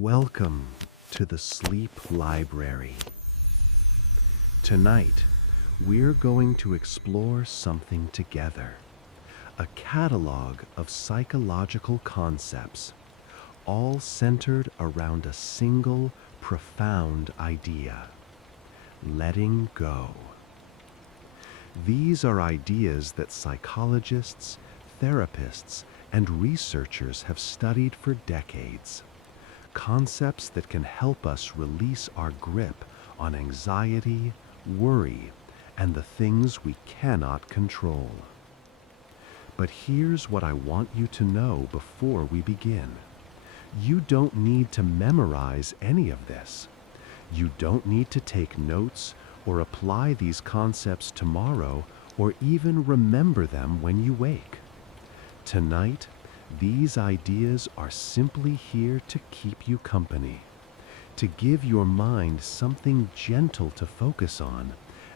Welcome to the Sleep Library. Tonight, we're going to explore something together. A catalog of psychological concepts, all centered around a single profound idea: letting go. These are ideas that psychologists, therapists, and researchers have studied for decades. Concepts that can help us release our grip on anxiety, worry, and the things we cannot control. But here's what I want you to know before we begin. You don't need to memorize any of this. You don't need to take notes or apply these concepts tomorrow or even remember them when you wake. Tonight, these ideas are simply here to keep you company, to give your mind something gentle to focus on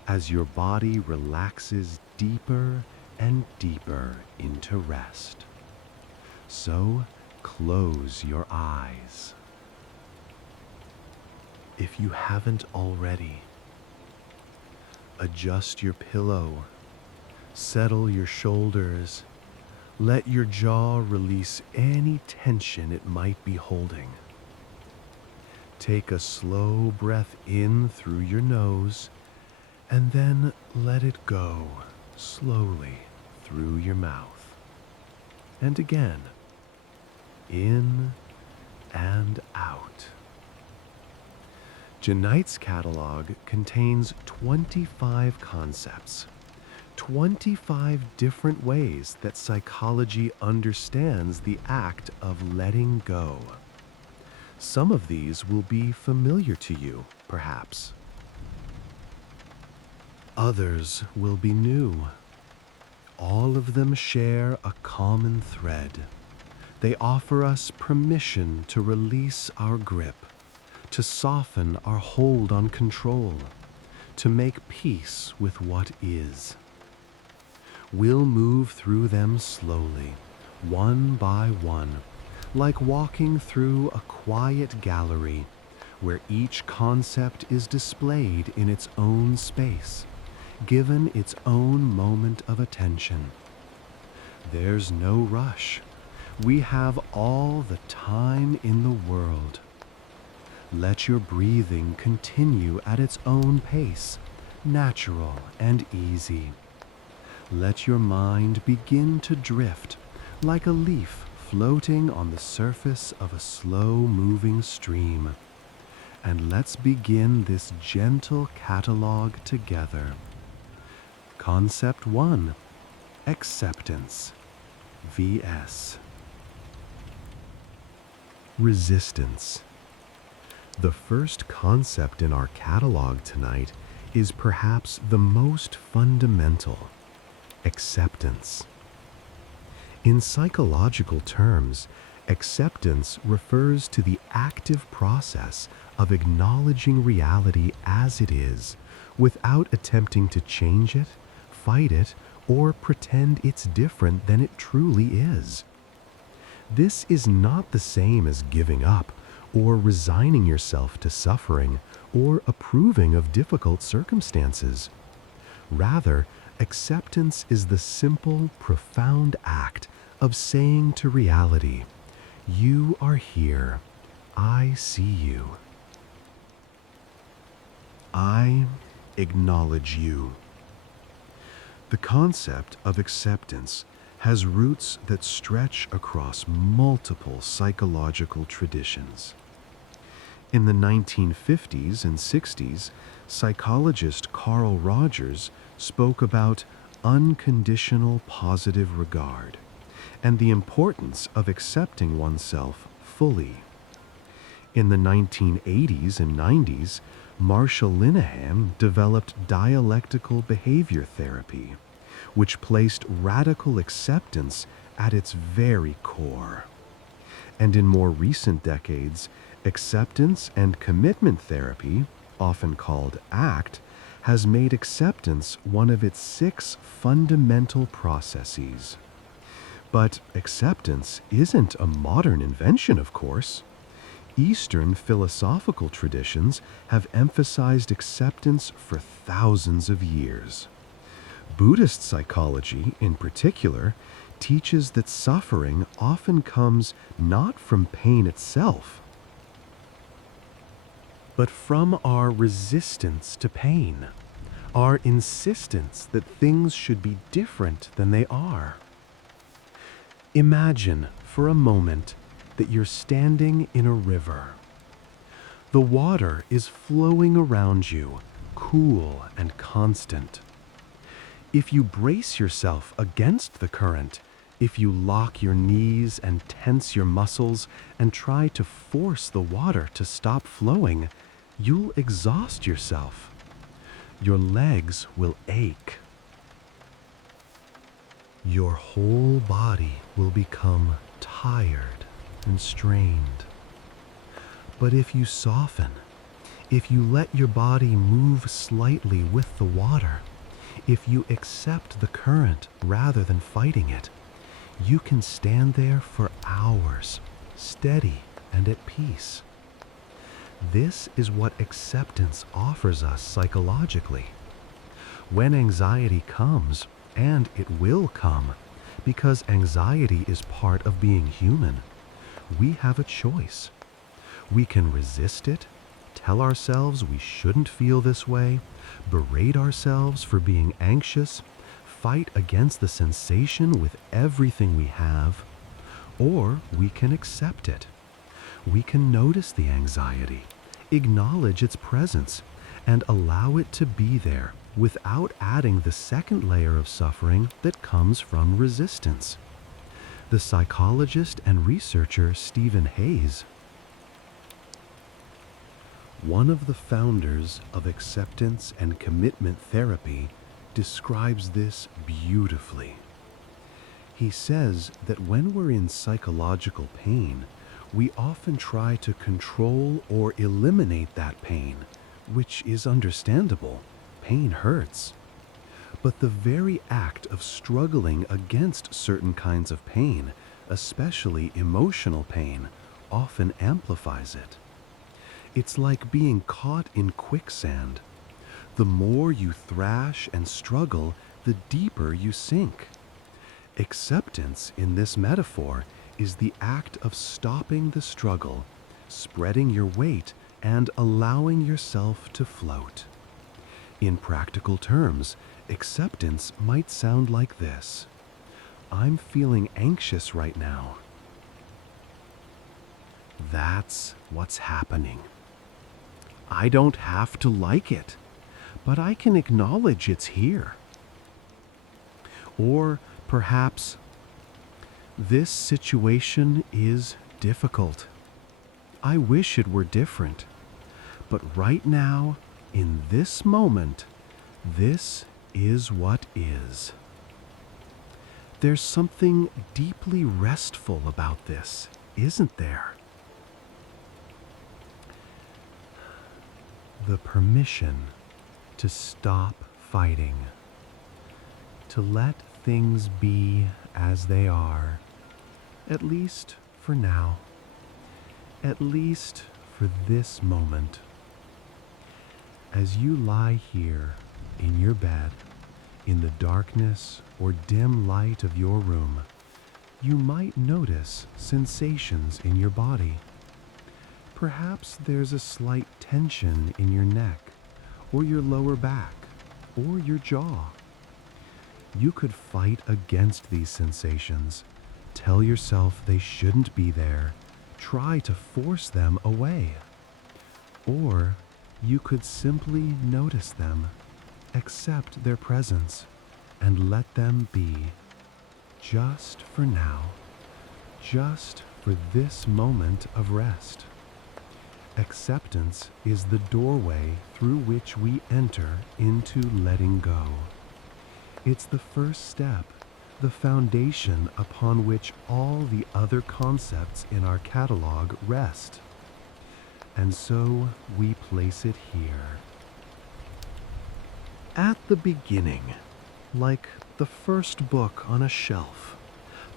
as your body relaxes deeper and deeper into rest. So, close your eyes. If you haven't already, adjust your pillow, settle your shoulders. Let your jaw release any tension it might be holding. Take a slow breath in through your nose, and then let it go slowly through your mouth. And again, in and out. Tonight's catalog contains 25 concepts. 25 different ways that psychology understands the act of letting go. Some of these will be familiar to you, perhaps. Others will be new. All of them share a common thread. They offer us permission to release our grip, to soften our hold on control, to make peace with what is. We'll move through them slowly, one by one, like walking through a quiet gallery where each concept is displayed in its own space, given its own moment of attention. There's no rush. We have all the time in the world. Let your breathing continue at its own pace, natural and easy. Let your mind begin to drift like a leaf floating on the surface of a slow-moving stream. And let's begin this gentle catalog together. Concept 1, acceptance, vs. resistance. The first concept in our catalog tonight is perhaps the most fundamental: acceptance. In psychological terms, acceptance refers to the active process of acknowledging reality as it is, without attempting to change it, fight it, or pretend it's different than it truly is. This is not the same as giving up, or resigning yourself to suffering, or approving of difficult circumstances. Rather, acceptance is the simple, profound act of saying to reality, "You are here. I see you. I acknowledge you." The concept of acceptance has roots that stretch across multiple psychological traditions. In the 1950s and 60s, psychologist Carl Rogers spoke about unconditional positive regard and the importance of accepting oneself fully. In the 1980s and 90s, Marshall Linehan developed dialectical behavior therapy, which placed radical acceptance at its very core. And in more recent decades, acceptance and commitment therapy, often called ACT, has made acceptance one of its 6 fundamental processes. But acceptance isn't a modern invention, of course. Eastern philosophical traditions have emphasized acceptance for thousands of years. Buddhist psychology, in particular, teaches that suffering often comes not from pain itself, but from our resistance to pain, our insistence that things should be different than they are. Imagine for a moment that you're standing in a river. The water is flowing around you, cool and constant. If you brace yourself against the current, if you lock your knees and tense your muscles and try to force the water to stop flowing, you'll exhaust yourself. Your legs will ache. Your whole body will become tired and strained. But if you soften, if you let your body move slightly with the water, if you accept the current rather than fighting it, you can stand there for hours, steady and at peace. This is what acceptance offers us psychologically. When anxiety comes, and it will come, because anxiety is part of being human, we have a choice. We can resist it, tell ourselves we shouldn't feel this way, berate ourselves for being anxious, fight against the sensation with everything we have, or we can accept it. We can notice the anxiety, acknowledge its presence, and allow it to be there without adding the second layer of suffering that comes from resistance. The psychologist and researcher Stephen Hayes, one of the founders of acceptance and commitment therapy, describes this beautifully. He says that when we're in psychological pain, we often try to control or eliminate that pain, which is understandable. Pain hurts. But the very act of struggling against certain kinds of pain, especially emotional pain, often amplifies it. It's like being caught in quicksand. The more you thrash and struggle, the deeper you sink. Acceptance in this metaphor is the act of stopping the struggle, spreading your weight, and allowing yourself to float. In practical terms, acceptance might sound like this: I'm feeling anxious right now. That's what's happening. I don't have to like it, but I can acknowledge it's here. Or perhaps, this situation is difficult. I wish it were different, but right now, in this moment, this is what is. There's something deeply restful about this, isn't there? The permission to stop fighting, to let things be as they are, at least for now, at least for this moment. As you lie here in your bed, in the darkness or dim light of your room, you might notice sensations in your body. Perhaps there's a slight tension in your neck, or your lower back, or your jaw. You could fight against these sensations, tell yourself they shouldn't be there, try to force them away. Or you could simply notice them, accept their presence, and let them be, just for now, just for this moment of rest. Acceptance is the doorway through which we enter into letting go. It's the first step, the foundation upon which all the other concepts in our catalog rest. And so we place it here. At the beginning, like the first book on a shelf,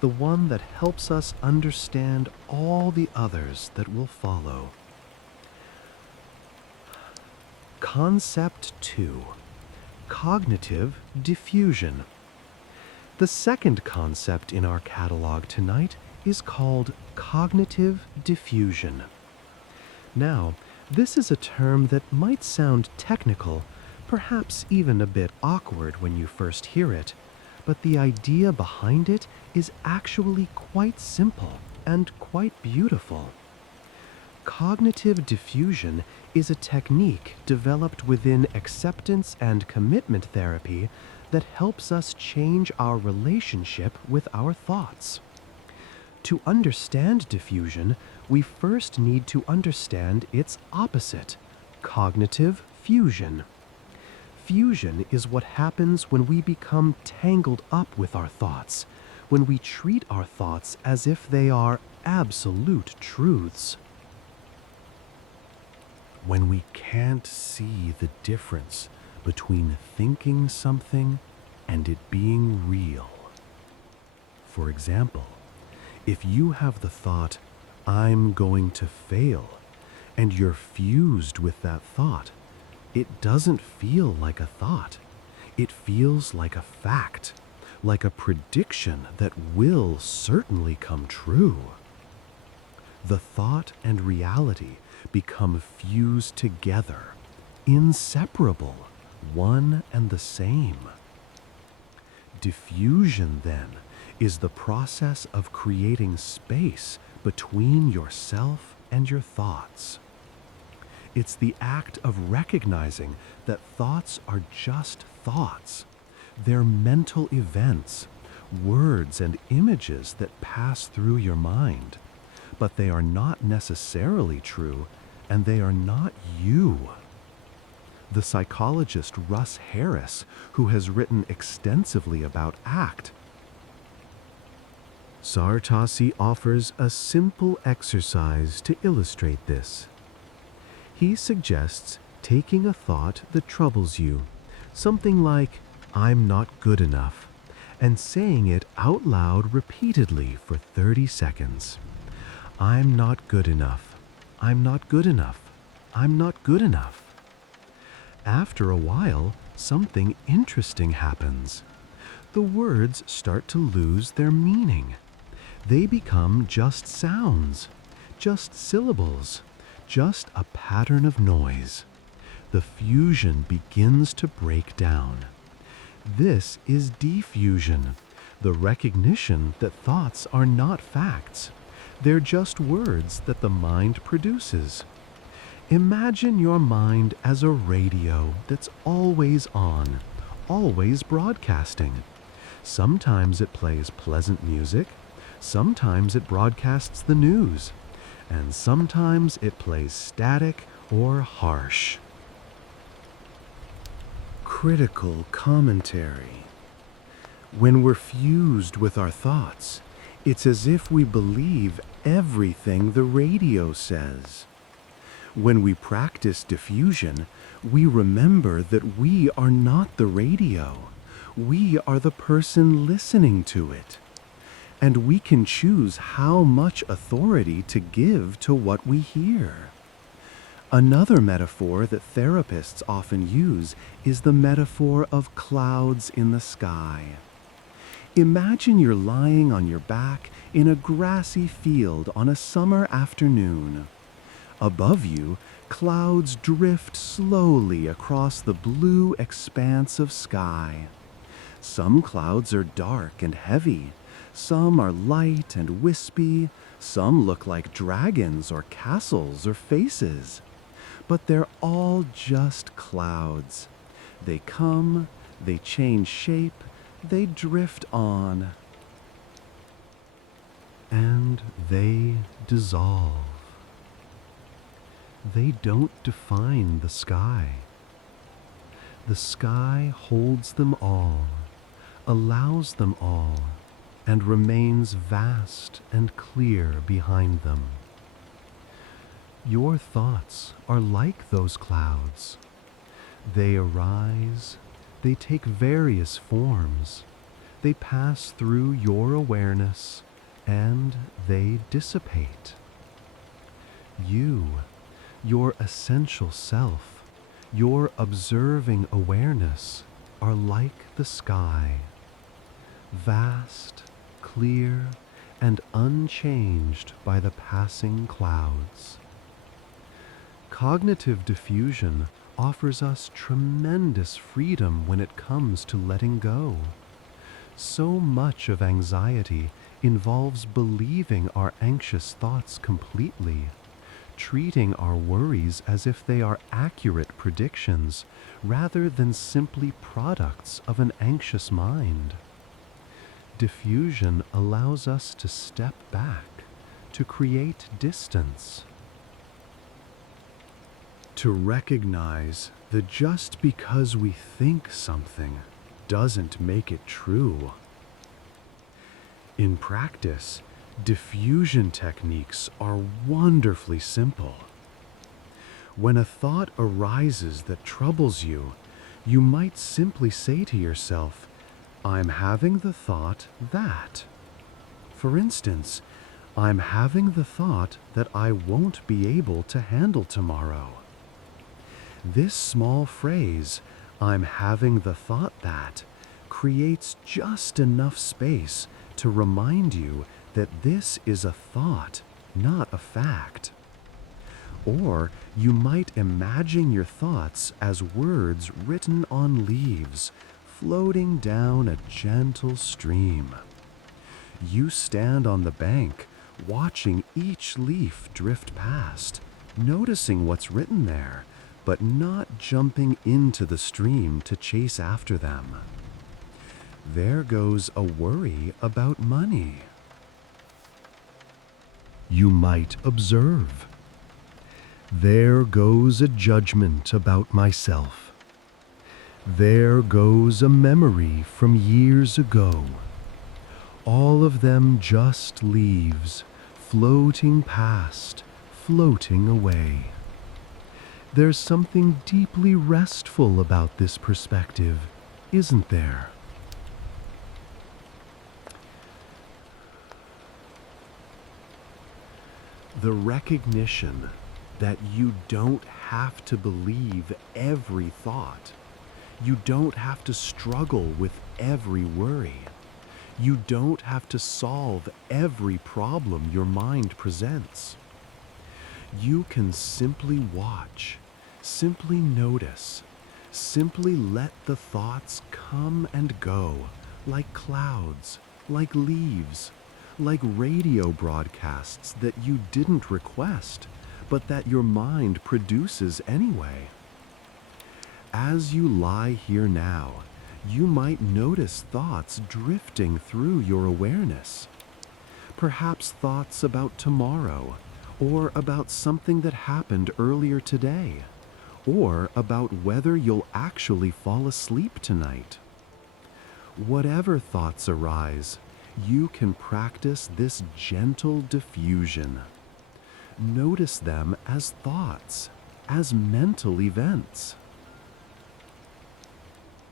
the one that helps us understand all the others that will follow. Concept 2. Cognitive diffusion. The second concept in our catalog tonight is called cognitive diffusion. Now, this is a term that might sound technical, perhaps even a bit awkward when you first hear it, but the idea behind it is actually quite simple and quite beautiful. Cognitive diffusion is a technique developed within acceptance and commitment therapy that helps us change our relationship with our thoughts. To understand diffusion, we first need to understand its opposite, cognitive fusion. Fusion is what happens when we become tangled up with our thoughts, when we treat our thoughts as if they are absolute truths. When we can't see the difference between thinking something and it being real. For example, if you have the thought, "I'm going to fail," and you're fused with that thought, it doesn't feel like a thought. It feels like a fact, like a prediction that will certainly come true. The thought and reality become fused together, inseparable, one and the same. Diffusion, then, is the process of creating space between yourself and your thoughts. It's the act of recognizing that thoughts are just thoughts. They're mental events, words and images that pass through your mind, but they are not necessarily true, and they are not you. The psychologist Russ Harris, who has written extensively about ACT, Sartasi offers a simple exercise to illustrate this. He suggests taking a thought that troubles you, something like, "I'm not good enough," and saying it out loud repeatedly for 30 seconds. "I'm not good enough. I'm not good enough. I'm not good enough." After a while, something interesting happens. The words start to lose their meaning. They become just sounds, just syllables, just a pattern of noise. The fusion begins to break down. This is defusion, the recognition that thoughts are not facts. They're just words that the mind produces. Imagine your mind as a radio that's always on, always broadcasting. Sometimes it plays pleasant music, sometimes it broadcasts the news, and sometimes it plays static or harsh. Critical commentary. When we're fused with our thoughts, it's as if we believe everything the radio says. When we practice diffusion, we remember that we are not the radio. We are the person listening to it. And we can choose how much authority to give to what we hear. Another metaphor that therapists often use is the metaphor of clouds in the sky. Imagine you're lying on your back in a grassy field on a summer afternoon. Above you, clouds drift slowly across the blue expanse of sky. Some clouds are dark and heavy, some are light and wispy, some look like dragons or castles or faces. But they're all just clouds. They come, they change shape, they drift on, and they dissolve. They don't define the sky. The sky holds them all, allows them all, and remains vast and clear behind them. Your thoughts are like those clouds. They arise, they take various forms, They pass through your awareness and they dissipate. You, your essential self, your observing awareness are like the sky, vast, clear, and unchanged by the passing clouds. Cognitive diffusion offers us tremendous freedom when it comes to letting go. So much of anxiety involves believing our anxious thoughts completely, treating our worries as if they are accurate predictions rather than simply products of an anxious mind. Diffusion allows us to step back, to create distance, to recognize that just because we think something doesn't make it true. In practice, diffusion techniques are wonderfully simple. When a thought arises that troubles you, you might simply say to yourself, "I'm having the thought that." For instance, "I'm having the thought that I won't be able to handle tomorrow." This small phrase, "I'm having the thought that," creates just enough space to remind you that this is a thought, not a fact. Or you might imagine your thoughts as words written on leaves, floating down a gentle stream. You stand on the bank, watching each leaf drift past, noticing what's written there, but not jumping into the stream to chase after them. There goes a worry about money. You might observe. There goes a judgment about myself. There goes a memory from years ago. All of them just leaves, floating past, floating away. There's something deeply restful about this perspective, isn't there? The recognition that you don't have to believe every thought. You don't have to struggle with every worry. You don't have to solve every problem your mind presents. You can simply watch, simply notice, simply let the thoughts come and go, like clouds, like leaves, like radio broadcasts that you didn't request, but that your mind produces anyway. As you lie here now, you might notice thoughts drifting through your awareness. Perhaps thoughts about tomorrow, or about something that happened earlier today, or about whether you'll actually fall asleep tonight. Whatever thoughts arise, you can practice this gentle diffusion. Notice them as thoughts, as mental events,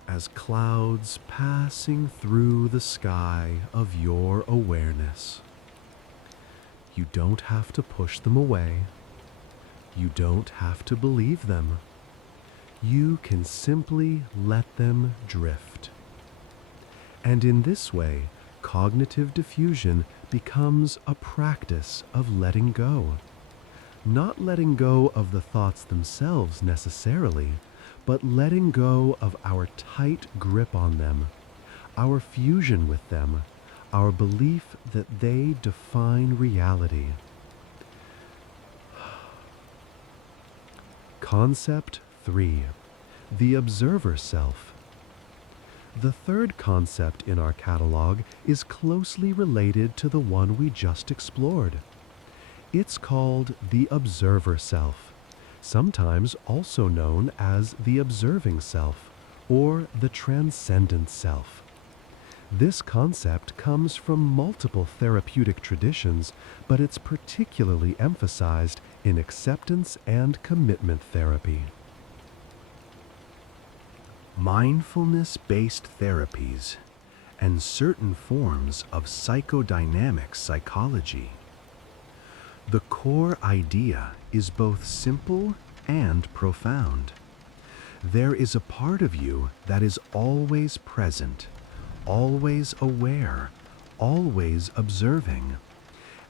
as clouds passing through the sky of your awareness. You don't have to push them away. You don't have to believe them. You can simply let them drift. And in this way, cognitive diffusion becomes a practice of letting go. Not letting go of the thoughts themselves necessarily, but letting go of our tight grip on them, our fusion with them, our belief that they define reality. Concept 3. The observer self. The third concept in our catalog is closely related to the one we just explored. It's called the observer self, sometimes also known as the observing self or the transcendent self. This concept comes from multiple therapeutic traditions, but it's particularly emphasized in acceptance and commitment therapy. Mindfulness-based therapies and certain forms of psychodynamic psychology. The core idea is both simple and profound. There is a part of you that is always present, always aware, always observing,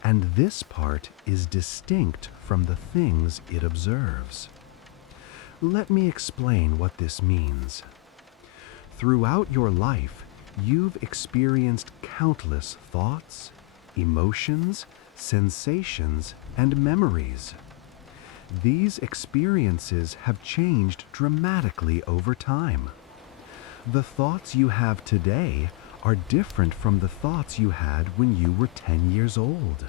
and this part is distinct from the things it observes. Let me explain what this means. Throughout your life, you've experienced countless thoughts, emotions, sensations, and memories. These experiences have changed dramatically over time. The thoughts you have today are different from the thoughts you had when you were 10 years old.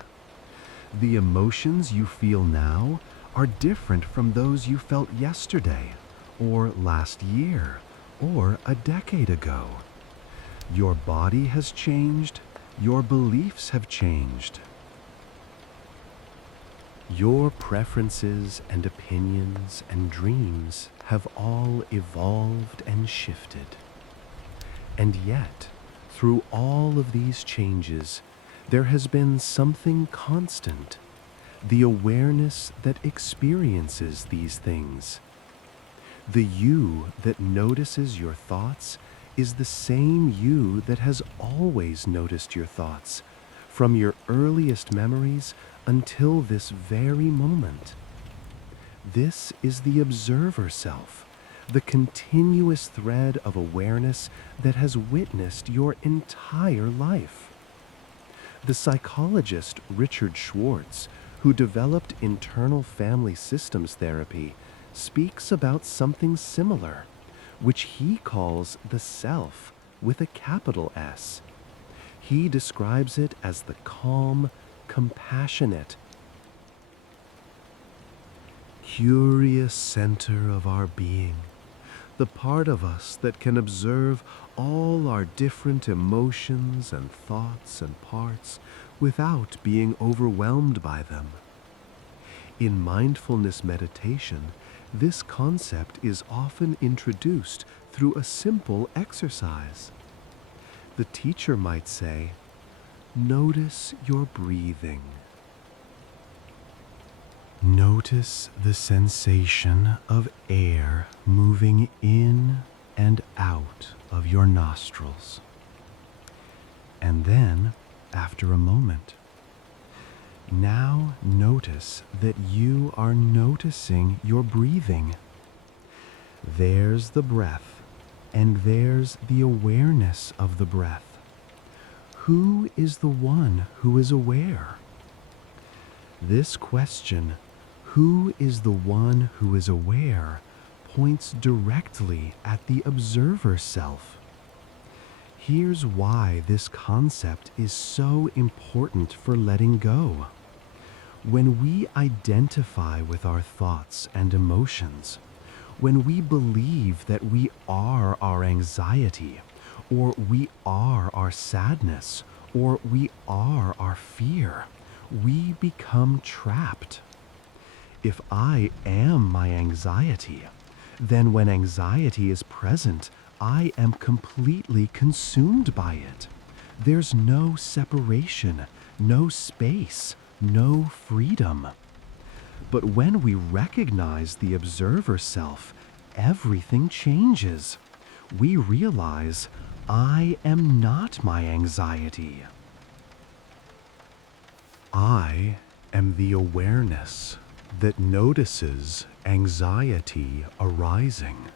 The emotions you feel now are different from those you felt yesterday, or last year, or a decade ago. Your body has changed, your beliefs have changed. Your preferences and opinions and dreams have all evolved and shifted. And yet, through all of these changes, there has been something constant, the awareness that experiences these things. The you that notices your thoughts is the same you that has always noticed your thoughts, from your earliest memories until this very moment. This is the observer self, the continuous thread of awareness that has witnessed your entire life. The psychologist Richard Schwartz, who developed internal family systems therapy, speaks about something similar, which he calls the self with a capital S. He describes it as the calm, compassionate, curious center of our being, the part of us that can observe all our different emotions and thoughts and parts without being overwhelmed by them. In mindfulness meditation, this concept is often introduced through a simple exercise. The teacher might say, "Notice your breathing." Notice the sensation of air moving in and out of your nostrils. And then, after a moment, now notice that you are noticing your breathing. There's the breath, and there's the awareness of the breath. Who is the one who is aware? This question, who is the one who is aware, points directly at the observer self. Here's why this concept is so important for letting go. When we identify with our thoughts and emotions, when we believe that we are our anxiety, or we are our sadness, or we are our fear, we become trapped. If I am my anxiety, then when anxiety is present, I am completely consumed by it. There's no separation, no space, no freedom. But when we recognize the observer self, everything changes. We realize, I am not my anxiety. I am the awareness that notices anxiety arising.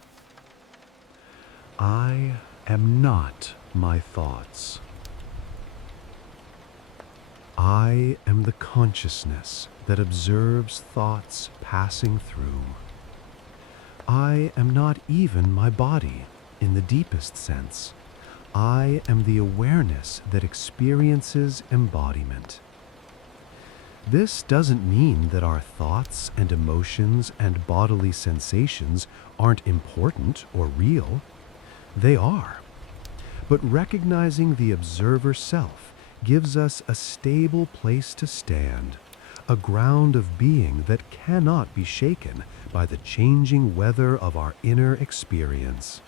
I am not my thoughts. I am the consciousness that observes thoughts passing through. I am not even my body in the deepest sense. I am the awareness that experiences embodiment. This doesn't mean that our thoughts and emotions and bodily sensations aren't important or real. They are. But recognizing the observer self gives us a stable place to stand, a ground of being that cannot be shaken by the changing weather of our inner experience.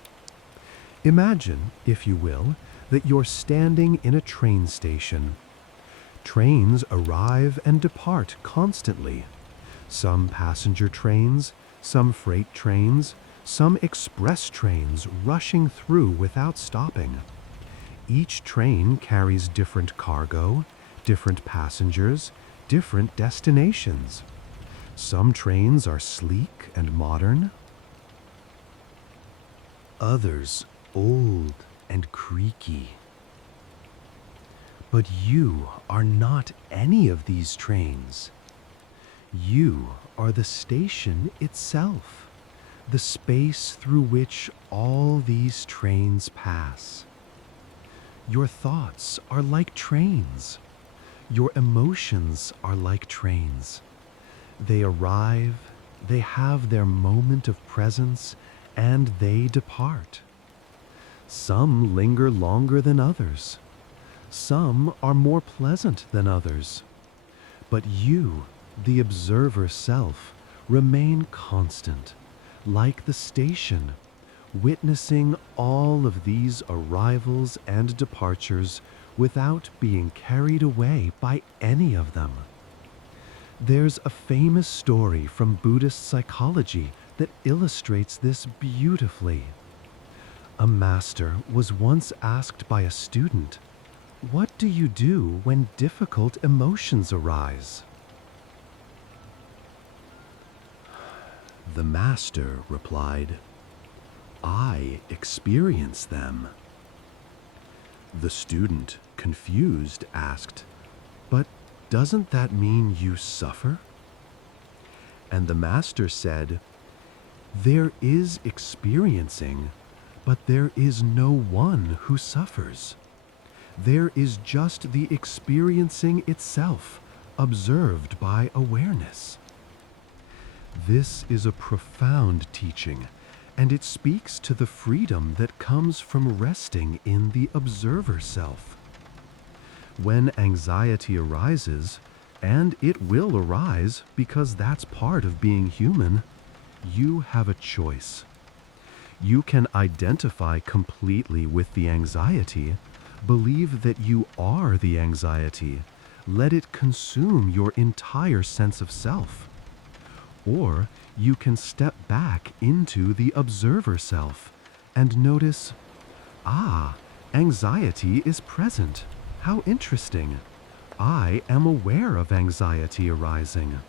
Imagine, if you will, that you're standing in a train station. Trains arrive and depart constantly. Some passenger trains, some freight trains, some express trains rushing through without stopping. Each train carries different cargo, different passengers, different destinations. Some trains are sleek and modern, others old and creaky. But you are not any of these trains. You are the station itself, the space through which all these trains pass. Your thoughts are like trains. Your emotions are like trains. They arrive, they have their moment of presence, and they depart. Some linger longer than others. Some are more pleasant than others. But you, the observer self, remain constant, like the station, witnessing all of these arrivals and departures without being carried away by any of them. There's a famous story from Buddhist psychology that illustrates this beautifully. A master was once asked by a student, "What do you do when difficult emotions arise?" The master replied, "I experience them." The student, confused, asked, "But doesn't that mean you suffer?" And the master said, "There is experiencing, but there is no one who suffers. There is just the experiencing itself, observed by awareness." This is a profound teaching, and it speaks to the freedom that comes from resting in the observer self. When anxiety arises, and it will arise because that's part of being human, you have a choice. You can identify completely with the anxiety, believe that you are the anxiety, let it consume your entire sense of self. Or you can step back into the observer self and notice, anxiety is present. How interesting. I am aware of anxiety arising.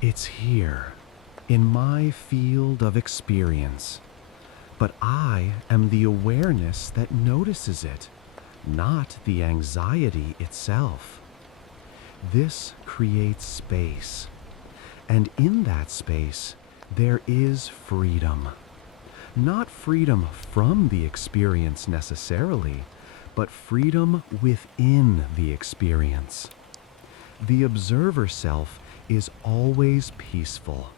It's here, in my field of experience. But I am the awareness that notices it, not the anxiety itself. This creates space, and in that space, there is freedom. Not freedom from the experience necessarily, but freedom within the experience. The observer self is always peaceful,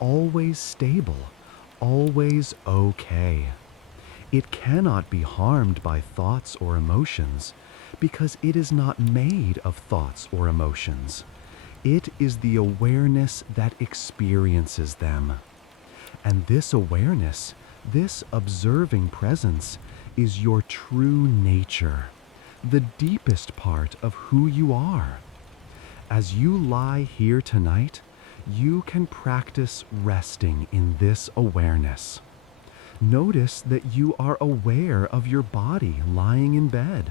always stable, always okay. It cannot be harmed by thoughts or emotions because it is not made of thoughts or emotions. It is the awareness that experiences them. And this awareness, this observing presence, is your true nature, the deepest part of who you are. As you lie here tonight, you can practice resting in this awareness. Notice that you are aware of your body lying in bed.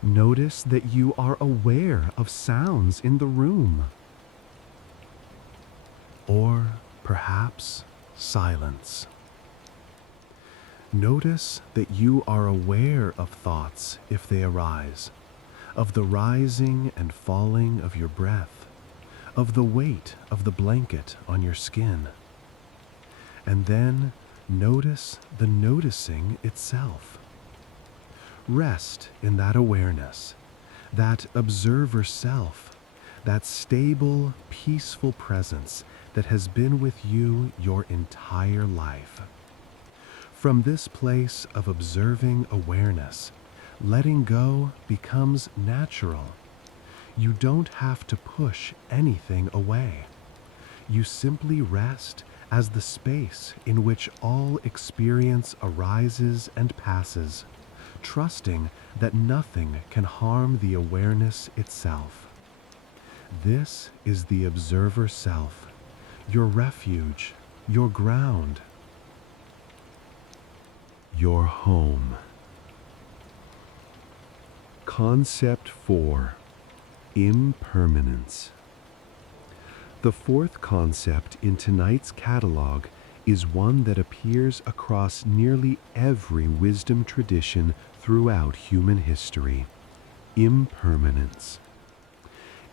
Notice that you are aware of sounds in the room. Or perhaps silence. Notice that you are aware of thoughts if they arise, of the rising and falling of your breath, of the weight of the blanket on your skin. And then notice the noticing itself. Rest in that awareness, that observer self, that stable, peaceful presence that has been with you your entire life. From this place of observing awareness, letting go becomes natural. You don't have to push anything away. You simply rest as the space in which all experience arises and passes, trusting that nothing can harm the awareness itself. This is the observer self, your refuge, your ground, your home. Concept 4. Impermanence. The fourth concept in tonight's catalog is one that appears across nearly every wisdom tradition throughout human history: impermanence.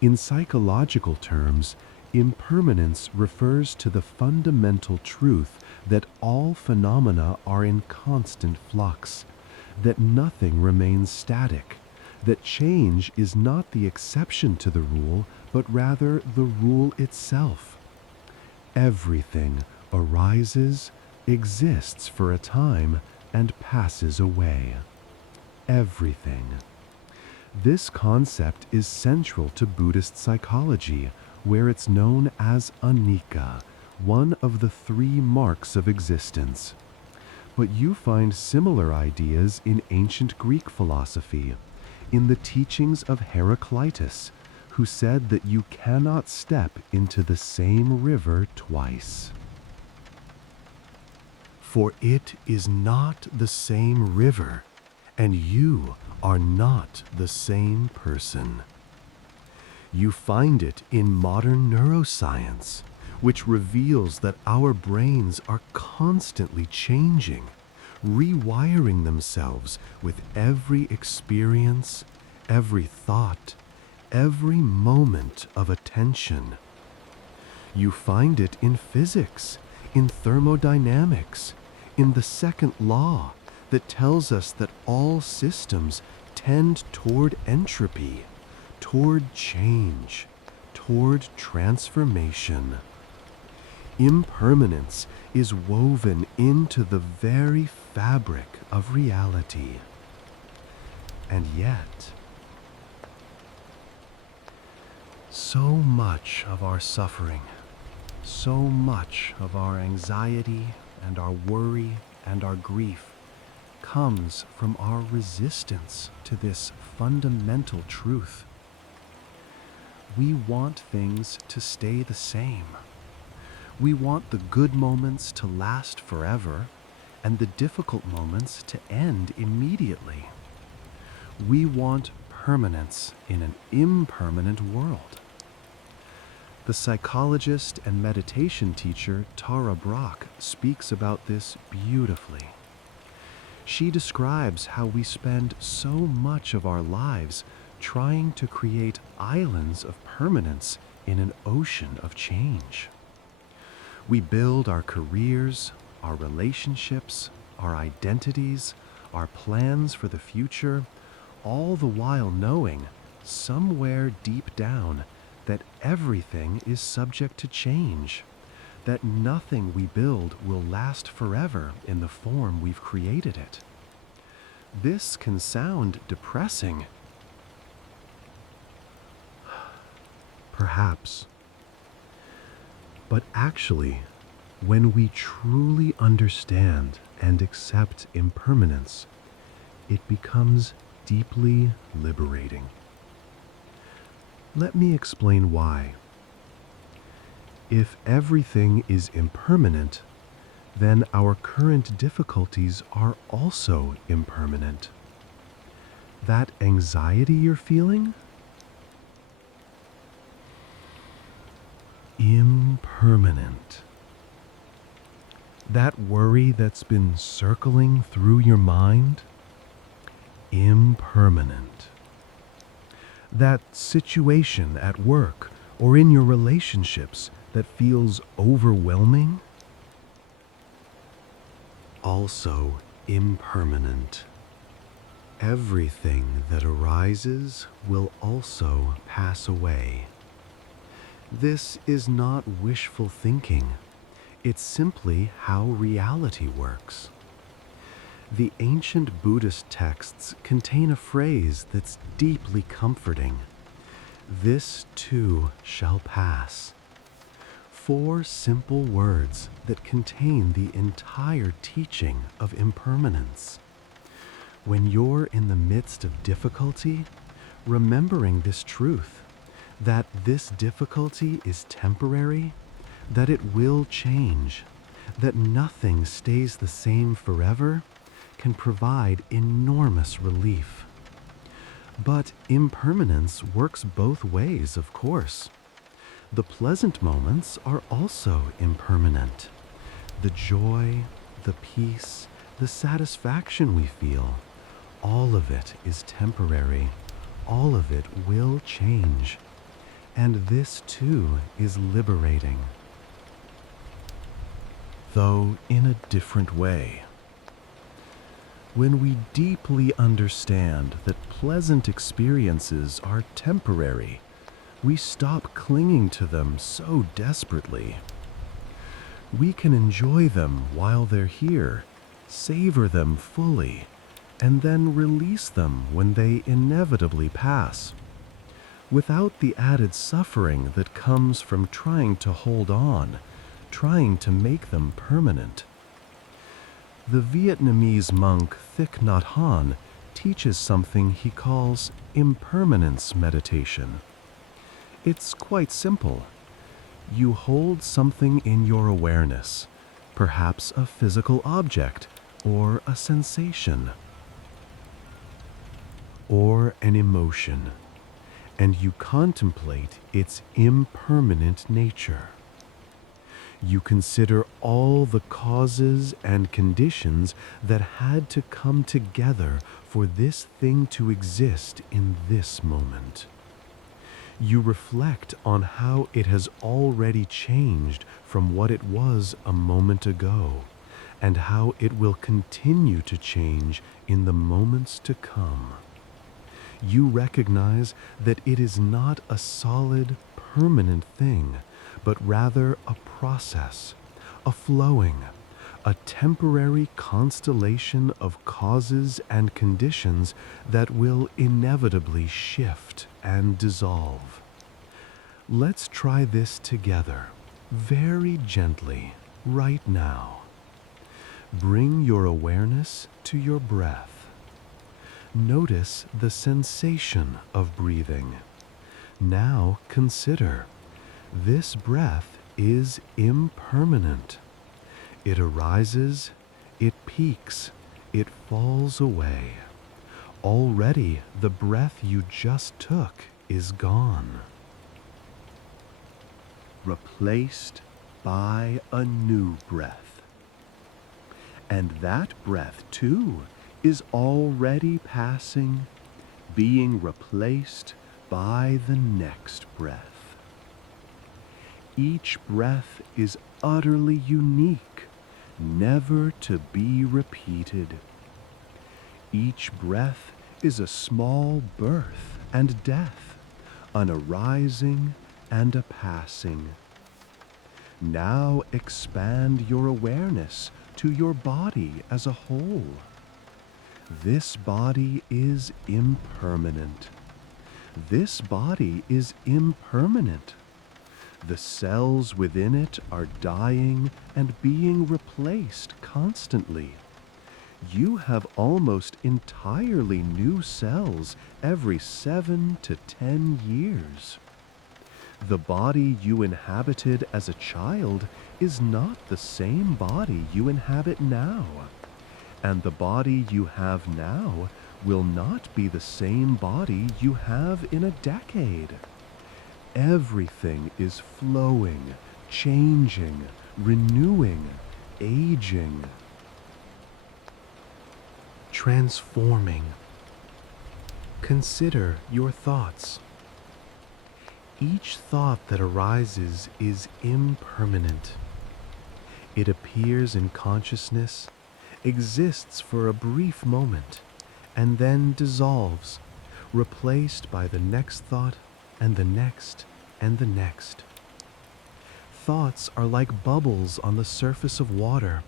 In psychological terms, impermanence refers to the fundamental truth that all phenomena are in constant flux, that nothing remains static, that change is not the exception to the rule, but rather the rule itself. Everything arises, exists for a time, and passes away. Everything. This concept is central to Buddhist psychology, where it's known as anicca, one of the three marks of existence. But you find similar ideas in ancient Greek philosophy, in the teachings of Heraclitus, who said that you cannot step into the same river twice. For it is not the same river, and you are not the same person. You find it in modern neuroscience, which reveals that our brains are constantly changing, rewiring themselves with every experience, every thought, every moment of attention. You find it in physics, in thermodynamics, in the second law that tells us that all systems tend toward entropy, toward change, toward transformation. Impermanence is woven into the very fabric of reality. And yet, so much of our suffering, so much of our anxiety and our worry and our grief comes from our resistance to this fundamental truth. We want things to stay the same. We want the good moments to last forever and the difficult moments to end immediately. We want permanence in an impermanent world. The psychologist and meditation teacher Tara Brach speaks about this beautifully. She describes how we spend so much of our lives trying to create islands of permanence in an ocean of change. We build our careers, our relationships, our identities, our plans for the future, all the while knowing, somewhere deep down, that everything is subject to change, that nothing we build will last forever in the form we've created it. This can sound depressing. Perhaps. But actually, when we truly understand and accept impermanence, it becomes deeply liberating. Let me explain why. If everything is impermanent, then our current difficulties are also impermanent. That anxiety you're feeling? Impermanent. That worry that's been circling through your mind? Impermanent. That situation at work or in your relationships that feels overwhelming? Also impermanent. Everything that arises will also pass away. This is not wishful thinking. It's simply how reality works. The ancient Buddhist texts contain a phrase that's deeply comforting. This too shall pass. 4 simple words that contain the entire teaching of impermanence. When you're in the midst of difficulty, remembering this truth, that this difficulty is temporary, that it will change, that nothing stays the same forever, can provide enormous relief. But impermanence works both ways, of course. The pleasant moments are also impermanent. The joy, the peace, the satisfaction we feel, all of it is temporary. All of it will change. And this too is liberating, though in a different way. When we deeply understand that pleasant experiences are temporary, we stop clinging to them so desperately. We can enjoy them while they're here, savor them fully, and then release them when they inevitably pass, without the added suffering that comes from trying to hold on, trying to make them permanent. The Vietnamese monk Thich Nhat Hanh teaches something he calls impermanence meditation. It's quite simple. You hold something in your awareness, perhaps a physical object or a sensation or an emotion, and you contemplate its impermanent nature. You consider all the causes and conditions that had to come together for this thing to exist in this moment. You reflect on how it has already changed from what it was a moment ago, and how it will continue to change in the moments to come. You recognize that it is not a solid, permanent thing, but rather a process, a flowing, a temporary constellation of causes and conditions that will inevitably shift and dissolve. Let's try this together, very gently, right now. Bring your awareness to your breath. Notice the sensation of breathing. Now consider, this breath is impermanent. It arises, it peaks, it falls away. Already the breath you just took is gone, replaced by a new breath. And that breath too is already passing, being replaced by the next breath. Each breath is utterly unique, never to be repeated. Each breath is a small birth and death, an arising and a passing. Now expand your awareness to your body as a whole. This body is impermanent. This body is impermanent. The cells within it are dying and being replaced constantly. You have almost entirely new cells every 7 to 10 years. The body you inhabited as a child is not the same body you inhabit now. And the body you have now will not be the same body you have in a decade. Everything is flowing, changing, renewing, aging, transforming. Consider your thoughts. Each thought that arises is impermanent. It appears in consciousness, exists for a brief moment, and then dissolves, replaced by the next thought and the next and the next. Thoughts are like bubbles on the surface of water.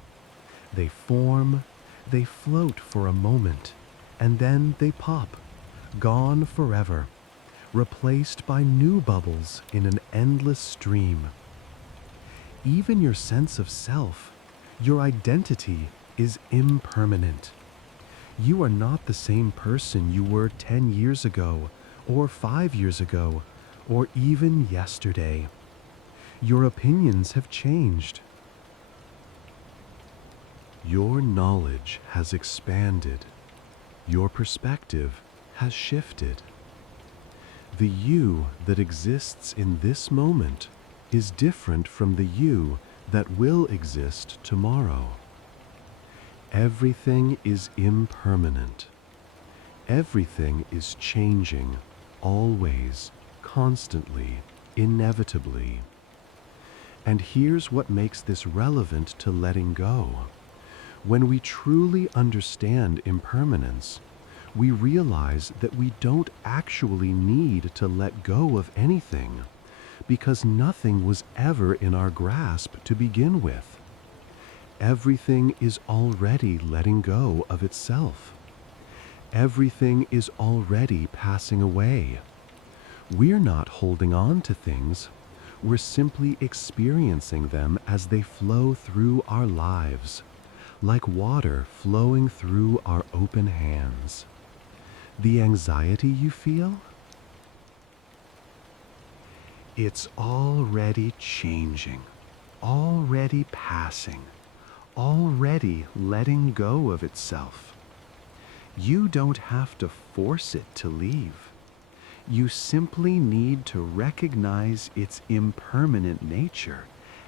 They form, they float for a moment, and then they pop, gone forever, replaced by new bubbles in an endless stream. Even your sense of self, your identity, is impermanent. You are not the same person you were 10 years ago, or 5 years ago, or even yesterday. Your opinions have changed. Your knowledge has expanded. Your perspective has shifted. The you that exists in this moment is different from the you that will exist tomorrow. Everything is impermanent. Everything is changing, always, constantly, inevitably. And here's what makes this relevant to letting go. When we truly understand impermanence, we realize that we don't actually need to let go of anything, because nothing was ever in our grasp to begin with. Everything is already letting go of itself. Everything is already passing away. We're not holding on to things. We're simply experiencing them as they flow through our lives, like water flowing through our open hands. The anxiety you feel? It's already changing, already passing, already letting go of itself. You don't have to force it to leave. You simply need to recognize its impermanent nature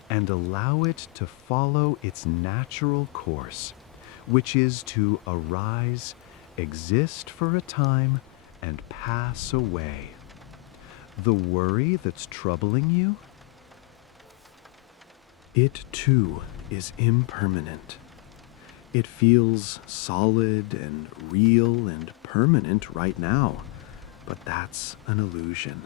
and allow it to follow its natural course, which is to arise, exist for a time, and pass away. The worry that's troubling you? It too is impermanent. It feels solid and real and permanent right now, but that's an illusion.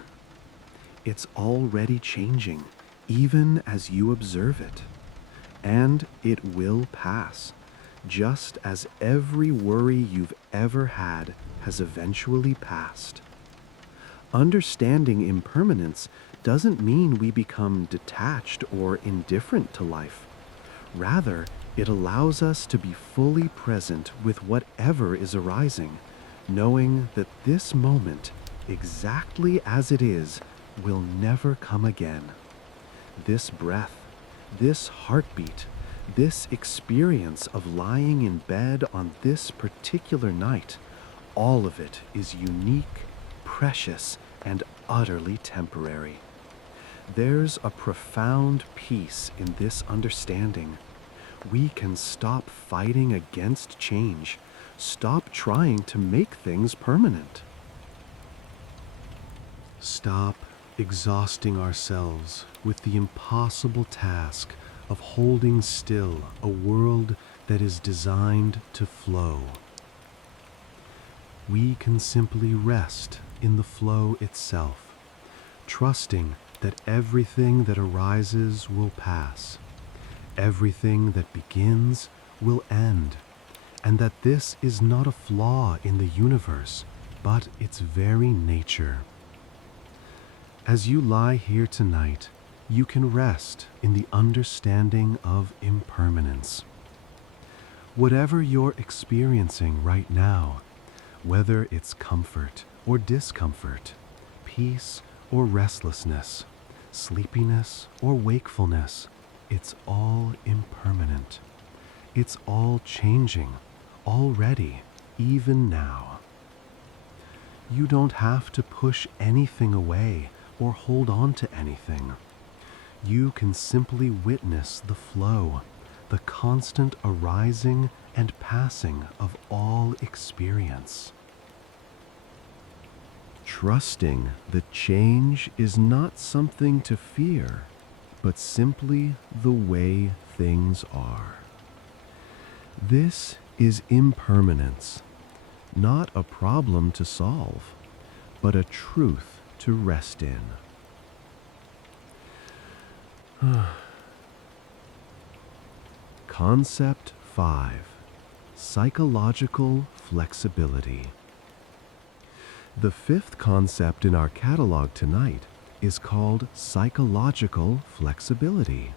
It's already changing, even as you observe it. And it will pass, just as every worry you've ever had has eventually passed. Understanding impermanence doesn't mean we become detached or indifferent to life. Rather, it allows us to be fully present with whatever is arising, knowing that this moment, exactly as it is, will never come again. This breath, this heartbeat, this experience of lying in bed on this particular night, all of it is unique, precious, and utterly temporary. There's a profound peace in this understanding. We can stop fighting against change, stop trying to make things permanent. Stop exhausting ourselves with the impossible task of holding still a world that is designed to flow. We can simply rest in the flow itself, trusting that everything that arises will pass, everything that begins will end, and that this is not a flaw in the universe, but its very nature. As you lie here tonight, you can rest in the understanding of impermanence. Whatever you're experiencing right now, whether it's comfort or discomfort, peace or restlessness, sleepiness or wakefulness, it's all impermanent. It's all changing, already, even now. You don't have to push anything away or hold on to anything. You can simply witness the flow, the constant arising and passing of all experience. Trusting that change is not something to fear, but simply the way things are. This is impermanence, not a problem to solve, but a truth to rest in. Concept 5. Psychological flexibility. The fifth concept in our catalog tonight is called psychological flexibility.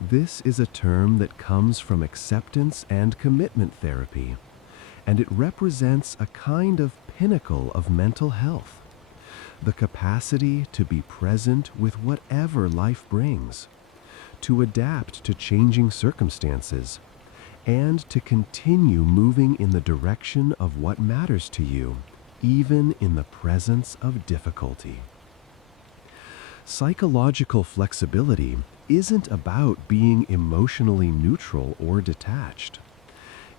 This is a term that comes from acceptance and commitment therapy, and it represents a kind of pinnacle of mental health, the capacity to be present with whatever life brings, to adapt to changing circumstances, and to continue moving in the direction of what matters to you, even in the presence of difficulty. Psychological flexibility isn't about being emotionally neutral or detached.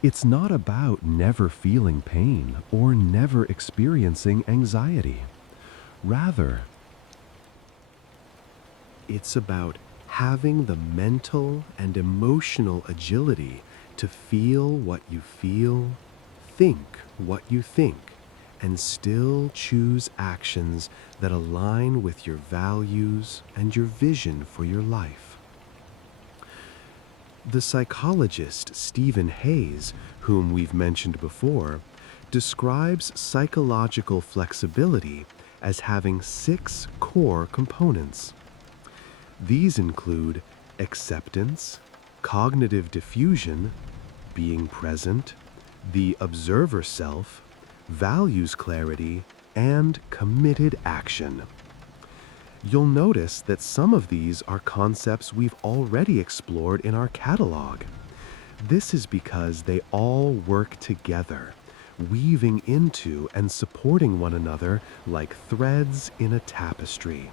It's not about never feeling pain or never experiencing anxiety. Rather, it's about having the mental and emotional agility to feel what you feel, think what you think, and still choose actions that align with your values and your vision for your life. The psychologist Stephen Hayes, whom we've mentioned before, describes psychological flexibility as having 6 core components. These include acceptance, cognitive diffusion, being present, the observer self, values clarity, and committed action. You'll notice that some of these are concepts we've already explored in our catalog. This is because they all work together, weaving into and supporting one another like threads in a tapestry.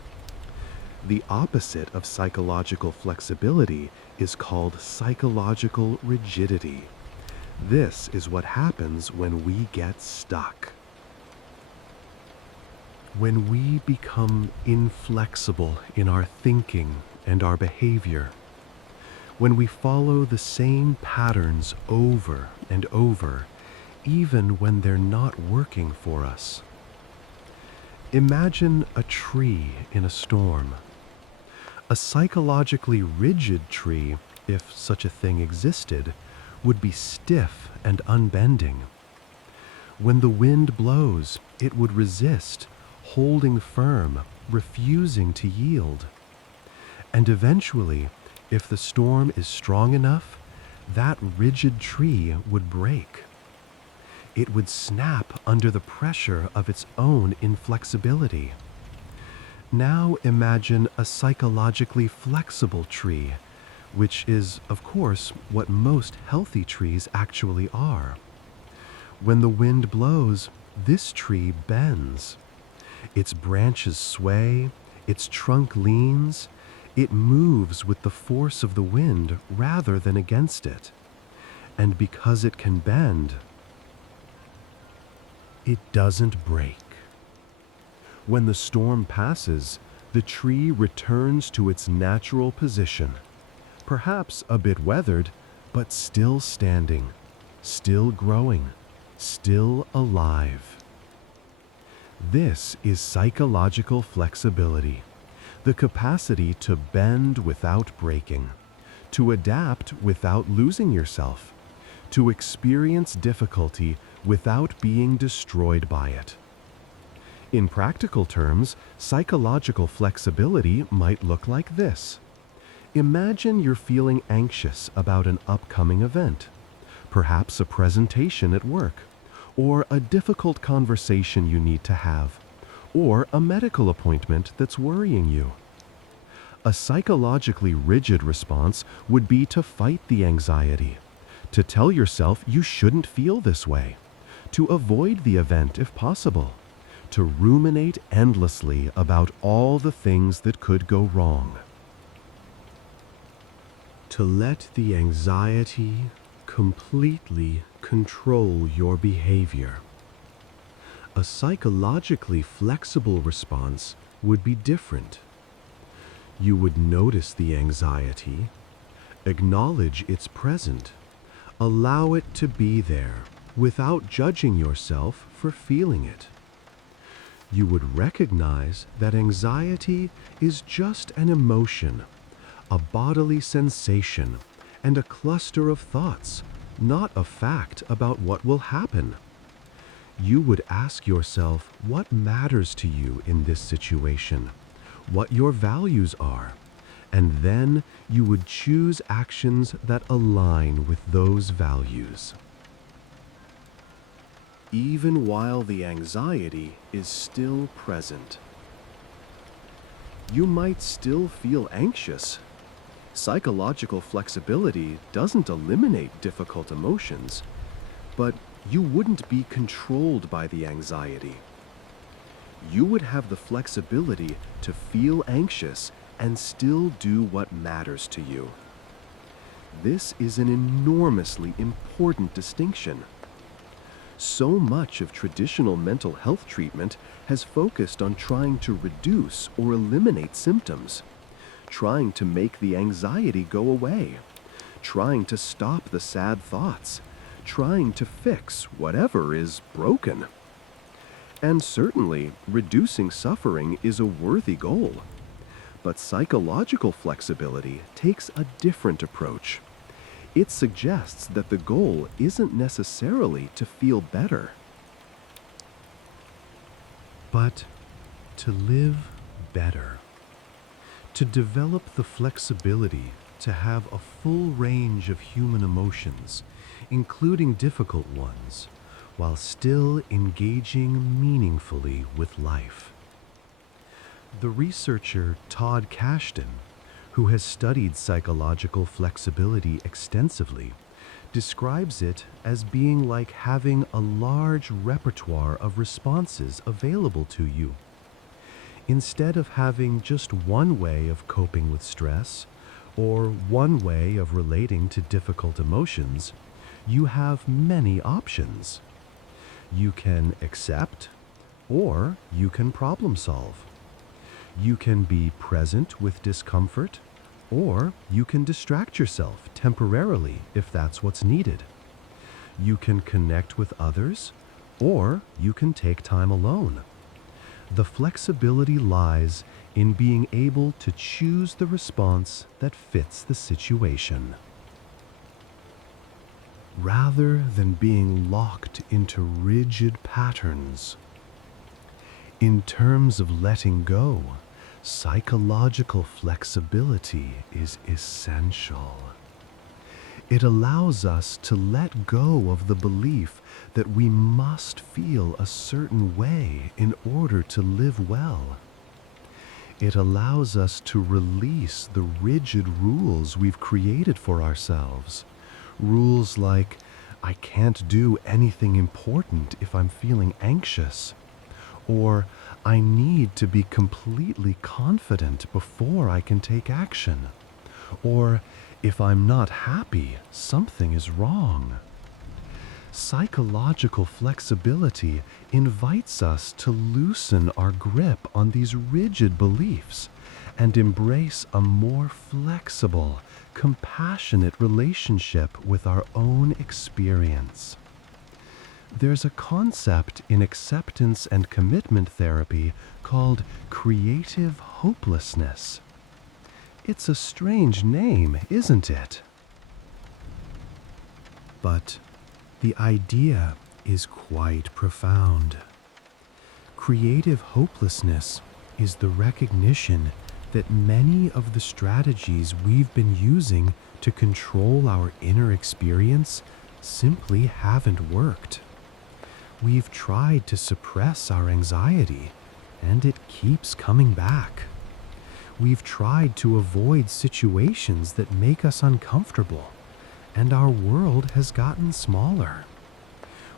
The opposite of psychological flexibility is called psychological rigidity. This is what happens when we get stuck. When we become inflexible in our thinking and our behavior, when we follow the same patterns over and over, even when they're not working for us. Imagine a tree in a storm. A psychologically rigid tree, if such a thing existed, would be stiff and unbending. When the wind blows, it would resist, holding firm, refusing to yield. And eventually, if the storm is strong enough, that rigid tree would break. It would snap under the pressure of its own inflexibility. Now imagine a psychologically flexible tree, which is, of course, what most healthy trees actually are. When the wind blows, this tree bends. Its branches sway, its trunk leans, it moves with the force of the wind rather than against it. And because it can bend, it doesn't break. When the storm passes, the tree returns to its natural position, perhaps a bit weathered, but still standing, still growing, still alive. This is psychological flexibility, the capacity to bend without breaking, to adapt without losing yourself, to experience difficulty without being destroyed by it. In practical terms, psychological flexibility might look like this. Imagine you're feeling anxious about an upcoming event, perhaps a presentation at work, or a difficult conversation you need to have, or a medical appointment that's worrying you. A psychologically rigid response would be to fight the anxiety, to tell yourself you shouldn't feel this way, to avoid the event if possible, to ruminate endlessly about all the things that could go wrong. To let the anxiety completely control your behavior. A psychologically flexible response would be different. You would notice the anxiety, acknowledge it's present, allow it to be there without judging yourself for feeling it. You would recognize that anxiety is just an emotion, a bodily sensation, and a cluster of thoughts, not a fact about what will happen. You would ask yourself what matters to you in this situation, what your values are, And then you would choose actions that align with those values. Even while the anxiety is still present. You might still feel anxious. Psychological flexibility doesn't eliminate difficult emotions, but you wouldn't be controlled by the anxiety. You would have the flexibility to feel anxious and still do what matters to you. This is an enormously important distinction. So much of traditional mental health treatment has focused on trying to reduce or eliminate symptoms, trying to make the anxiety go away, trying to stop the sad thoughts, trying to fix whatever is broken. And certainly, reducing suffering is a worthy goal. But psychological flexibility takes a different approach. It suggests that the goal isn't necessarily to feel better, but to live better. To develop the flexibility to have a full range of human emotions, including difficult ones, while still engaging meaningfully with life. The researcher Todd Kashdan, who has studied psychological flexibility extensively, describes it as being like having a large repertoire of responses available to you. Instead of having just one way of coping with stress, or one way of relating to difficult emotions, you have many options. You can accept, or you can problem solve. You can be present with discomfort, or you can distract yourself temporarily if that's what's needed. You can connect with others, or you can take time alone. The flexibility lies in being able to choose the response that fits the situation, rather than being locked into rigid patterns. In terms of letting go, psychological flexibility is essential. It allows us to let go of the belief that we must feel a certain way in order to live well. It allows us to release the rigid rules we've created for ourselves. Rules like, I can't do anything important if I'm feeling anxious. Or, I need to be completely confident before I can take action. Or, if I'm not happy, something is wrong. Psychological flexibility invites us to loosen our grip on these rigid beliefs and embrace a more flexible, compassionate relationship with our own experience. There's a concept in acceptance and commitment therapy called creative hopelessness. It's a strange name, isn't it? But the idea is quite profound. Creative hopelessness is the recognition that many of the strategies we've been using to control our inner experience simply haven't worked. We've tried to suppress our anxiety, and it keeps coming back. We've tried to avoid situations that make us uncomfortable, and our world has gotten smaller.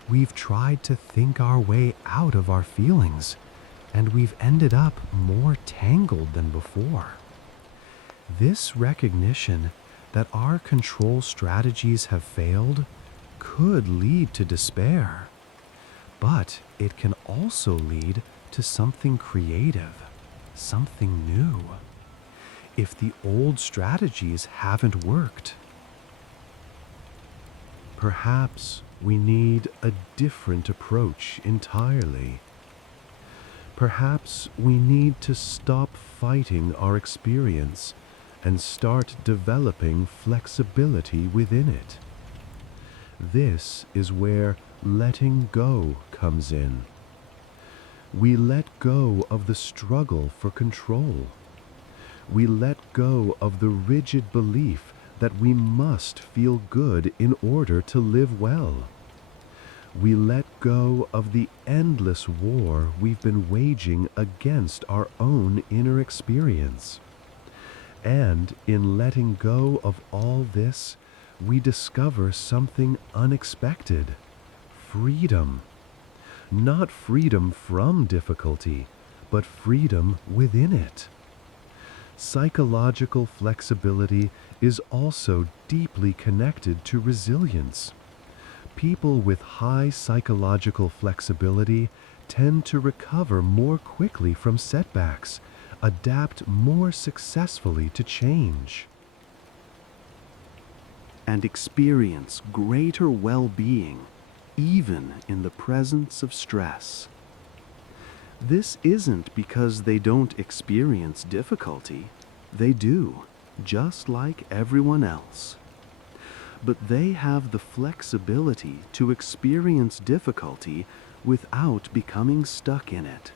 We've tried to think our way out of our feelings, and we've ended up more tangled than before. This recognition that our control strategies have failed could lead to despair. But it can also lead to something creative, something new. If the old strategies haven't worked, perhaps we need a different approach entirely. Perhaps we need to stop fighting our experience and start developing flexibility within it. This is where letting go comes in. We let go of the struggle for control. We let go of the rigid belief that we must feel good in order to live well. We let go of the endless war we've been waging against our own inner experience. And in letting go of all this, we discover something unexpected: freedom. Not freedom from difficulty, but freedom within it. Psychological flexibility is also deeply connected to resilience. People with high psychological flexibility tend to recover more quickly from setbacks, adapt more successfully to change, and experience greater well-being even in the presence of stress. This isn't because they don't experience difficulty. They do, just like everyone else. But they have the flexibility to experience difficulty without becoming stuck in it.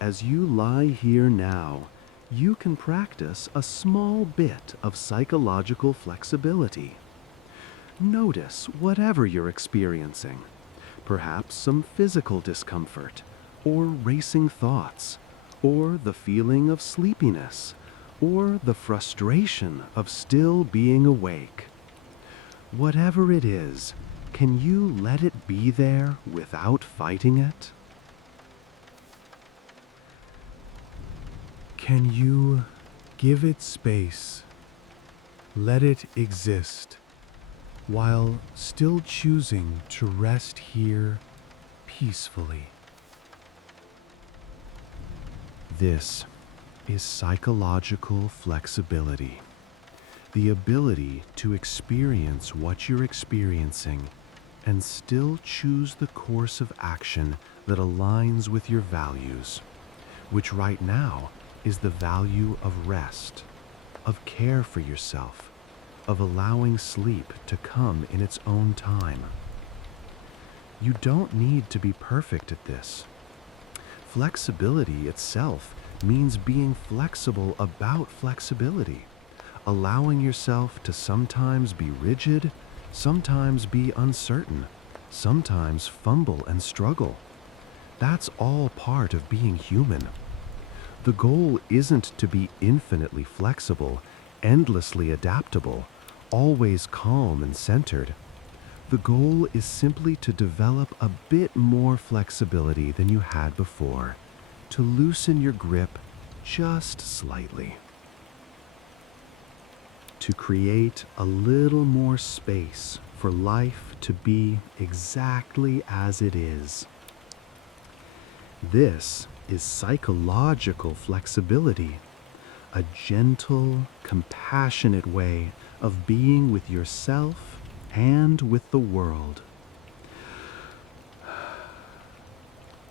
As you lie here now, you can practice a small bit of psychological flexibility. Notice whatever you're experiencing, perhaps some physical discomfort, or racing thoughts, or the feeling of sleepiness, or the frustration of still being awake. Whatever it is, can you let it be there without fighting it? Can you give it space, let it exist, while still choosing to rest here peacefully? This is psychological flexibility, the ability to experience what you're experiencing and still choose the course of action that aligns with your values, which right now is the value of rest, of care for yourself, of allowing sleep to come in its own time. You don't need to be perfect at this. Flexibility itself means being flexible about flexibility, allowing yourself to sometimes be rigid, sometimes be uncertain, sometimes fumble and struggle. That's all part of being human. The goal isn't to be infinitely flexible, endlessly adaptable, always calm and centered. The goal is simply to develop a bit more flexibility than you had before, to loosen your grip just slightly, to create a little more space for life to be exactly as it is. This is psychological flexibility, a gentle, compassionate way of being with yourself and with the world.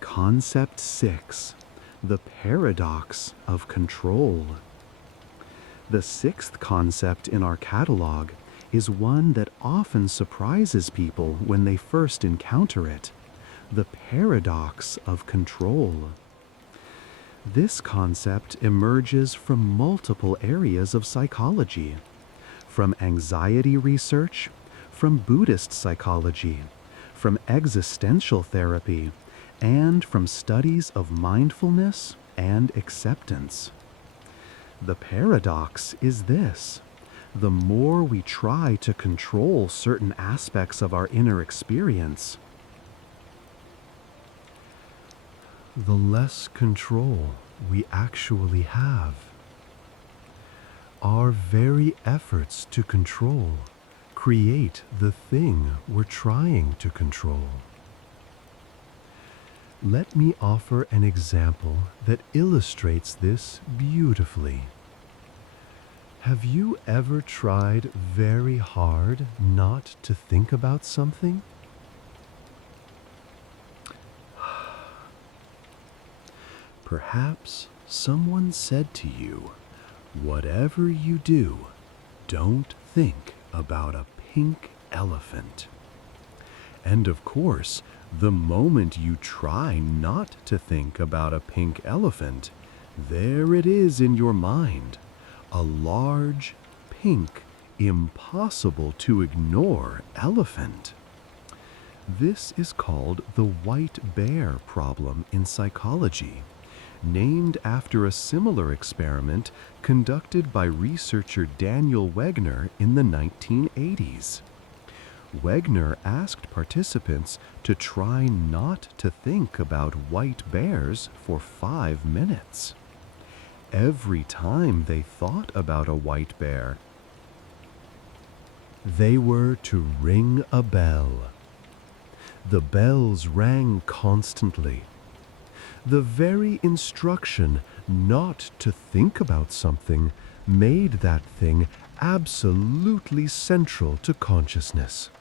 Concept 6, the paradox of control. The sixth concept in our catalog is one that often surprises people when they first encounter it: the paradox of control. This concept emerges from multiple areas of psychology, from anxiety research, from Buddhist psychology, from existential therapy, and from studies of mindfulness and acceptance. The paradox is this: the more we try to control certain aspects of our inner experience, the less control we actually have. Our very efforts to control create the thing we're trying to control. Let me offer an example that illustrates this beautifully. Have you ever tried very hard not to think about something? Perhaps someone said to you, "Whatever you do, don't think about a pink elephant." And of course, the moment you try not to think about a pink elephant, There it is in your mind, a large, pink, impossible to ignore elephant. This is called the white bear problem in psychology, named after a similar experiment conducted by researcher Daniel Wegner in the 1980s. Wegner asked participants to try not to think about white bears for 5 minutes. Every time they thought about a white bear, they were to ring a bell. The bells rang constantly. The very instruction not to think about something made that thing absolutely central to consciousness.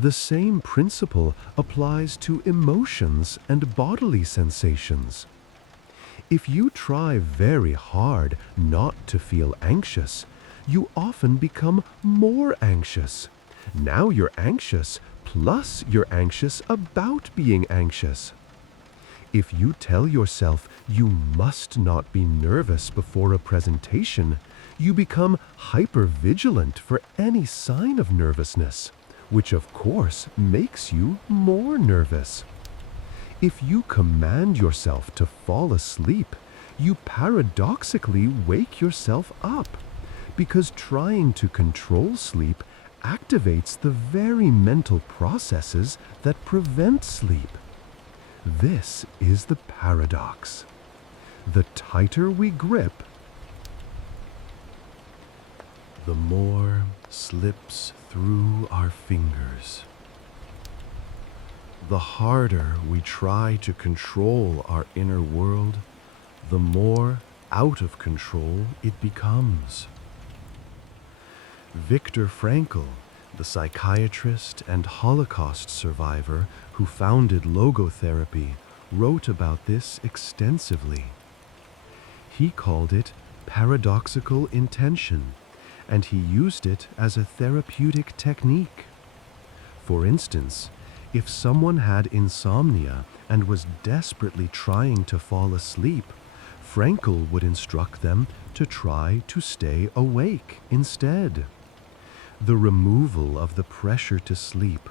The same principle applies to emotions and bodily sensations. If you try very hard not to feel anxious, you often become more anxious. Now you're anxious, plus you're anxious about being anxious. If you tell yourself you must not be nervous before a presentation, you become hypervigilant for any sign of nervousness, which of course makes you more nervous. If you command yourself to fall asleep, you paradoxically wake yourself up, because trying to control sleep activates the very mental processes that prevent sleep. This is the paradox. The tighter we grip, the more slips through our fingers. The harder we try to control our inner world, the more out of control it becomes. Viktor Frankl, the psychiatrist and Holocaust survivor who founded logotherapy, wrote about this extensively. He called it paradoxical intention, and he used it as a therapeutic technique. For instance, if someone had insomnia and was desperately trying to fall asleep, Frankl would instruct them to try to stay awake instead. The removal of the pressure to sleep,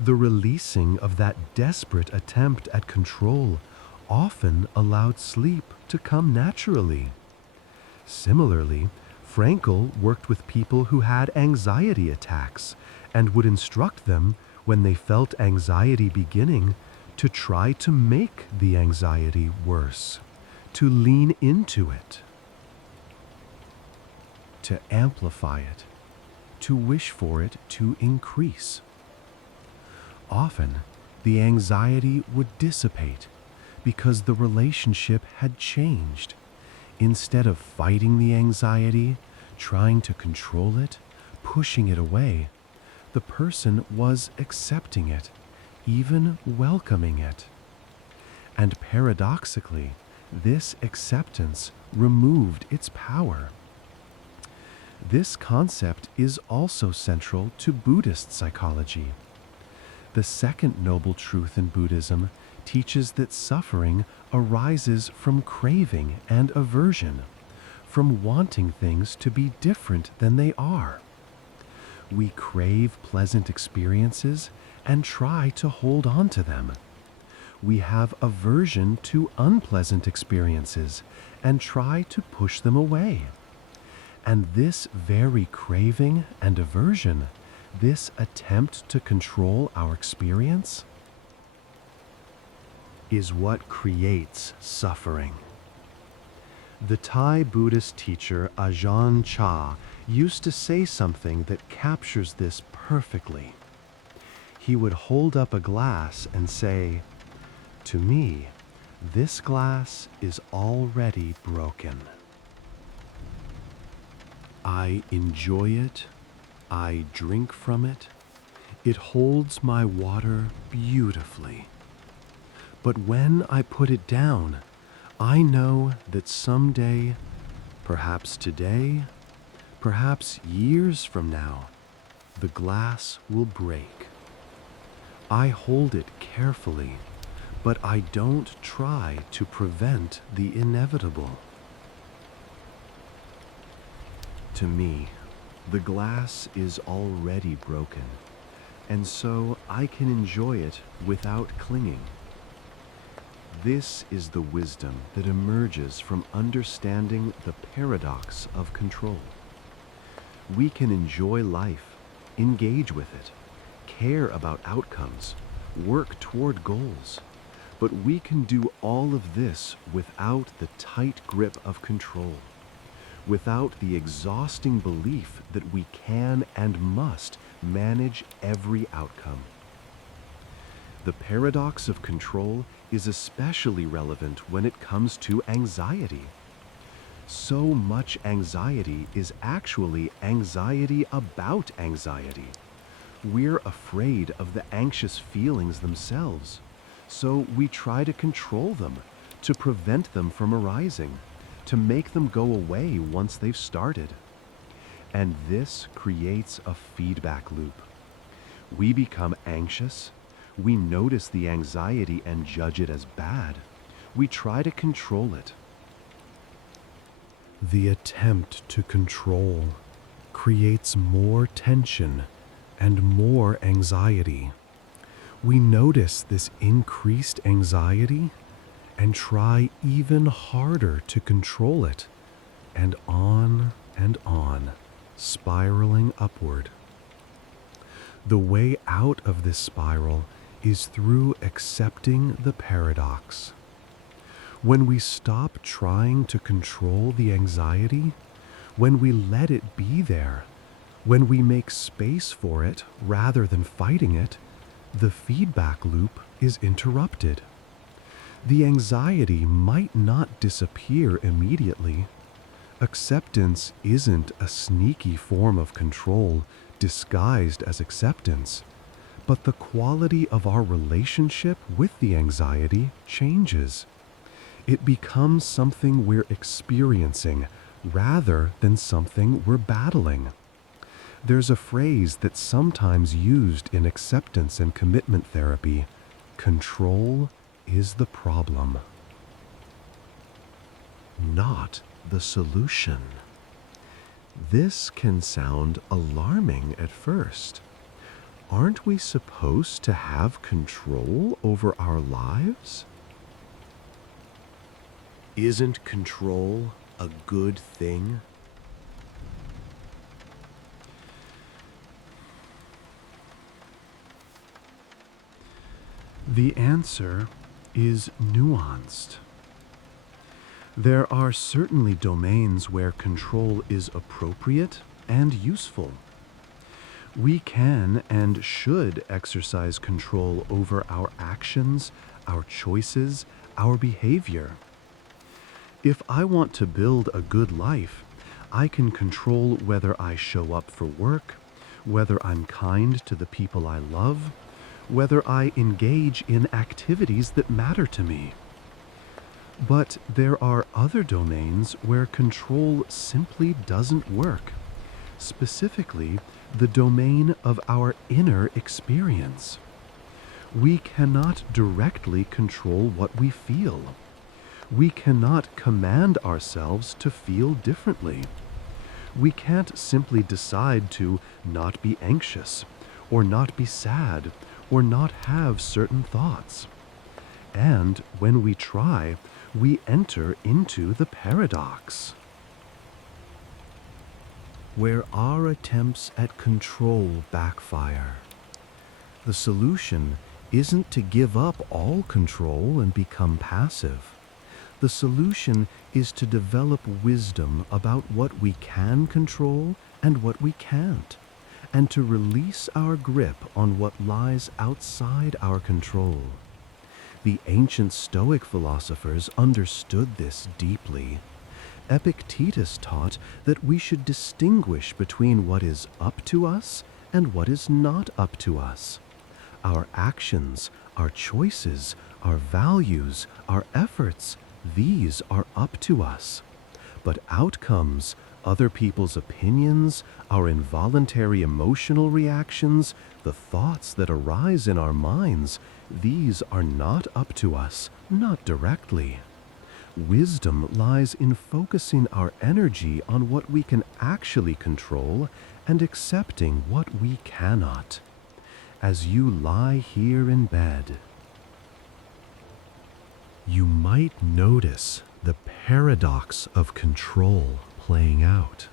the releasing of that desperate attempt at control, often allowed sleep to come naturally. Similarly, Frankl worked with people who had anxiety attacks and would instruct them, when they felt anxiety beginning, to try to make the anxiety worse, to lean into it, to amplify it, to wish for it to increase. Often, the anxiety would dissipate because the relationship had changed. Instead of fighting the anxiety, trying to control it, pushing it away, the person was accepting it, even welcoming it. And paradoxically, this acceptance removed its power. This concept is also central to Buddhist psychology. The second noble truth in Buddhism teaches that suffering arises from craving and aversion, from wanting things to be different than they are. We crave pleasant experiences and try to hold on to them. We have aversion to unpleasant experiences and try to push them away. And this very craving and aversion, this attempt to control our experience, is what creates suffering. The Thai Buddhist teacher Ajahn Chah used to say something that captures this perfectly. He would hold up a glass and say, "To me, this glass is already broken. I enjoy it, I drink from it, it holds my water beautifully. But when I put it down, I know that someday, perhaps today, perhaps years from now, the glass will break. I hold it carefully, but I don't try to prevent the inevitable. To me, the glass is already broken, and so I can enjoy it without clinging. This is the wisdom that emerges from understanding the paradox of control. We can enjoy life, engage with it, care about outcomes, work toward goals, but we can do all of this without the tight grip of control, without the exhausting belief that we can and must manage every outcome. The paradox of control is especially relevant when it comes to anxiety. So much anxiety is actually anxiety about anxiety. We're afraid of the anxious feelings themselves, so we try to control them, to prevent them from arising, to make them go away once they've started. And this creates a feedback loop. We become anxious. We notice the anxiety and judge it as bad. We try to control it. The attempt to control creates more tension and more anxiety. We notice this increased anxiety and try even harder to control it, and on, spiraling upward. The way out of this spiral is through accepting the paradox. When we stop trying to control the anxiety, when we let it be there, when we make space for it rather than fighting it, the feedback loop is interrupted. The anxiety might not disappear immediately. Acceptance isn't a sneaky form of control disguised as acceptance, but the quality of our relationship with the anxiety changes. It becomes something we're experiencing rather than something we're battling. There's a phrase that's sometimes used in acceptance and commitment therapy: control is the problem, not the solution. This can sound alarming at first. Aren't we supposed to have control over our lives? Isn't control a good thing? The answer is nuanced. There are certainly domains where control is appropriate and useful. We can and should exercise control over our actions, our choices, our behavior. If I want to build a good life, I can control whether I show up for work, whether I'm kind to the people I love, whether I engage in activities that matter to me. But there are other domains where control simply doesn't work, specifically the domain of our inner experience. We cannot directly control what we feel. We cannot command ourselves to feel differently. We can't simply decide to not be anxious, or not be sad, or not have certain thoughts. And when we try, we enter into the paradox, where our attempts at control backfire. The solution isn't to give up all control and become passive. The solution is to develop wisdom about what we can control and what we can't, and to release our grip on what lies outside our control. The ancient Stoic philosophers understood this deeply. Epictetus taught that we should distinguish between what is up to us and what is not up to us. Our actions, our choices, our values, our efforts, these are up to us. But outcomes, Other people's opinions, our involuntary emotional reactions, the thoughts that arise in our minds, these are not up to us, not directly. Wisdom lies in focusing our energy on what we can actually control and accepting what we cannot. As you lie here in bed, you might notice the paradox of control playing out.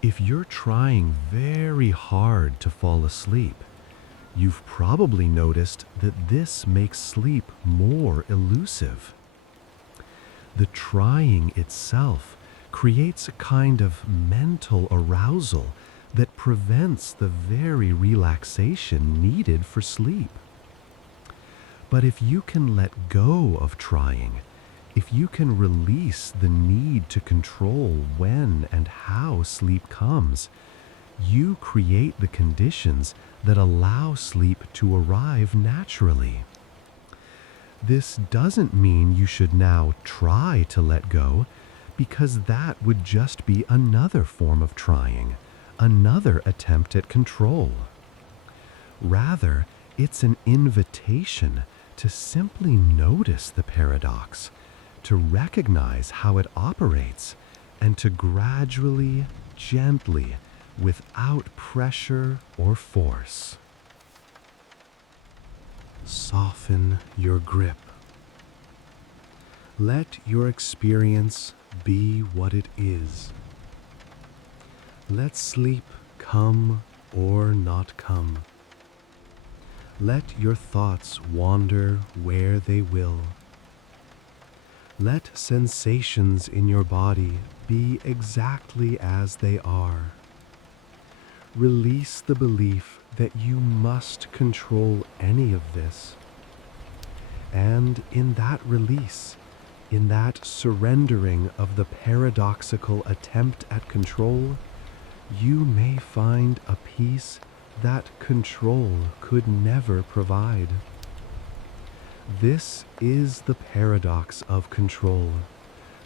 If you're trying very hard to fall asleep, you've probably noticed that this makes sleep more elusive. The trying itself creates a kind of mental arousal that prevents the very relaxation needed for sleep. But if you can let go of trying, if you can release the need to control when and how sleep comes, you create the conditions that allow sleep to arrive naturally. This doesn't mean you should now try to let go, because that would just be another form of trying, another attempt at control. Rather, it's an invitation to simply notice the paradox, to recognize how it operates, and to gradually, gently, without pressure or force, soften your grip. Let your experience be what it is. Let sleep come or not come. Let your thoughts wander where they will. Let sensations in your body be exactly as they are. Release the belief that you must control any of this. And in that release, in that surrendering of the paradoxical attempt at control, you may find a peace that control could never provide. This is the paradox of control,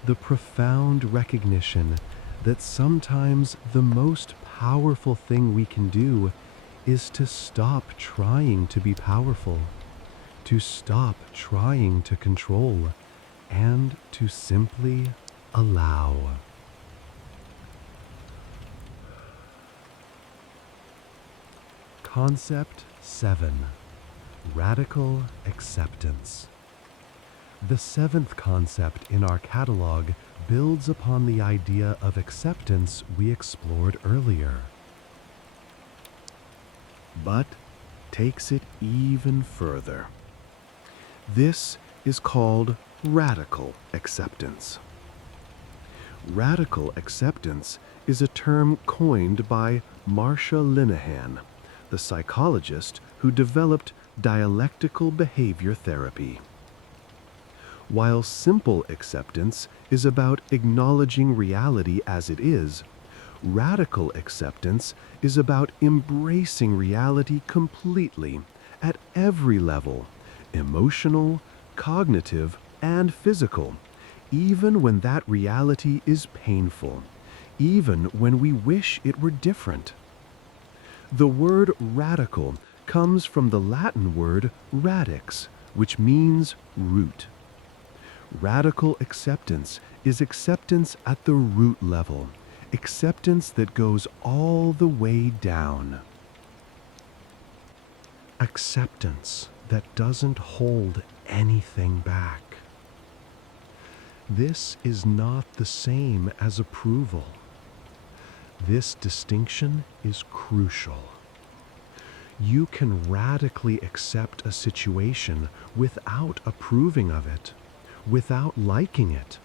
the profound recognition that sometimes the most powerful thing we can do is to stop trying to be powerful, to stop trying to control, and to simply allow. Concept 7. Radical acceptance. The 7th concept in our catalog builds upon the idea of acceptance we explored earlier, but takes it even further. This is called radical acceptance. Radical acceptance is a term coined by Marsha Linehan, the psychologist who developed dialectical behavior therapy. While simple acceptance is about acknowledging reality as it is, radical acceptance is about embracing reality completely, at every level, emotional, cognitive, and physical, even when that reality is painful, even when we wish it were different. The word radical comes from the Latin word radix, which means root. Radical acceptance is acceptance at the root level, acceptance that goes all the way down. Acceptance that doesn't hold anything back. This is not the same as approval. This distinction is crucial. You can radically accept a situation without approving of it, without liking it,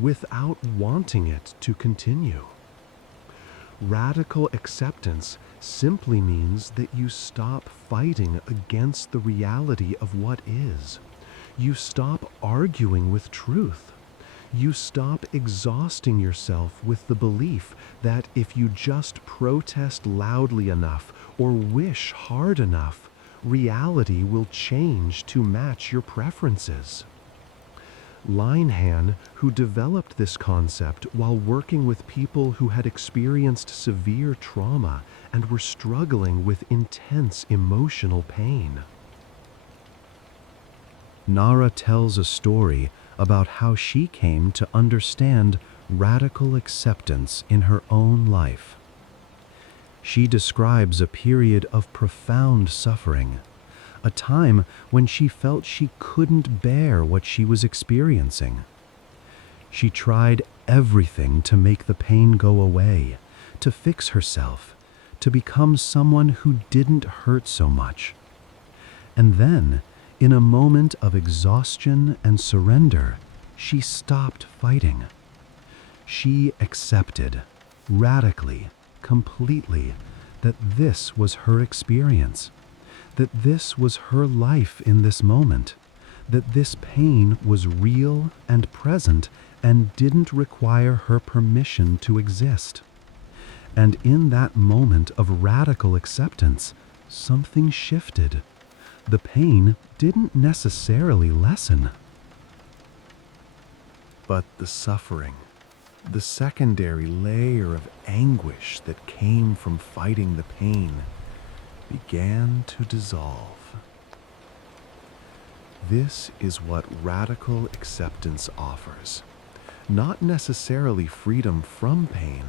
without wanting it to continue. Radical acceptance simply means that you stop fighting against the reality of what is. You stop arguing with truth. You stop exhausting yourself with the belief that if you just protest loudly enough or wish hard enough, reality will change to match your preferences. Linehan, who developed this concept while working with people who had experienced severe trauma and were struggling with intense emotional pain. Nara tells a story about how she came to understand radical acceptance in her own life. She describes a period of profound suffering, a time when she felt she couldn't bear what she was experiencing. She tried everything to make the pain go away, to fix herself, to become someone who didn't hurt so much. And then, in a moment of exhaustion and surrender, she stopped fighting. She accepted, radically, completely, that this was her experience, that this was her life in this moment, that this pain was real and present and didn't require her permission to exist. And in that moment of radical acceptance, something shifted. The pain didn't necessarily lessen. But the suffering, the secondary layer of anguish that came from fighting the pain, began to dissolve. This is what radical acceptance offers. Not necessarily freedom from pain,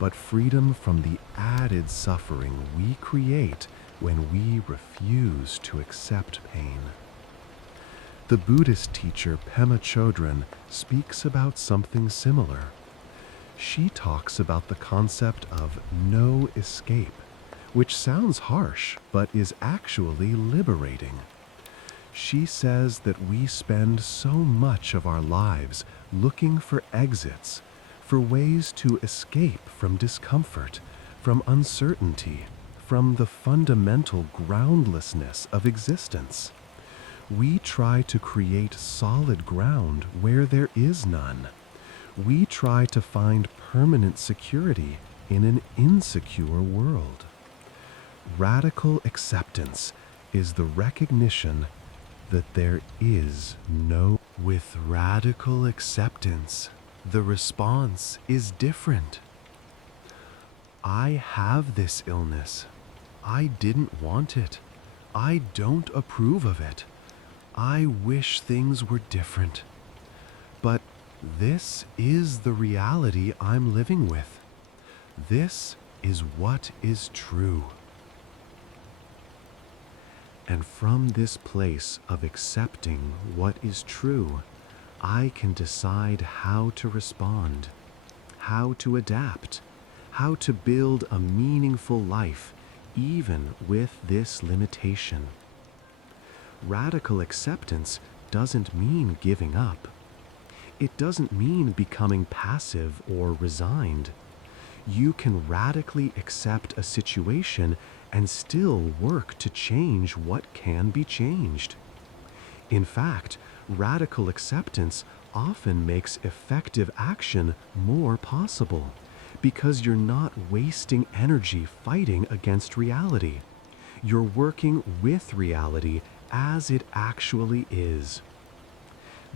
but freedom from the added suffering we create when we refuse to accept pain. The Buddhist teacher Pema Chodron speaks about something similar. She talks about the concept of no escape, which sounds harsh but is actually liberating. She says that we spend so much of our lives looking for exits, for ways to escape from discomfort, from uncertainty, from the fundamental groundlessness of existence. We try to create solid ground where there is none. We try to find permanent security in an insecure world. Radical acceptance is the recognition that there is no. With radical acceptance, the response is different. I have this illness. I didn't want it. I don't approve of it. I wish things were different. But this is the reality I'm living with. This is what is true. And from this place of accepting what is true, I can decide how to respond, how to adapt, how to build a meaningful life, even with this limitation. Radical acceptance doesn't mean giving up. It doesn't mean becoming passive or resigned. You can radically accept a situation and still work to change what can be changed. In fact, radical acceptance often makes effective action more possible because you're not wasting energy fighting against reality. You're working with reality as it actually is.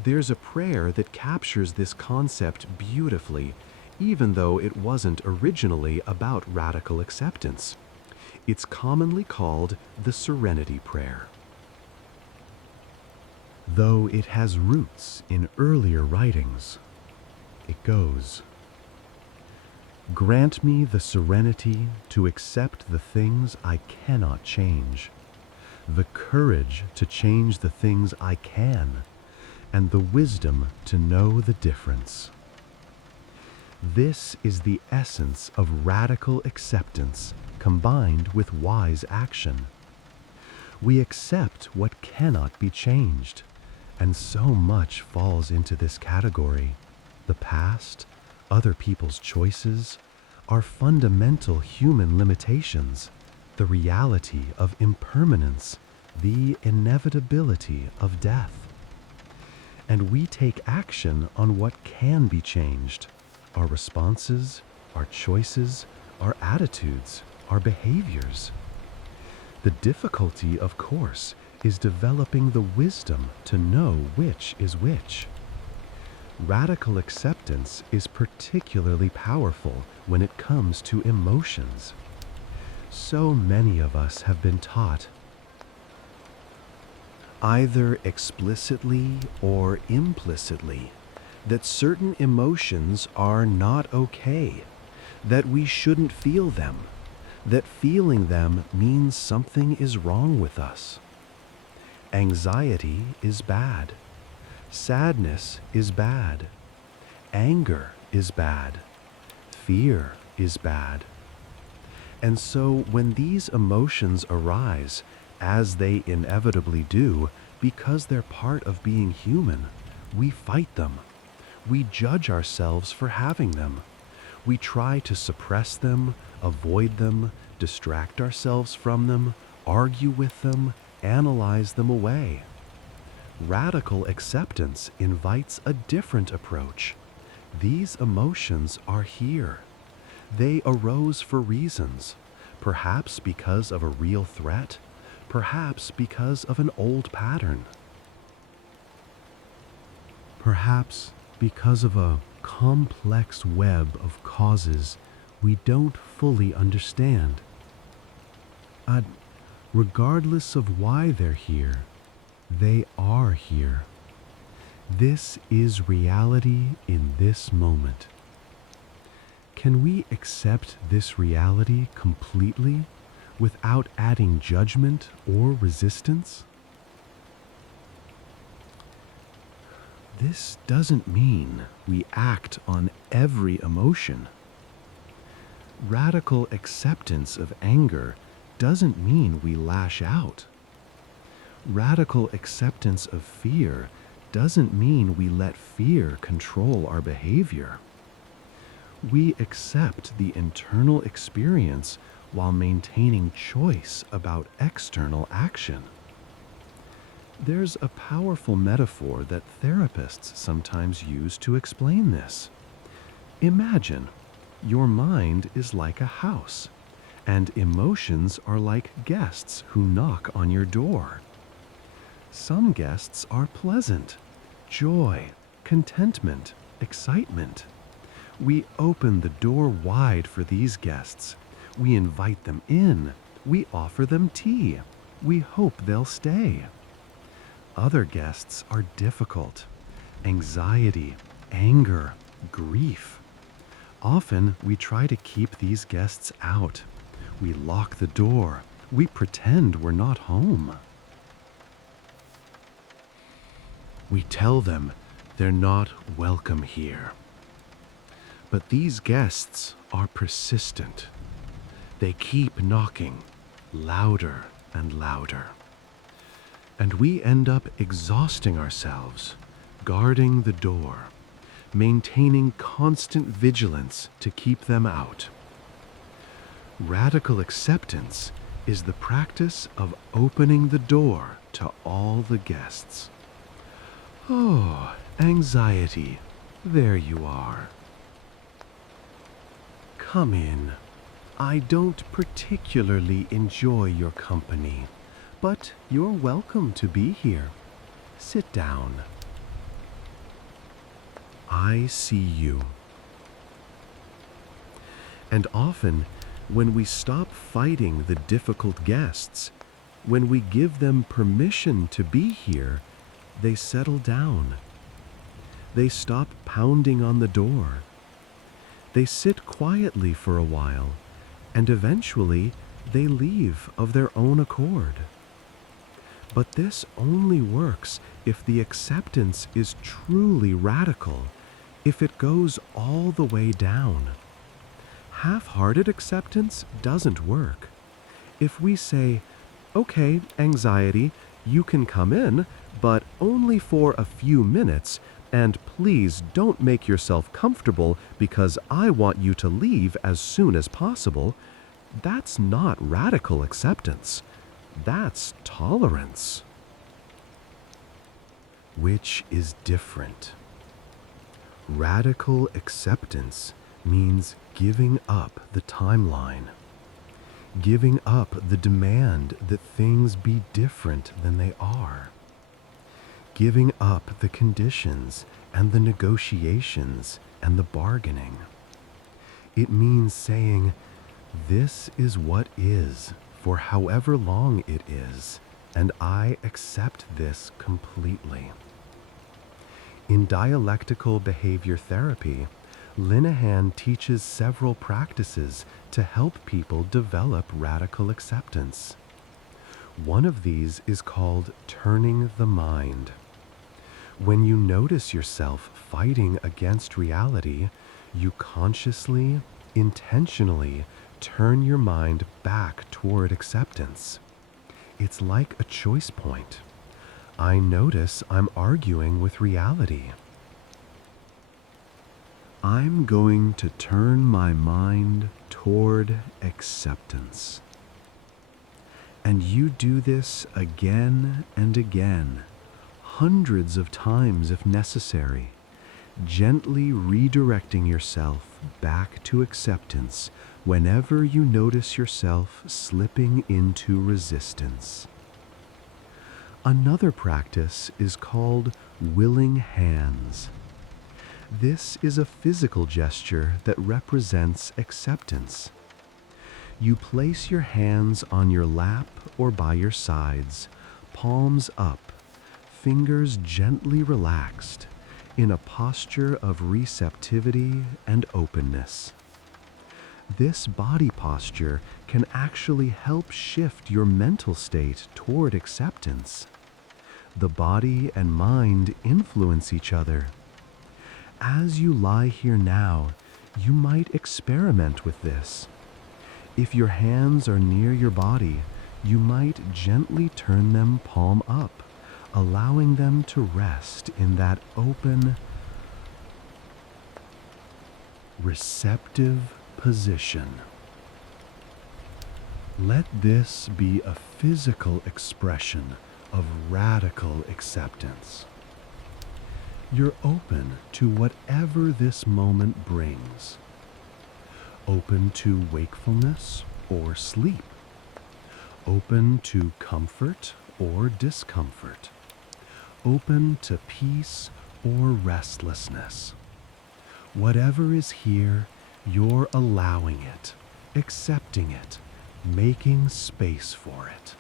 There's a prayer that captures this concept beautifully, even though it wasn't originally about radical acceptance. It's commonly called the Serenity Prayer. Though it has roots in earlier writings, it goes, "Grant me the serenity to accept the things I cannot change, the courage to change the things I can, and the wisdom to know the difference." This is the essence of radical acceptance combined with wise action. We accept what cannot be changed, and so much falls into this category. The past, other people's choices, our fundamental human limitations, the reality of impermanence, the inevitability of death. And we take action on what can be changed, our responses, our choices, our attitudes, our behaviors. The difficulty, of course, is developing the wisdom to know which is which. Radical acceptance is particularly powerful when it comes to emotions. So many of us have been taught, either explicitly or implicitly, that certain emotions are not okay, that we shouldn't feel them, that feeling them means something is wrong with us. Anxiety is bad. Sadness is bad. Anger is bad. Fear is bad. And so when these emotions arise, as they inevitably do, because they're part of being human, we fight them. We judge ourselves for having them. We try to suppress them, avoid them, distract ourselves from them, argue with them, analyze them away. Radical acceptance invites a different approach. These emotions are here. They arose for reasons, perhaps because of a real threat, perhaps because of an old pattern, perhaps because of a complex web of causes we don't fully understand. Regardless of why they're here, they are here. This is reality in this moment. Can we accept this reality completely without adding judgment or resistance? This doesn't mean we act on every emotion. Radical acceptance of anger doesn't mean we lash out. Radical acceptance of fear doesn't mean we let fear control our behavior. We accept the internal experience while maintaining choice about external action. There's a powerful metaphor that therapists sometimes use to explain this. Imagine your mind is like a house, and emotions are like guests who knock on your door. Some guests are pleasant, joy, contentment, excitement. We open the door wide for these guests. We invite them in. We offer them tea. We hope they'll stay. Other guests are difficult. Anxiety, anger, grief. Often we try to keep these guests out. We lock the door. We pretend we're not home. We tell them they're not welcome here. But these guests are persistent. They keep knocking, louder and louder. And we end up exhausting ourselves, guarding the door, maintaining constant vigilance to keep them out. Radical acceptance is the practice of opening the door to all the guests. Oh, anxiety, there you are. Come in. I don't particularly enjoy your company, but you're welcome to be here. Sit down. I see you. And often, when we stop fighting the difficult guests, when we give them permission to be here, they settle down. They stop pounding on the door. They sit quietly for a while, and eventually they leave of their own accord. But this only works if the acceptance is truly radical, if it goes all the way down. Half-hearted acceptance doesn't work. If we say, okay, anxiety, you can come in, but only for a few minutes, and please don't make yourself comfortable because I want you to leave as soon as possible, that's not radical acceptance. That's tolerance. Which is different. Radical acceptance means giving up the timeline, giving up the demand that things be different than they are, giving up the conditions and the negotiations and the bargaining. It means saying, "This is what is for however long it is, and I accept this completely." In dialectical behavior therapy, Linehan teaches several practices to help people develop radical acceptance. One of these is called turning the mind. When you notice yourself fighting against reality, you consciously, intentionally turn your mind back toward acceptance. It's like a choice point. I notice I'm arguing with reality. I'm going to turn my mind toward acceptance. And you do this again and again, hundreds of times if necessary, gently redirecting yourself back to acceptance whenever you notice yourself slipping into resistance. Another practice is called willing hands. This is a physical gesture that represents acceptance. You place your hands on your lap or by your sides, palms up, fingers gently relaxed, in a posture of receptivity and openness. This body posture can actually help shift your mental state toward acceptance. The body and mind influence each other. As you lie here now, you might experiment with this. If your hands are near your body, you might gently turn them palm up, allowing them to rest in that open, receptive position. Let this be a physical expression of radical acceptance. You're open to whatever this moment brings. Open to wakefulness or sleep. Open to comfort or discomfort. Open to peace or restlessness. Whatever is here, you're allowing it, accepting it, making space for it.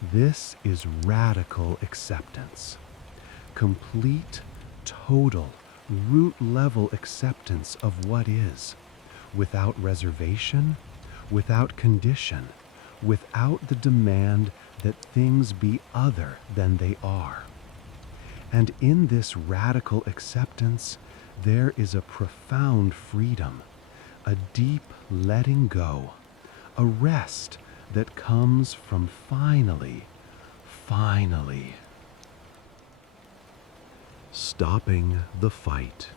This is radical acceptance. Complete, total, root-level acceptance of what is, without reservation, without condition, without the demand that things be other than they are. And in this radical acceptance, there is a profound freedom, a deep letting go, a rest that comes from finally stopping the fight.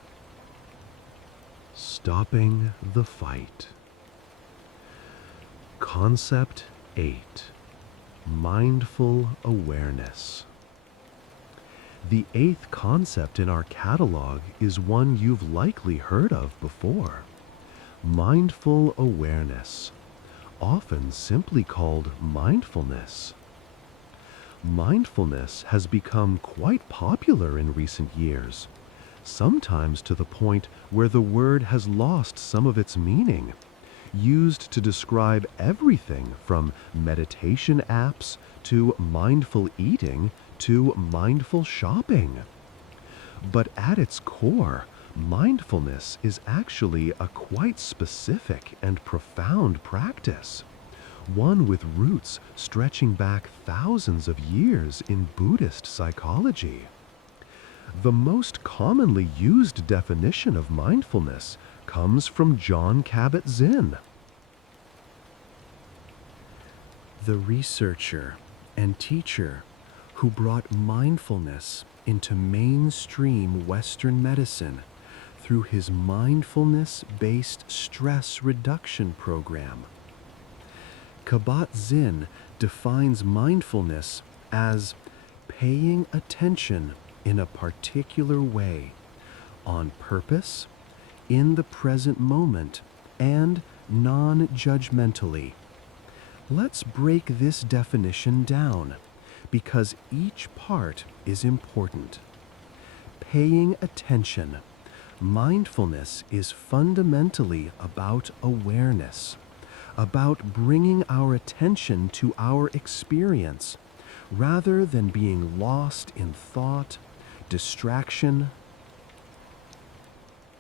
Stopping the fight. Concept 8. Mindful awareness. The 8th concept in our catalog is one you've likely heard of before. Mindful awareness, often simply called mindfulness. Mindfulness has become quite popular in recent years, sometimes to the point where the word has lost some of its meaning, used to describe everything from meditation apps to mindful eating to mindful shopping. But at its core, mindfulness is actually a quite specific and profound practice, one with roots stretching back thousands of years in Buddhist psychology. The most commonly used definition of mindfulness comes from Jon Kabat-Zinn. The researcher and teacher who brought mindfulness into mainstream Western medicine through his mindfulness-based stress reduction program. Kabat-Zinn defines mindfulness as paying attention in a particular way, on purpose, in the present moment, and non-judgmentally. Let's break this definition down, because each part is important. Paying attention. Mindfulness is fundamentally about awareness, about bringing our attention to our experience rather than being lost in thought, distraction,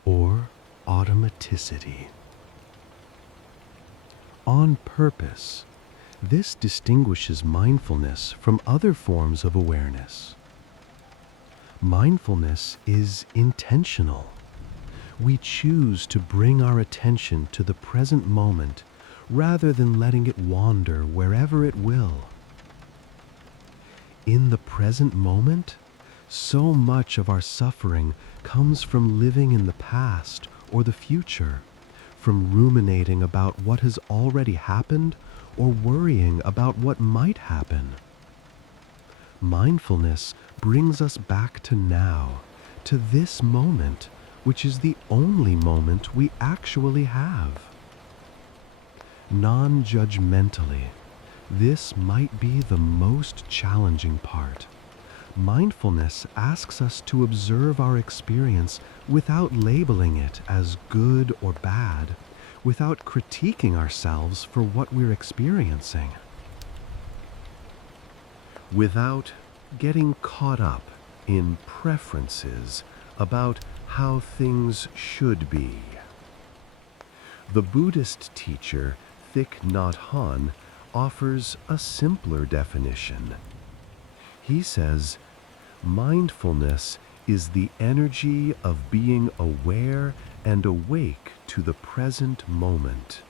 or automaticity. On purpose, this distinguishes mindfulness from other forms of awareness. Mindfulness is intentional. We choose to bring our attention to the present moment rather than letting it wander wherever it will. In the present moment, so much of our suffering comes from living in the past or the future, from ruminating about what has already happened or worrying about what might happen. Mindfulness brings us back to now, to this moment, which is the only moment we actually have. Non-judgmentally, this might be the most challenging part. Mindfulness asks us to observe our experience without labeling it as good or bad, without critiquing ourselves for what we're experiencing, without getting caught up in preferences about how things should be. The Buddhist teacher Thich Nhat Hanh offers a simpler definition. He says, mindfulness is the energy of being aware and awake to the present moment.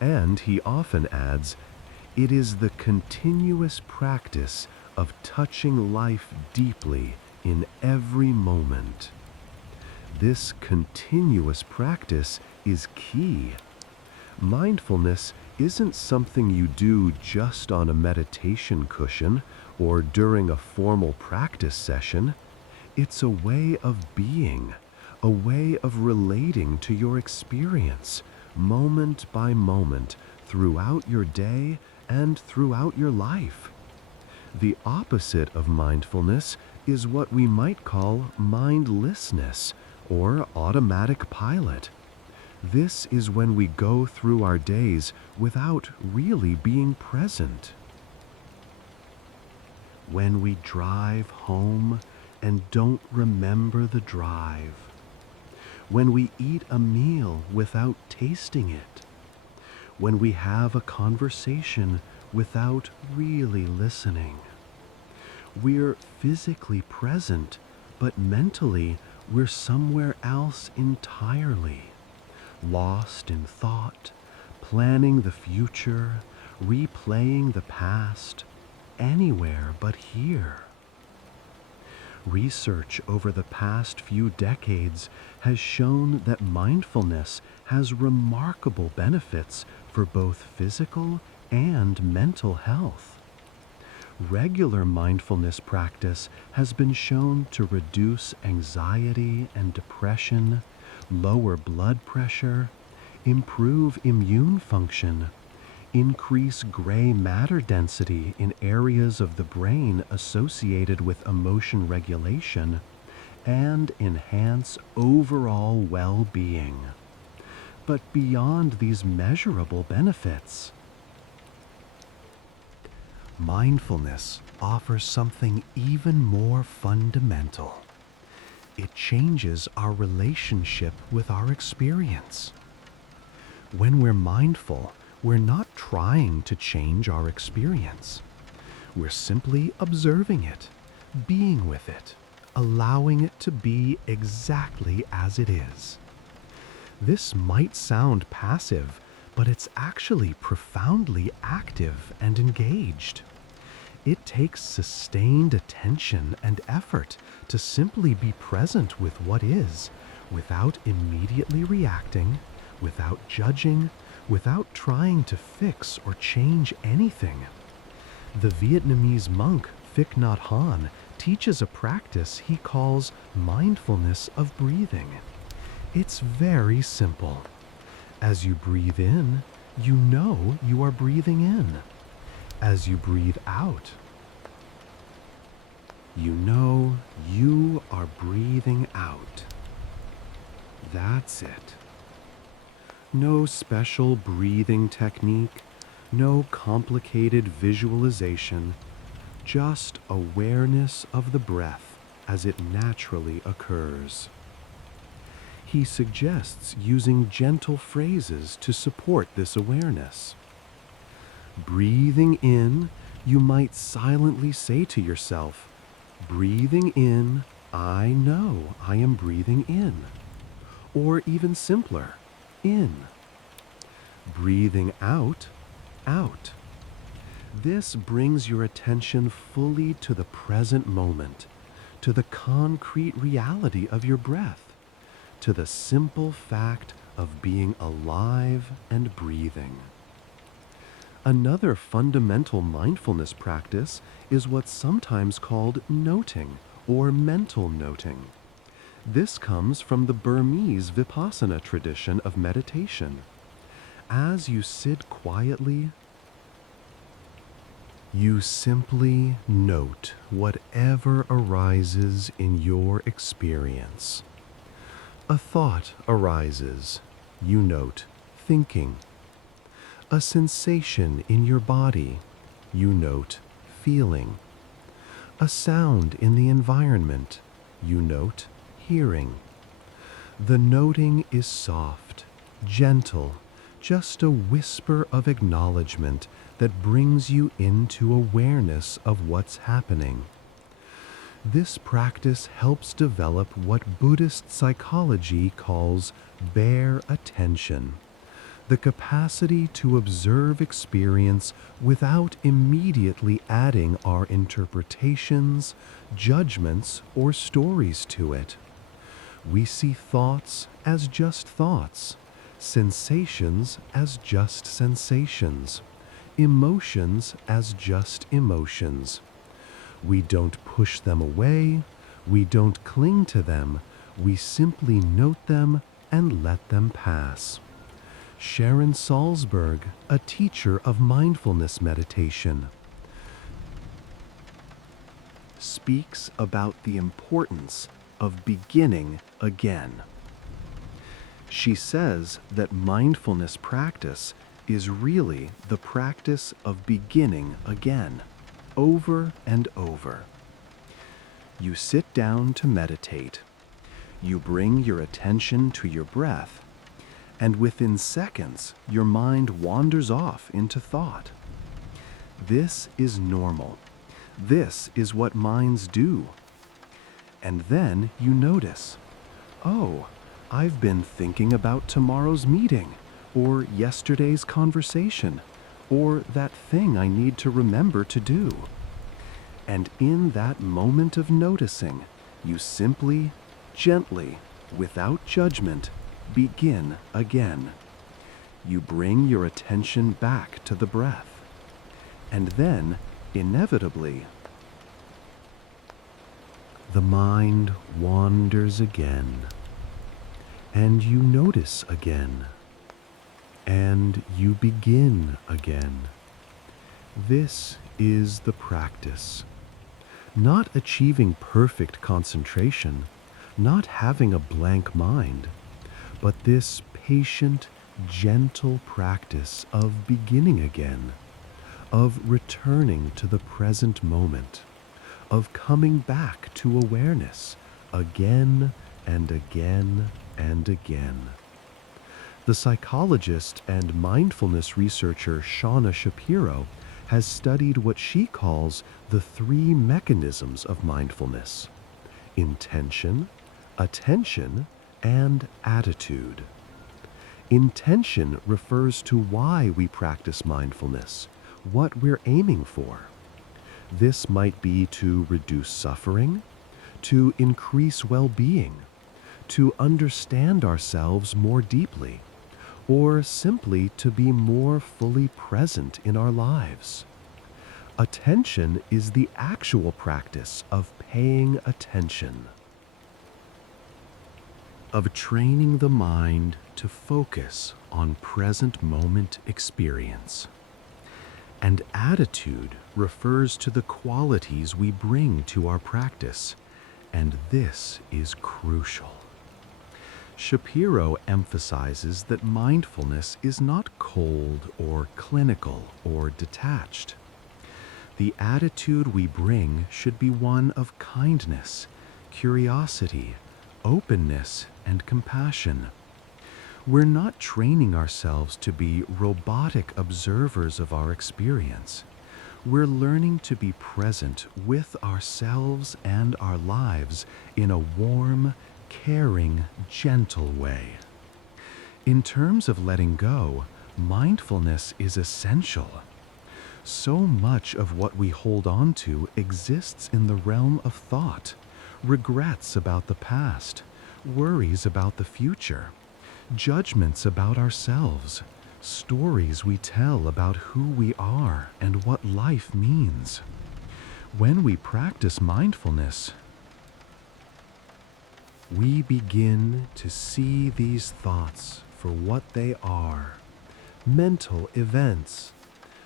And he often adds, it is the continuous practice of touching life deeply in every moment. This continuous practice is key. Mindfulness isn't something you do just on a meditation cushion or during a formal practice session. It's a way of being, a way of relating to your experience, moment by moment, throughout your day and throughout your life. The opposite of mindfulness is what we might call mindlessness or automatic pilot. This is when we go through our days without really being present. When we drive home and don't remember the drive. When we eat a meal without tasting it. When we have a conversation without really listening. We're physically present, but mentally we're somewhere else entirely. Lost in thought, planning the future, replaying the past, anywhere but here. Research over the past few decades has shown that mindfulness has remarkable benefits for both physical and mental health. Regular mindfulness practice has been shown to reduce anxiety and depression, lower blood pressure, improve immune function, increase gray matter density in areas of the brain associated with emotion regulation, and enhance overall well-being. But beyond these measurable benefits, mindfulness offers something even more fundamental. It changes our relationship with our experience. When we're mindful, we're not trying to change our experience. We're simply observing it, being with it, allowing it to be exactly as it is. This might sound passive, but it's actually profoundly active and engaged. It takes sustained attention and effort to simply be present with what is, without immediately reacting, without judging, without trying to fix or change anything. The Vietnamese monk Thich Nhat Hanh teaches a practice he calls mindfulness of breathing. It's very simple. As you breathe in, you know you are breathing in. As you breathe out, You know you are breathing out. That's it. No special breathing technique, no complicated visualization, just awareness of the breath as it naturally occurs. He suggests using gentle phrases to support this awareness. Breathing in, you might silently say to yourself, breathing in, I know I am breathing in. Or even simpler, in. Breathing out, out. This brings your attention fully to the present moment, to the concrete reality of your breath, to the simple fact of being alive and breathing. Another fundamental mindfulness practice is what's sometimes called noting or mental noting. This comes from the Burmese Vipassana tradition of meditation. As you sit quietly, you simply note whatever arises in your experience. A thought arises, you note thinking. A sensation in your body, you note feeling. A sound in the environment, you note hearing. The noting is soft, gentle, just a whisper of acknowledgement that brings you into awareness of what's happening. This practice helps develop what Buddhist psychology calls bare attention, the capacity to observe experience without immediately adding our interpretations, judgments, or stories to it. We see thoughts as just thoughts, sensations as just sensations, emotions as just emotions. We don't push them away, we don't cling to them, we simply note them and let them pass. Sharon Salzberg, a teacher of mindfulness meditation, speaks about the importance of beginning again. She says that mindfulness practice is really the practice of beginning again, over and over. You sit down to meditate. You bring your attention to your breath, and within seconds, your mind wanders off into thought. This is normal. This is what minds do. And then you notice, oh, I've been thinking about tomorrow's meeting, or yesterday's conversation, or that thing I need to remember to do. And in that moment of noticing, you simply, gently, without judgment, begin again. You bring your attention back to the breath. And then, inevitably, the mind wanders again. And you notice again. And you begin again. This is the practice. Not achieving perfect concentration, not having a blank mind, but this patient, gentle practice of beginning again, of returning to the present moment, of coming back to awareness again and again and again. The psychologist and mindfulness researcher Shauna Shapiro has studied what she calls the three mechanisms of mindfulness: intention, attention, and attitude. Intention refers to why we practice mindfulness, what we're aiming for. This might be to reduce suffering, to increase well-being, to understand ourselves more deeply, or simply to be more fully present in our lives. Attention is the actual practice of paying attention, of training the mind to focus on present moment experience. And attitude refers to the qualities we bring to our practice, and this is crucial. Shapiro emphasizes that mindfulness is not cold or clinical or detached. The attitude we bring should be one of kindness, curiosity, openness, and compassion. We're not training ourselves to be robotic observers of our experience. We're learning to be present with ourselves and our lives in a warm, caring, gentle way. In terms of letting go, mindfulness is essential. So much of what we hold on to exists in the realm of thought, regrets about the past, worries about the future, judgments about ourselves, stories we tell about who we are and what life means. When we practice mindfulness, we begin to see these thoughts for what they are: mental events,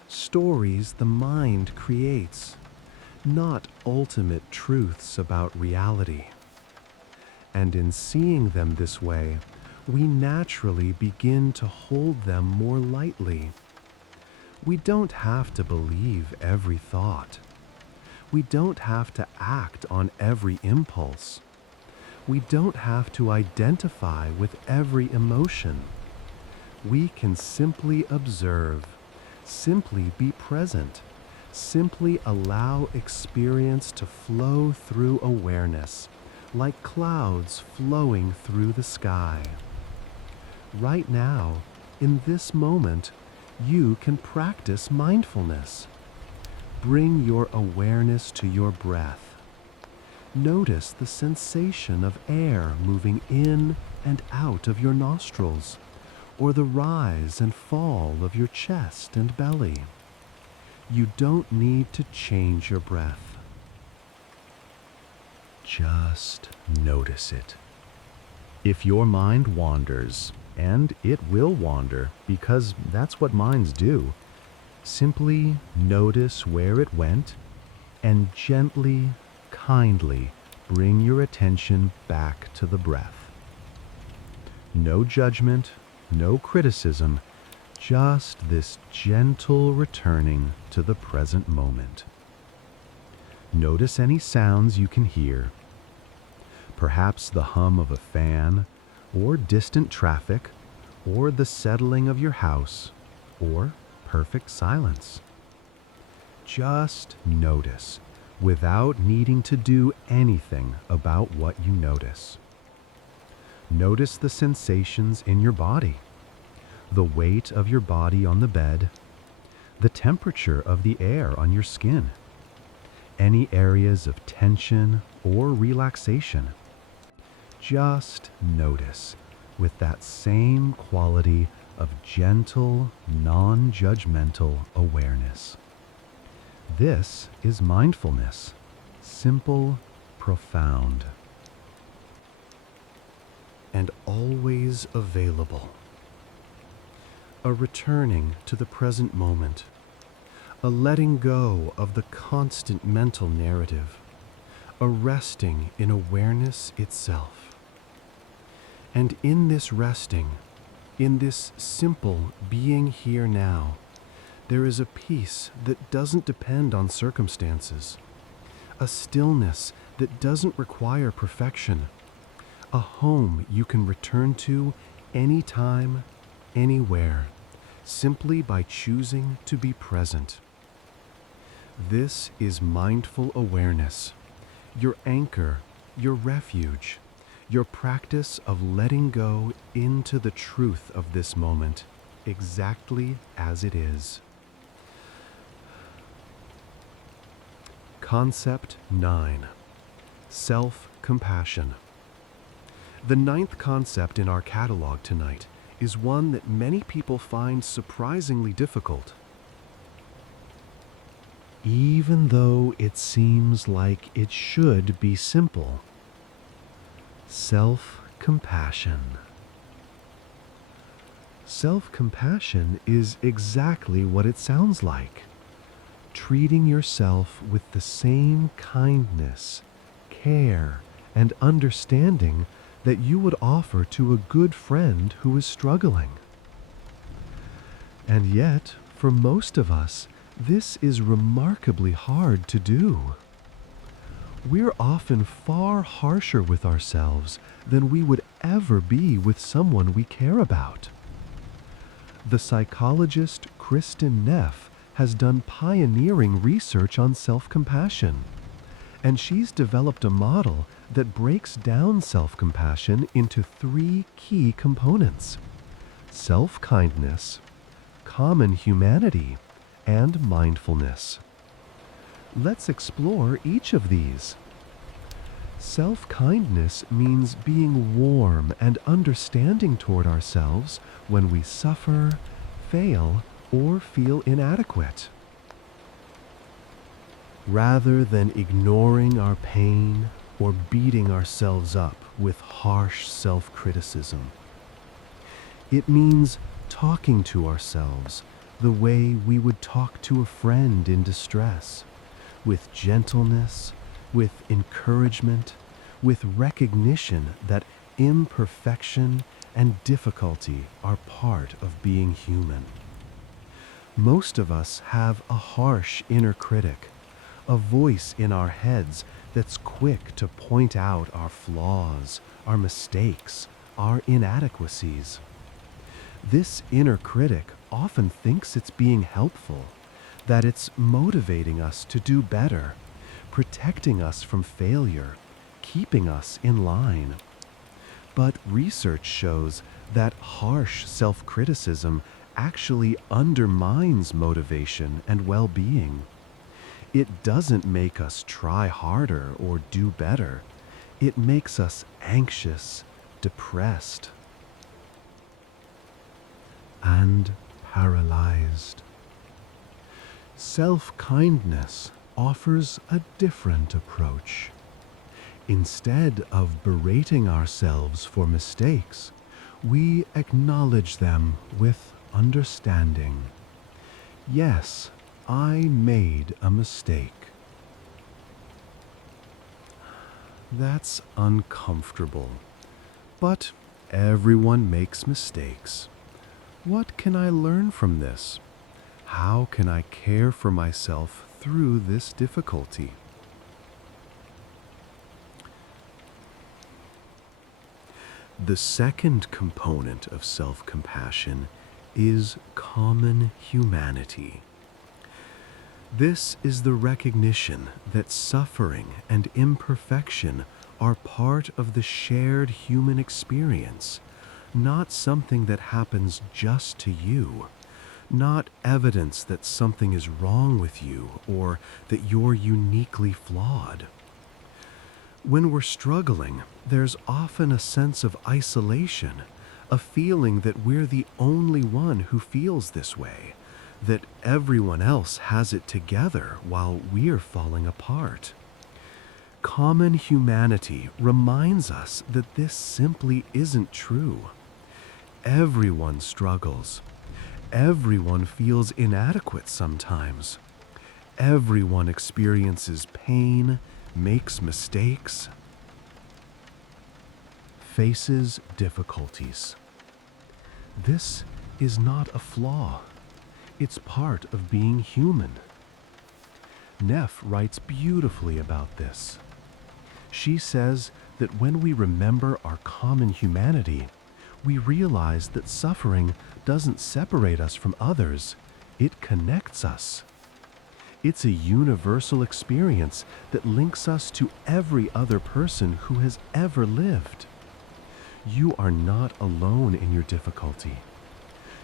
stories the mind creates, not ultimate truths about reality. And in seeing them this way, we naturally begin to hold them more lightly. We don't have to believe every thought. We don't have to act on every impulse. We don't have to identify with every emotion. We can simply observe, simply be present, simply allow experience to flow through awareness, like clouds flowing through the sky. Right now, in this moment, you can practice mindfulness. Bring your awareness to your breath. Notice the sensation of air moving in and out of your nostrils, or the rise and fall of your chest and belly. You don't need to change your breath. Just notice it. If your mind wanders, and it will wander because that's what minds do, simply notice where it went and gently, kindly bring your attention back to the breath. No judgment, no criticism, just this gentle returning to the present moment. Notice any sounds you can hear. Perhaps the hum of a fan, or distant traffic, or the settling of your house, or perfect silence. Just notice, without needing to do anything about what you notice. Notice the sensations in your body, the weight of your body on the bed, the temperature of the air on your skin, any areas of tension or relaxation. Just notice with that same quality of gentle, non-judgmental awareness. This is mindfulness, simple, profound, and always available. A returning to the present moment, a letting go of the constant mental narrative, a resting in awareness itself. And in this resting, in this simple being here now, there is a peace that doesn't depend on circumstances, a stillness that doesn't require perfection, a home you can return to anytime, anywhere, simply by choosing to be present. This is mindful awareness, your anchor, your refuge, your practice of letting go into the truth of this moment, exactly as it is. Concept 9. Self-compassion. The 9th concept in our catalog tonight is one that many people find surprisingly difficult. Even though it seems like it should be simple. Self-compassion. Self-compassion is exactly what it sounds like. treating yourself with the same kindness, care, and understanding that you would offer to a good friend who is struggling. And yet, for most of us, this is remarkably hard to do. We're often far harsher with ourselves than we would ever be with someone we care about. The psychologist Kristen Neff has done pioneering research on self-compassion, and she's developed a model that breaks down self-compassion into three key components: self-kindness, common humanity, and mindfulness. Let's explore each of these. Self-kindness means being warm and understanding toward ourselves when we suffer, fail, or feel inadequate. Rather than ignoring our pain or beating ourselves up with harsh self-criticism, it means talking to ourselves the way we would talk to a friend in distress, with gentleness, with encouragement, with recognition that imperfection and difficulty are part of being human. Most of us have a harsh inner critic, a voice in our heads that's quick to point out our flaws, our mistakes, our inadequacies. This inner critic often thinks it's being helpful, that it's motivating us to do better, protecting us from failure, keeping us in line. But research shows that harsh self-criticism actually undermines motivation and well-being. It doesn't make us try harder or do better. It makes us anxious, depressed, and paralyzed. Self-kindness offers a different approach. Instead of berating ourselves for mistakes, we acknowledge them with understanding. Yes, I made a mistake. That's uncomfortable, but everyone makes mistakes. What can I learn from this? How can I care for myself through this difficulty? The second component of self-compassion is common humanity. This is the recognition that suffering and imperfection are part of the shared human experience, not something that happens just to you, not evidence that something is wrong with you or that you're uniquely flawed. When we're struggling, there's often a sense of isolation, a feeling that we're the only one who feels this way, that everyone else has it together while we're falling apart. Common humanity reminds us that this simply isn't true. Everyone struggles. Everyone feels inadequate sometimes. Everyone experiences pain, makes mistakes, faces difficulties. This is not a flaw. It's part of being human. Neff writes beautifully about this. She says that when we remember our common humanity, we realize that suffering doesn't separate us from others, it connects us. It's a universal experience that links us to every other person who has ever lived. You are not alone in your difficulty.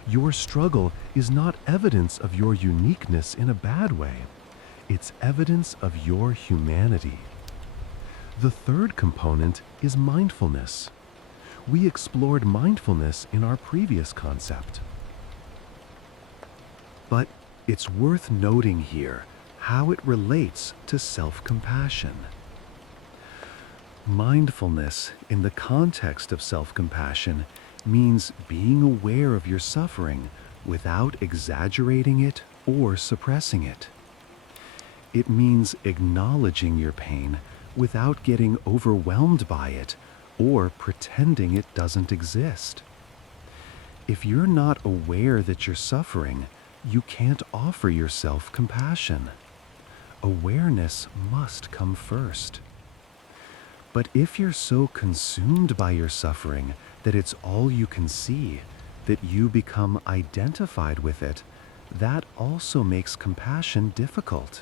Your struggle is not evidence of your uniqueness in a bad way. It's evidence of your humanity. The third component is mindfulness. We explored mindfulness in our previous concept. But it's worth noting here how it relates to self-compassion. Mindfulness in the context of self-compassion means being aware of your suffering without exaggerating it or suppressing it. It means acknowledging your pain without getting overwhelmed by it or pretending it doesn't exist. If you're not aware that you're suffering, you can't offer yourself compassion. Awareness must come first. But if you're so consumed by your suffering that it's all you can see, that you become identified with it, that also makes compassion difficult.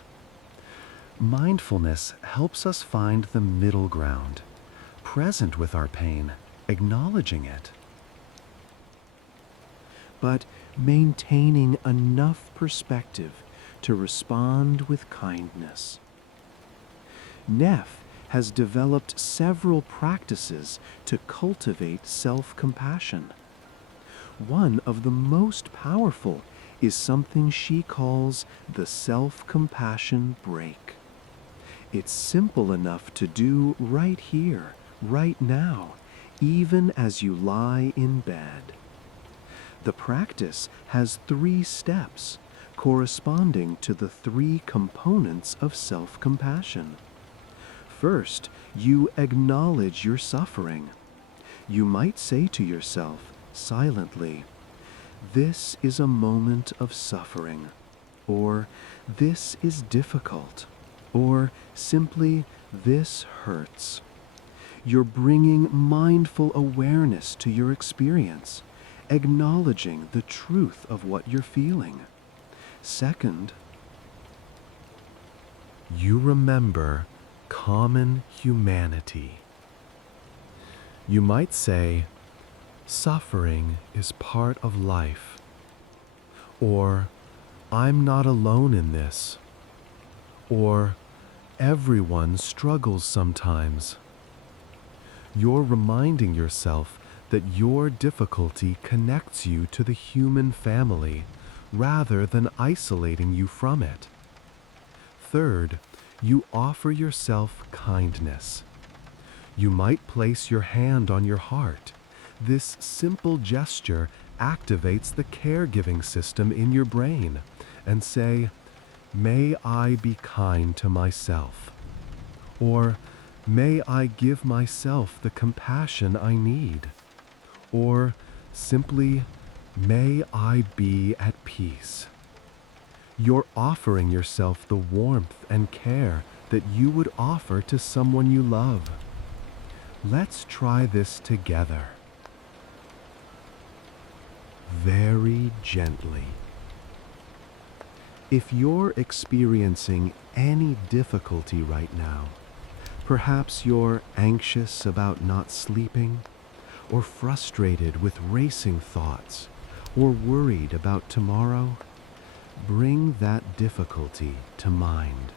Mindfulness helps us find the middle ground, present with our pain, acknowledging it, but maintaining enough perspective to respond with kindness. Neff has developed several practices to cultivate self-compassion. One of the most powerful is something she calls the self-compassion break. It's simple enough to do right here, right now, even as you lie in bed. The practice has 3 steps, corresponding to the 3 components of self-compassion. First, you acknowledge your suffering. You might say to yourself, silently, "This is a moment of suffering," or "This is difficult," or simply, "This hurts." You're bringing mindful awareness to your experience, acknowledging the truth of what you're feeling. Second, you remember common humanity. You might say, "Suffering is part of life," or "I'm not alone in this," or "Everyone struggles sometimes." You're reminding yourself that your difficulty connects you to the human family rather than isolating you from it. Third, you offer yourself kindness. You might place your hand on your heart. This simple gesture activates the caregiving system in your brain and say, "May I be kind to myself," or "May I give myself the compassion I need," or simply, "May I be at peace." You're offering yourself the warmth and care that you would offer to someone you love. Let's try this together. Very gently. If you're experiencing any difficulty right now, perhaps you're anxious about not sleeping, or frustrated with racing thoughts, or worried about tomorrow, bring that difficulty to mind.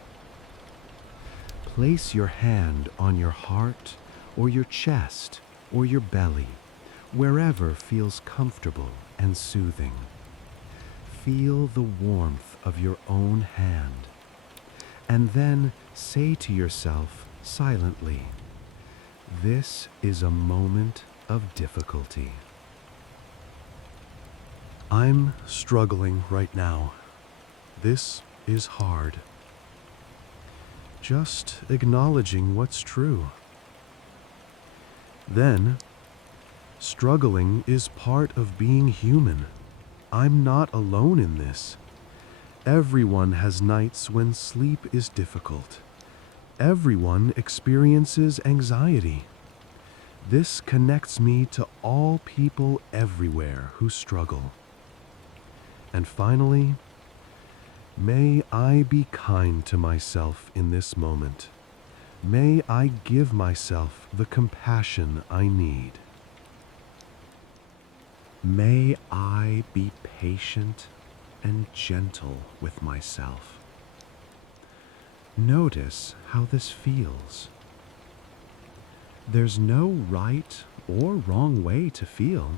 Place your hand on your heart, or your chest, or your belly, wherever feels comfortable and soothing. Feel the warmth of your own hand, and then say to yourself silently, "This is a moment of difficulty. I'm struggling right now. This is hard." Just acknowledging what's true. Then, struggling is part of being human. I'm not alone in this. Everyone has nights when sleep is difficult. Everyone experiences anxiety. This connects me to all people everywhere who struggle. And finally, may I be kind to myself in this moment. May I give myself the compassion I need. May I be patient and gentle with myself. Notice how this feels. There's no right or wrong way to feel.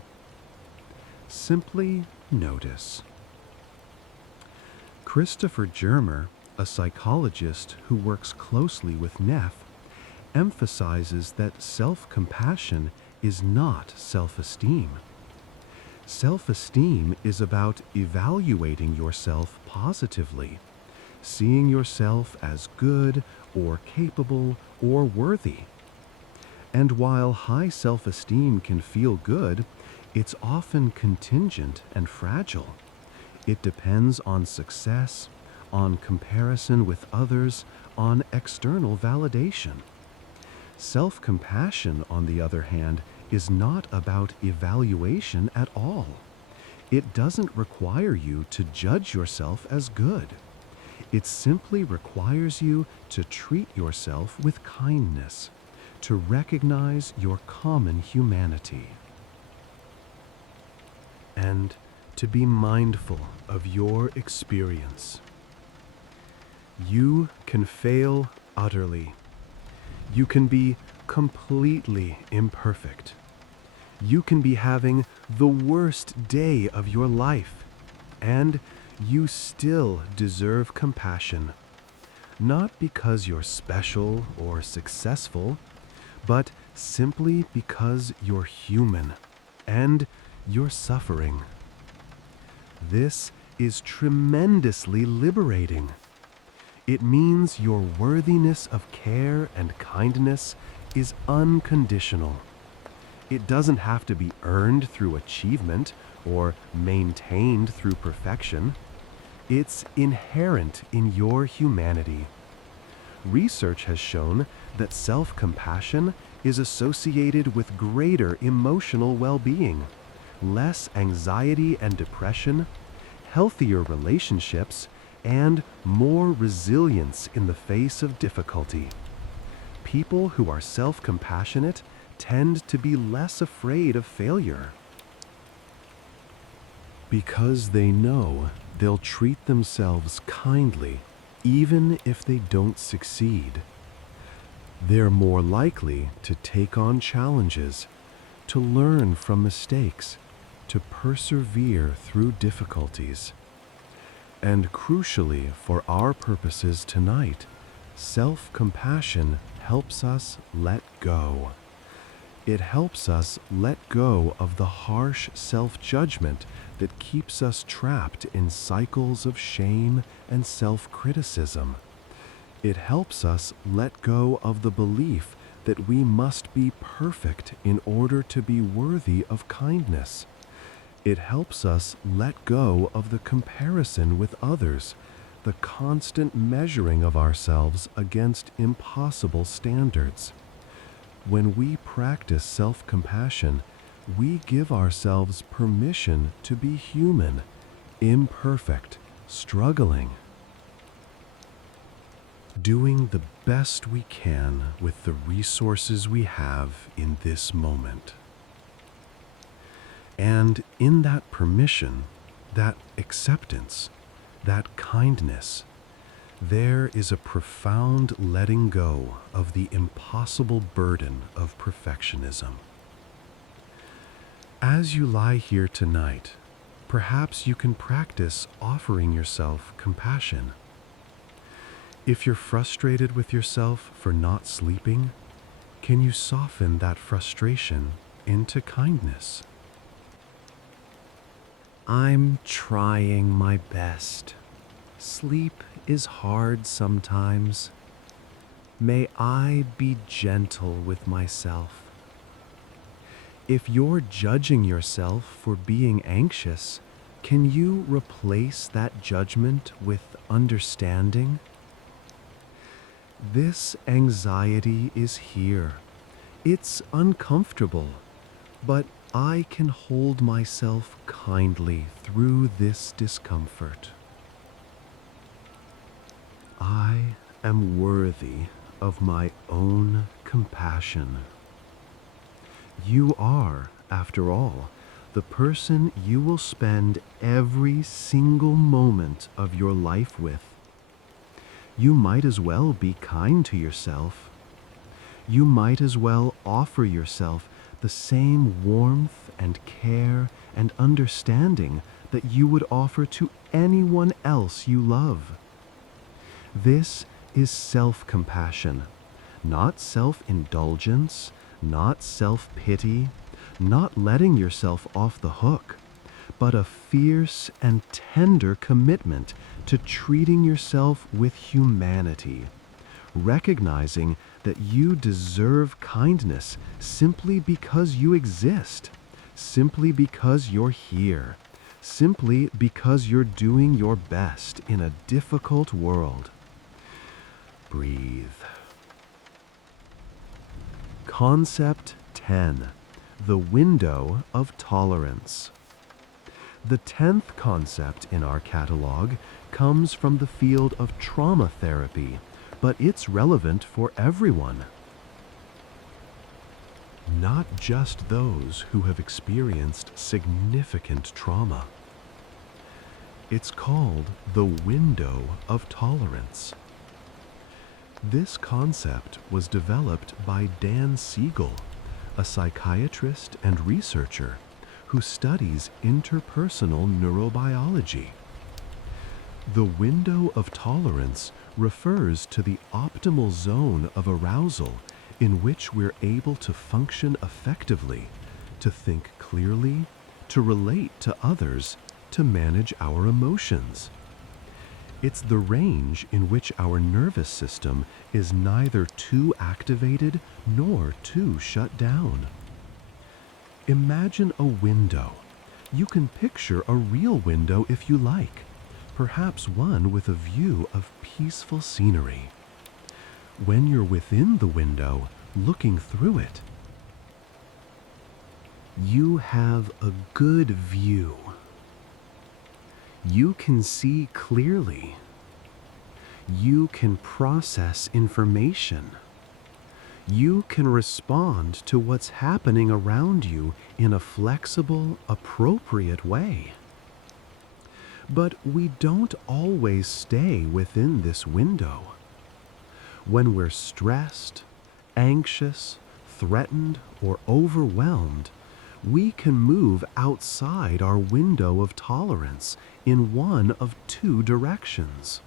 Simply notice. Christopher Germer, a psychologist who works closely with Neff, emphasizes that self-compassion is not self-esteem. Self-esteem is about evaluating yourself positively, seeing yourself as good or capable or worthy. And while high self-esteem can feel good, it's often contingent and fragile. It depends on success, on comparison with others, on external validation. Self-compassion, on the other hand, is not about evaluation at all. It doesn't require you to judge yourself as good. It simply requires you to treat yourself with kindness, to recognize your common humanity, and to be mindful of your experience. You can fail utterly. You can be completely imperfect. You can be having the worst day of your life, and you still deserve compassion. Not because you're special or successful, but simply because you're human and you're suffering. This is tremendously liberating. It means your worthiness of care and kindness is unconditional. It doesn't have to be earned through achievement or maintained through perfection. It's inherent in your humanity. Research has shown that self-compassion is associated with greater emotional well-being, less anxiety and depression, healthier relationships, and more resilience in the face of difficulty. People who are self-compassionate tend to be less afraid of failure, because they know they'll treat themselves kindly even if they don't succeed. They're more likely to take on challenges, to learn from mistakes, to persevere through difficulties. And crucially, for our purposes tonight, self-compassion helps us let go. It helps us let go of the harsh self-judgment that keeps us trapped in cycles of shame and self-criticism. It helps us let go of the belief that we must be perfect in order to be worthy of kindness. It helps us let go of the comparison with others, the constant measuring of ourselves against impossible standards. When we practice self-compassion, we give ourselves permission to be human, imperfect, struggling, doing the best we can with the resources we have in this moment. And in that permission, that acceptance, that kindness, there is a profound letting go of the impossible burden of perfectionism. As you lie here tonight, perhaps you can practice offering yourself compassion. If you're frustrated with yourself for not sleeping, can you soften that frustration into kindness? I'm trying my best. Sleep is hard sometimes. May I be gentle with myself. If you're judging yourself for being anxious, can you replace that judgment with understanding? This anxiety is here. It's uncomfortable, but I can hold myself kindly through this discomfort. I am worthy of my own compassion. You are, after all, the person you will spend every single moment of your life with. You might as well be kind to yourself. You might as well offer yourself the same warmth and care and understanding that you would offer to anyone else you love. This is self-compassion, not self-indulgence, not self-pity, not letting yourself off the hook, but a fierce and tender commitment to treating yourself with humanity, recognizing that you deserve kindness simply because you exist, simply because you're here, simply because you're doing your best in a difficult world. Breathe. Concept 10. The window of tolerance. The 10th concept in our catalog comes from the field of trauma therapy, but it's relevant for everyone. Not just those who have experienced significant trauma. It's called the window of tolerance. This concept was developed by Dan Siegel, a psychiatrist and researcher who studies interpersonal neurobiology. The window of tolerance refers to the optimal zone of arousal in which we're able to function effectively, to think clearly, to relate to others, to manage our emotions. It's the range in which our nervous system is neither too activated nor too shut down. Imagine a window. You can picture a real window if you like, perhaps one with a view of peaceful scenery. When you're within the window, looking through it, you have a good view. You can see clearly. You can process information. You can respond to what's happening around you in a flexible, appropriate way. But we don't always stay within this window. When we're stressed, anxious, threatened, or overwhelmed, we can move outside our window of tolerance in one of two directions.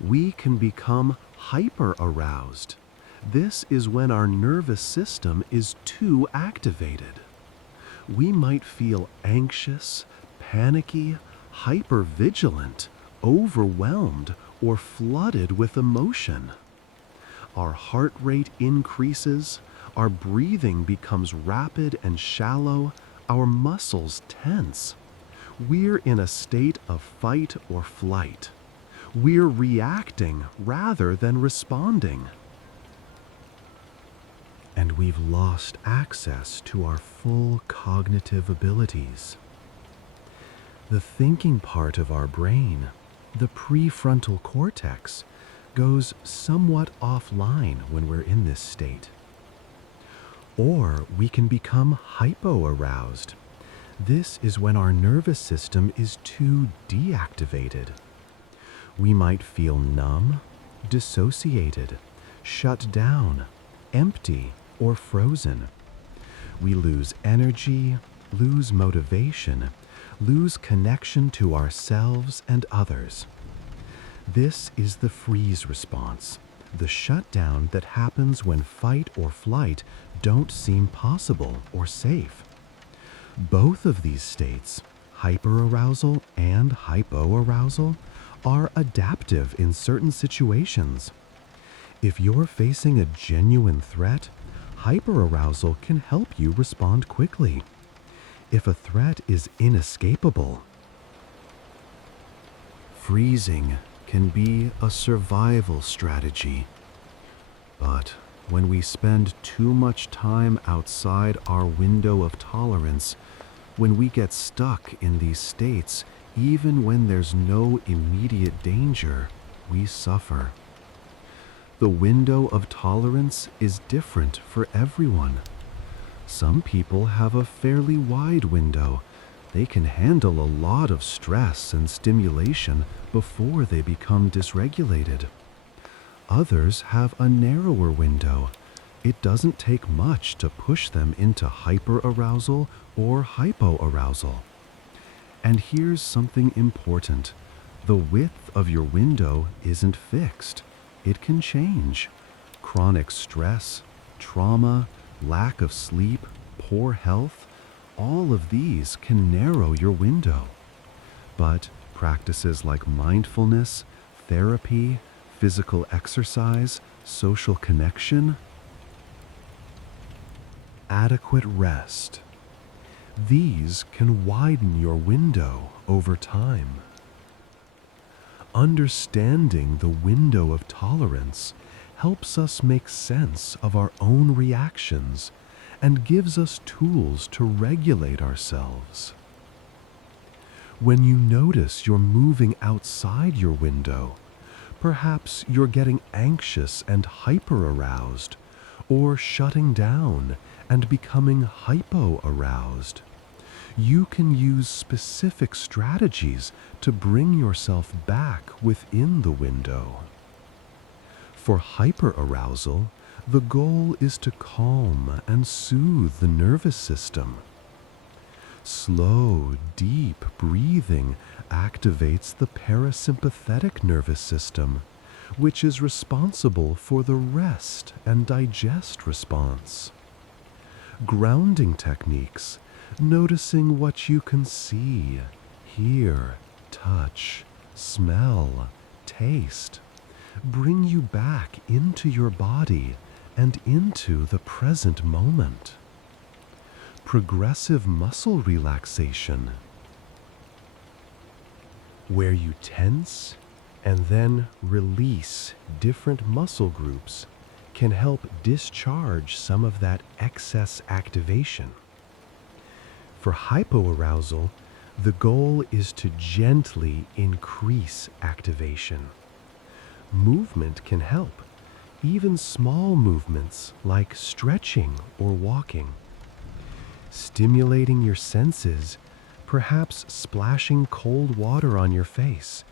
We can become hyper-aroused. This is when our nervous system is too activated. We might feel anxious, panicky, hyper-vigilant, overwhelmed, or flooded with emotion. Our heart rate increases, our breathing becomes rapid and shallow, our muscles tense. We're in a state of fight or flight. We're reacting rather than responding. And we've lost access to our full cognitive abilities. The thinking part of our brain, the prefrontal cortex, goes somewhat offline when we're in this state. Or we can become hypo-aroused. This is when our nervous system is too deactivated. We might feel numb, dissociated, shut down, empty, or frozen. We lose energy, lose motivation, lose connection to ourselves and others. This is the freeze response, the shutdown that happens when fight or flight don't seem possible or safe. Both of these states, hyperarousal and hypoarousal, are adaptive in certain situations. If you're facing a genuine threat, hyperarousal can help you respond quickly. If a threat is inescapable, freezing can be a survival strategy. But when we spend too much time outside our window of tolerance, when we get stuck in these states, even when there's no immediate danger, we suffer. The window of tolerance is different for everyone. Some people have a fairly wide window. They can handle a lot of stress and stimulation before they become dysregulated. Others have a narrower window. It doesn't take much to push them into hyperarousal or hypoarousal. And here's something important. The width of your window isn't fixed. It can change. Chronic stress, trauma, lack of sleep, poor health, All of these can narrow your window. But practices like mindfulness, therapy, physical exercise, social connection, adequate rest, these can widen your window over time. Understanding the window of tolerance helps us make sense of our own reactions and gives us tools to regulate ourselves. When you notice you're moving outside your window, perhaps you're getting anxious and hyper-aroused, or shutting down and becoming hypo-aroused, you can use specific strategies to bring yourself back within the window. For hyperarousal, the goal is to calm and soothe the nervous system. Slow, deep breathing activates the parasympathetic nervous system, which is responsible for the rest and digest response. Grounding techniques, noticing what you can see, hear, touch, smell, taste, bring you back into your body and into the present moment. Progressive muscle relaxation, where you tense and then release different muscle groups, can help discharge some of that excess activation. For hypoarousal, the goal is to gently increase activation. Movement can help, even small movements like stretching or walking. Stimulating your senses, perhaps splashing cold water on your face,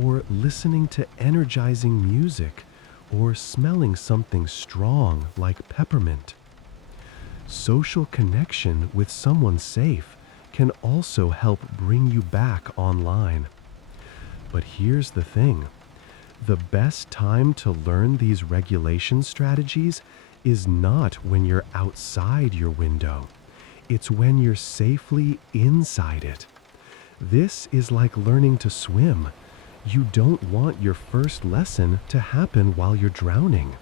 or listening to energizing music, or smelling something strong like peppermint. Social connection with someone safe can also help bring you back online. But here's the thing. The best time to learn these regulation strategies is not when you're outside your window. It's when you're safely inside it. This is like learning to swim. You don't want your first lesson to happen while you're drowning.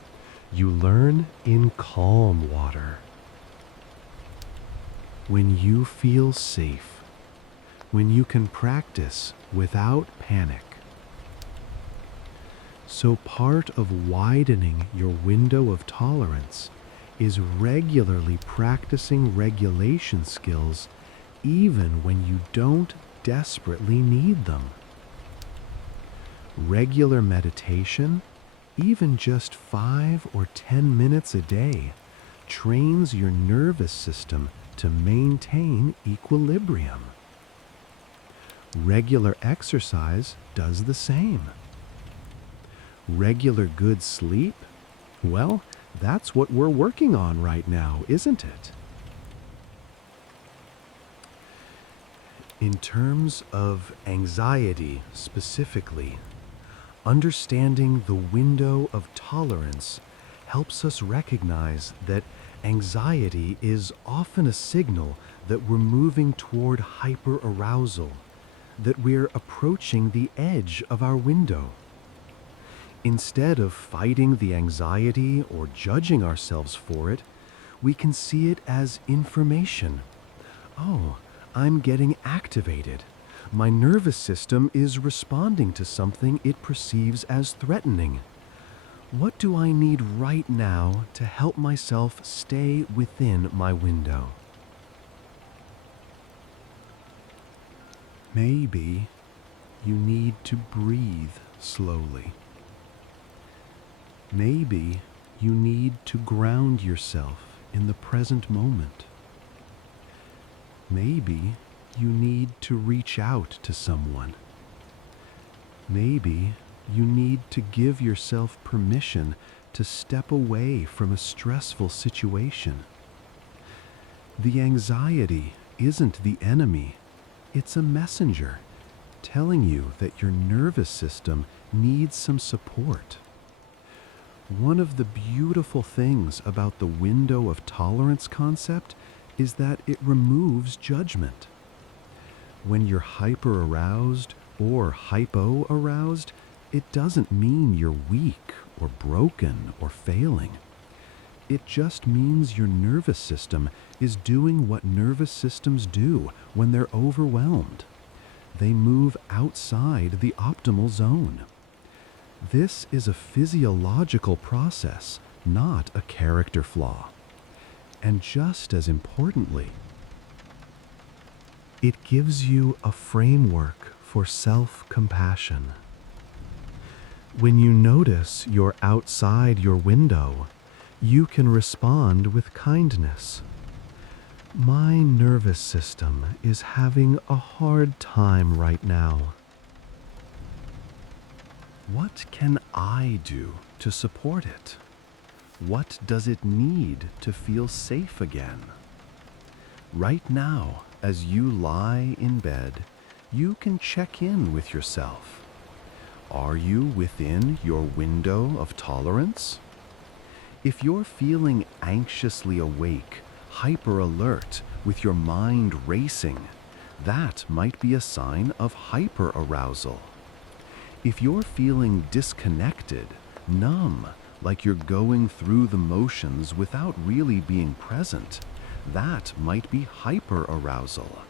You learn in calm water. When you feel safe, when you can practice without panic. So part of widening your window of tolerance is regularly practicing regulation skills even when you don't desperately need them. Regular meditation, even just 5 or 10 minutes a day, trains your nervous system to maintain equilibrium. Regular exercise does the same. Regular good sleep? Well, that's what we're working on right now, isn't it? In terms of anxiety specifically, understanding the window of tolerance helps us recognize that anxiety is often a signal that we're moving toward hyperarousal, that we're approaching the edge of our window. Instead of fighting the anxiety or judging ourselves for it, we can see it as information. Oh, I'm getting activated. My nervous system is responding to something it perceives as threatening. What do I need right now to help myself stay within my window? Maybe you need to breathe slowly. Maybe you need to ground yourself in the present moment. Maybe you need to reach out to someone. Maybe you need to give yourself permission to step away from a stressful situation. The anxiety isn't the enemy, it's a messenger telling you that your nervous system needs some support. One of the beautiful things about the window of tolerance concept is that it removes judgment. When you're hyper aroused or hypo aroused, it doesn't mean you're weak or broken or failing. It just means your nervous system is doing what nervous systems do when they're overwhelmed. They move outside the optimal zone. This is a physiological process, not a character flaw. And just as importantly, it gives you a framework for self-compassion. When you notice you're outside your window, you can respond with kindness. My nervous system is having a hard time right now. What can I do to support it? What does it need to feel safe again? Right now, as you lie in bed, you can check in with yourself. Are you within your window of tolerance? If you're feeling anxiously awake, hyper alert, with your mind racing, that might be a sign of hyper arousal. If you're feeling disconnected, numb, like you're going through the motions without really being present, that might be hyper arousal.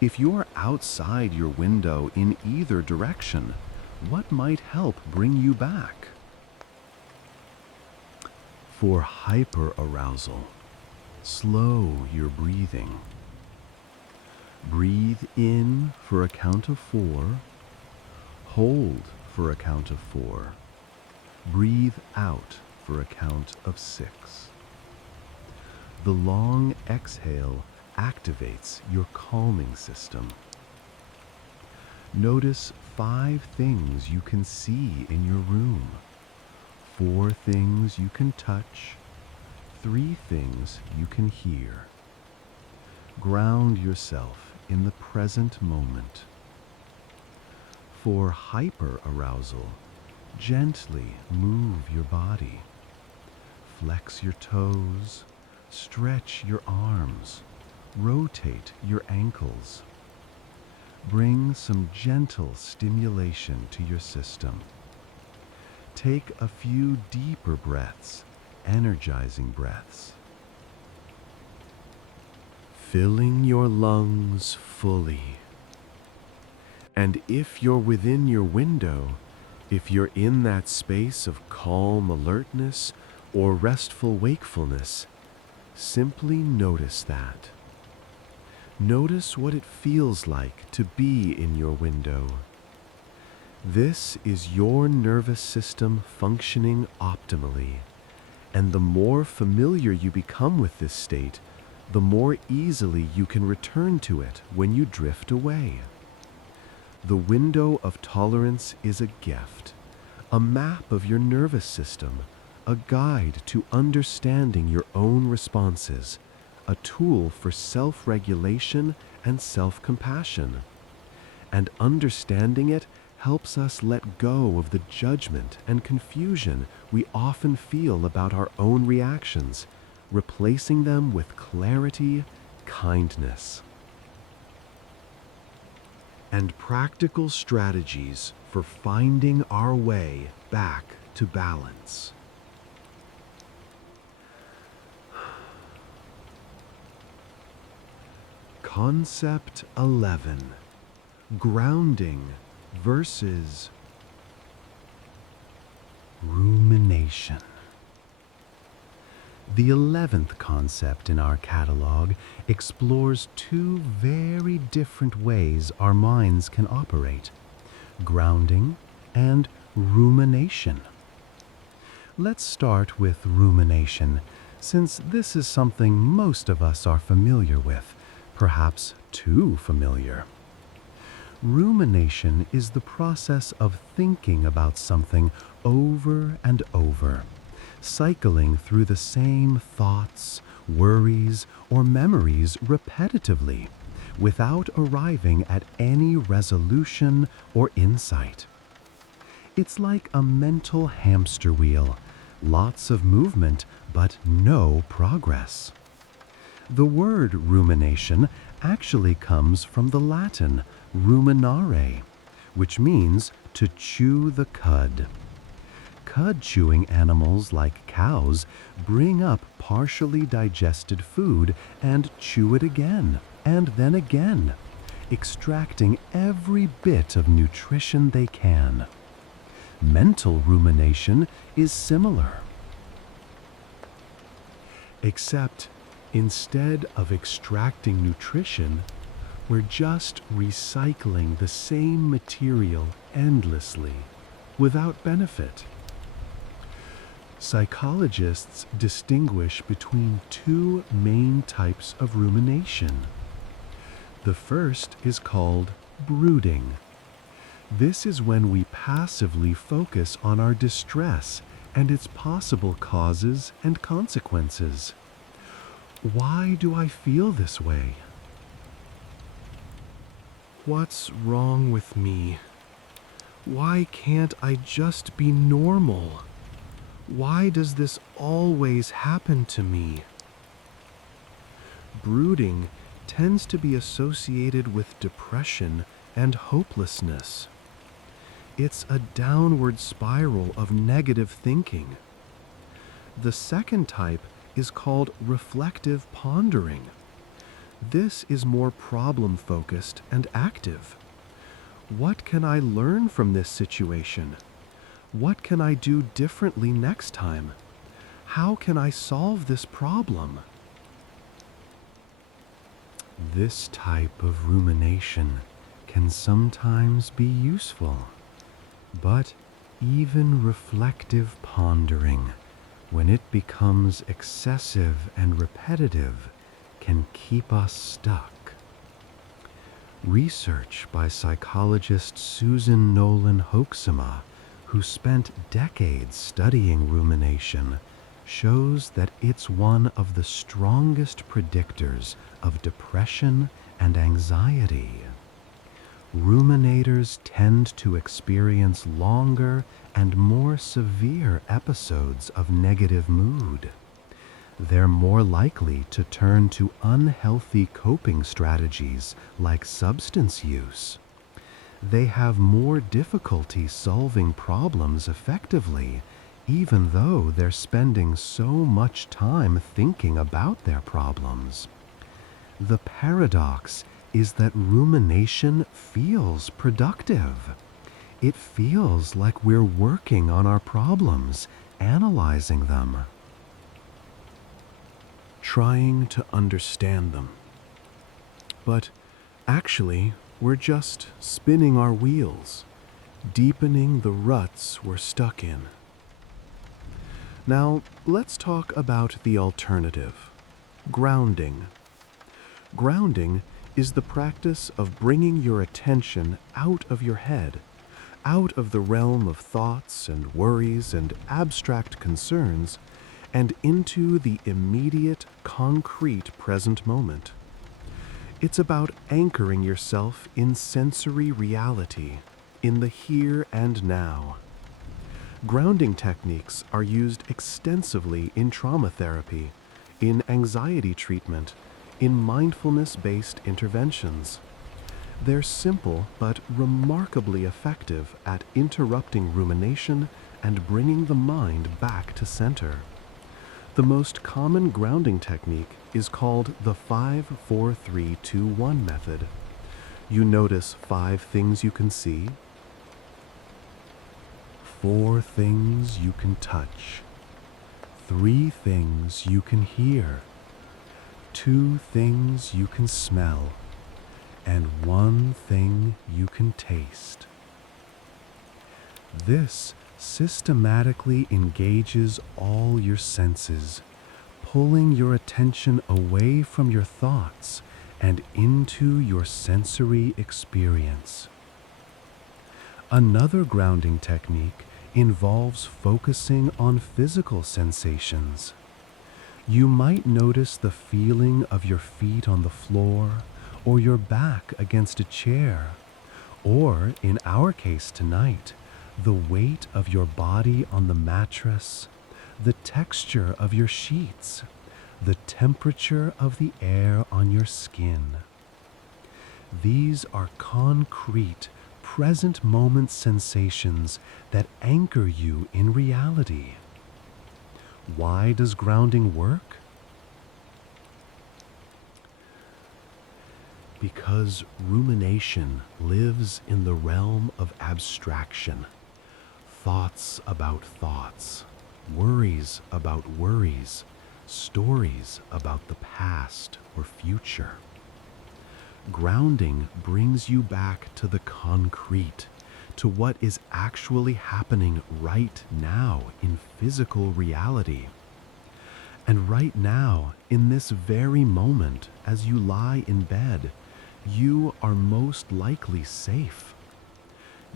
If you're outside your window in either direction, what might help bring you back? For hyperarousal, slow your breathing. Breathe in for a count of 4, hold for a count of 4, breathe out for a count of 6. The long exhale activates your calming system. Notice 5 things you can see in your room. 4 things you can touch, 3 things you can hear. Ground yourself in the present moment. For hyperarousal, gently move your body. Flex your toes, stretch your arms, rotate your ankles. Bring some gentle stimulation to your system. Take a few deeper breaths, energizing breaths. Filling your lungs fully. And if you're within your window, if you're in that space of calm alertness or restful wakefulness, simply notice that. Notice what it feels like to be in your window. This is your nervous system functioning optimally, and the more familiar you become with this state, the more easily you can return to it when you drift away. The window of tolerance is a gift, a map of your nervous system, a guide to understanding your own responses, a tool for self-regulation and self-compassion. And understanding it helps us let go of the judgment and confusion we often feel about our own reactions, replacing them with clarity, kindness, and practical strategies for finding our way back to balance. Concept 11. Grounding versus rumination. The 11th concept in our catalog explores 2 very different ways our minds can operate: grounding and rumination. Let's start with rumination, since this is something most of us are familiar with, perhaps too familiar. Rumination is the process of thinking about something over and over, cycling through the same thoughts, worries, or memories repetitively, without arriving at any resolution or insight. It's like a mental hamster wheel, lots of movement, but no progress. The word rumination actually comes from the Latin ruminare, which means to chew the cud. Cud chewing animals like cows bring up partially digested food and chew it again and then again, extracting every bit of nutrition they can. Mental rumination is similar. Except instead of extracting nutrition, we're just recycling the same material endlessly, without benefit. Psychologists distinguish between two main types of rumination. The first is called brooding. This is when we passively focus on our distress and its possible causes and consequences. Why do I feel this way? What's wrong with me? Why can't I just be normal? Why does this always happen to me? Brooding tends to be associated with depression and hopelessness. It's a downward spiral of negative thinking. The second type is called reflective pondering. This is more problem-focused and active. What can I learn from this situation? What can I do differently next time? How can I solve this problem? This type of rumination can sometimes be useful, but even reflective pondering, when it becomes excessive and repetitive, can keep us stuck. Research by psychologist Susan Nolan Hoeksema, who spent decades studying rumination, shows that it's one of the strongest predictors of depression and anxiety. Ruminators tend to experience longer and more severe episodes of negative mood. They're more likely to turn to unhealthy coping strategies like substance use. They have more difficulty solving problems effectively, even though they're spending so much time thinking about their problems. The paradox is that rumination feels productive. It feels like we're working on our problems, analyzing them, trying to understand them. But actually, we're just spinning our wheels, deepening the ruts we're stuck in. Now, let's talk about the alternative, grounding. Grounding is the practice of bringing your attention out of your head, out of the realm of thoughts and worries and abstract concerns, and into the immediate, concrete present moment. It's about anchoring yourself in sensory reality, in the here and now. Grounding techniques are used extensively in trauma therapy, in anxiety treatment, in mindfulness-based interventions. They're simple but remarkably effective at interrupting rumination and bringing the mind back to center. The most common grounding technique is called the 5-4-3-2-1 method. You notice 5 things you can see, 4 things you can touch, 3 things you can hear, 2 things you can smell, and 1 thing you can taste. This systematically engages all your senses, pulling your attention away from your thoughts and into your sensory experience. Another grounding technique involves focusing on physical sensations. You might notice the feeling of your feet on the floor or your back against a chair, or in our case tonight, the weight of your body on the mattress, the texture of your sheets, the temperature of the air on your skin. These are concrete, present moment sensations that anchor you in reality. Why does grounding work? Because rumination lives in the realm of abstraction. Thoughts about thoughts, worries about worries, stories about the past or future. Grounding brings you back to the concrete, to what is actually happening right now in physical reality. And right now, in this very moment, as you lie in bed, you are most likely safe.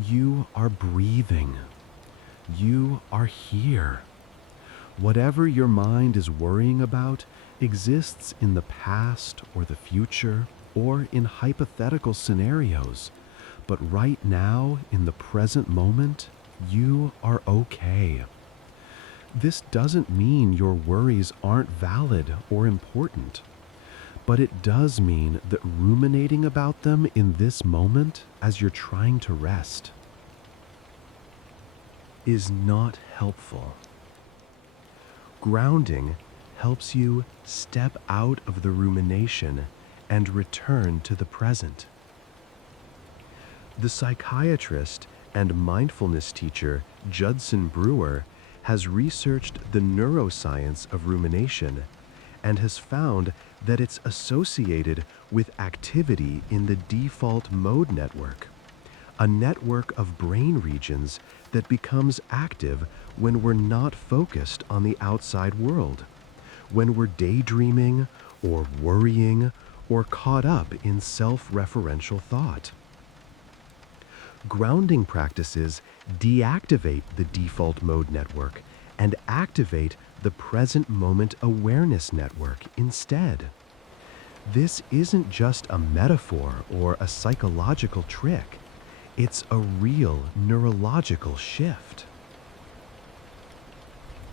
You are breathing. You are here. Whatever your mind is worrying about exists in the past or the future or in hypothetical scenarios. But right now, in the present moment, you are okay. This doesn't mean your worries aren't valid or important, but it does mean that ruminating about them in this moment as you're trying to rest is not helpful. Grounding helps you step out of the rumination and return to the present. The psychiatrist and mindfulness teacher Judson Brewer has researched the neuroscience of rumination and has found that it's associated with activity in the default mode network, a network of brain regions that becomes active when we're not focused on the outside world, when we're daydreaming or worrying or caught up in self-referential thought. Grounding practices deactivate the default mode network and activate the present moment awareness network instead. This isn't just a metaphor or a psychological trick. It's a real neurological shift.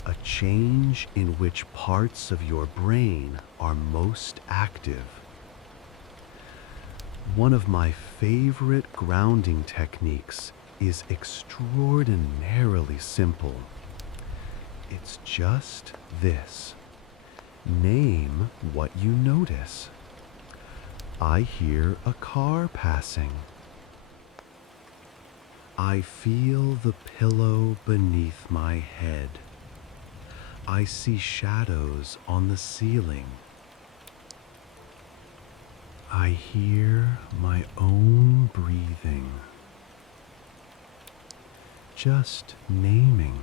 A change in which parts of your brain are most active. One of my favorite grounding techniques is extraordinarily simple. It's just this. Name what you notice. I hear a car passing. I feel the pillow beneath my head. I see shadows on the ceiling. I hear my own breathing. Just naming,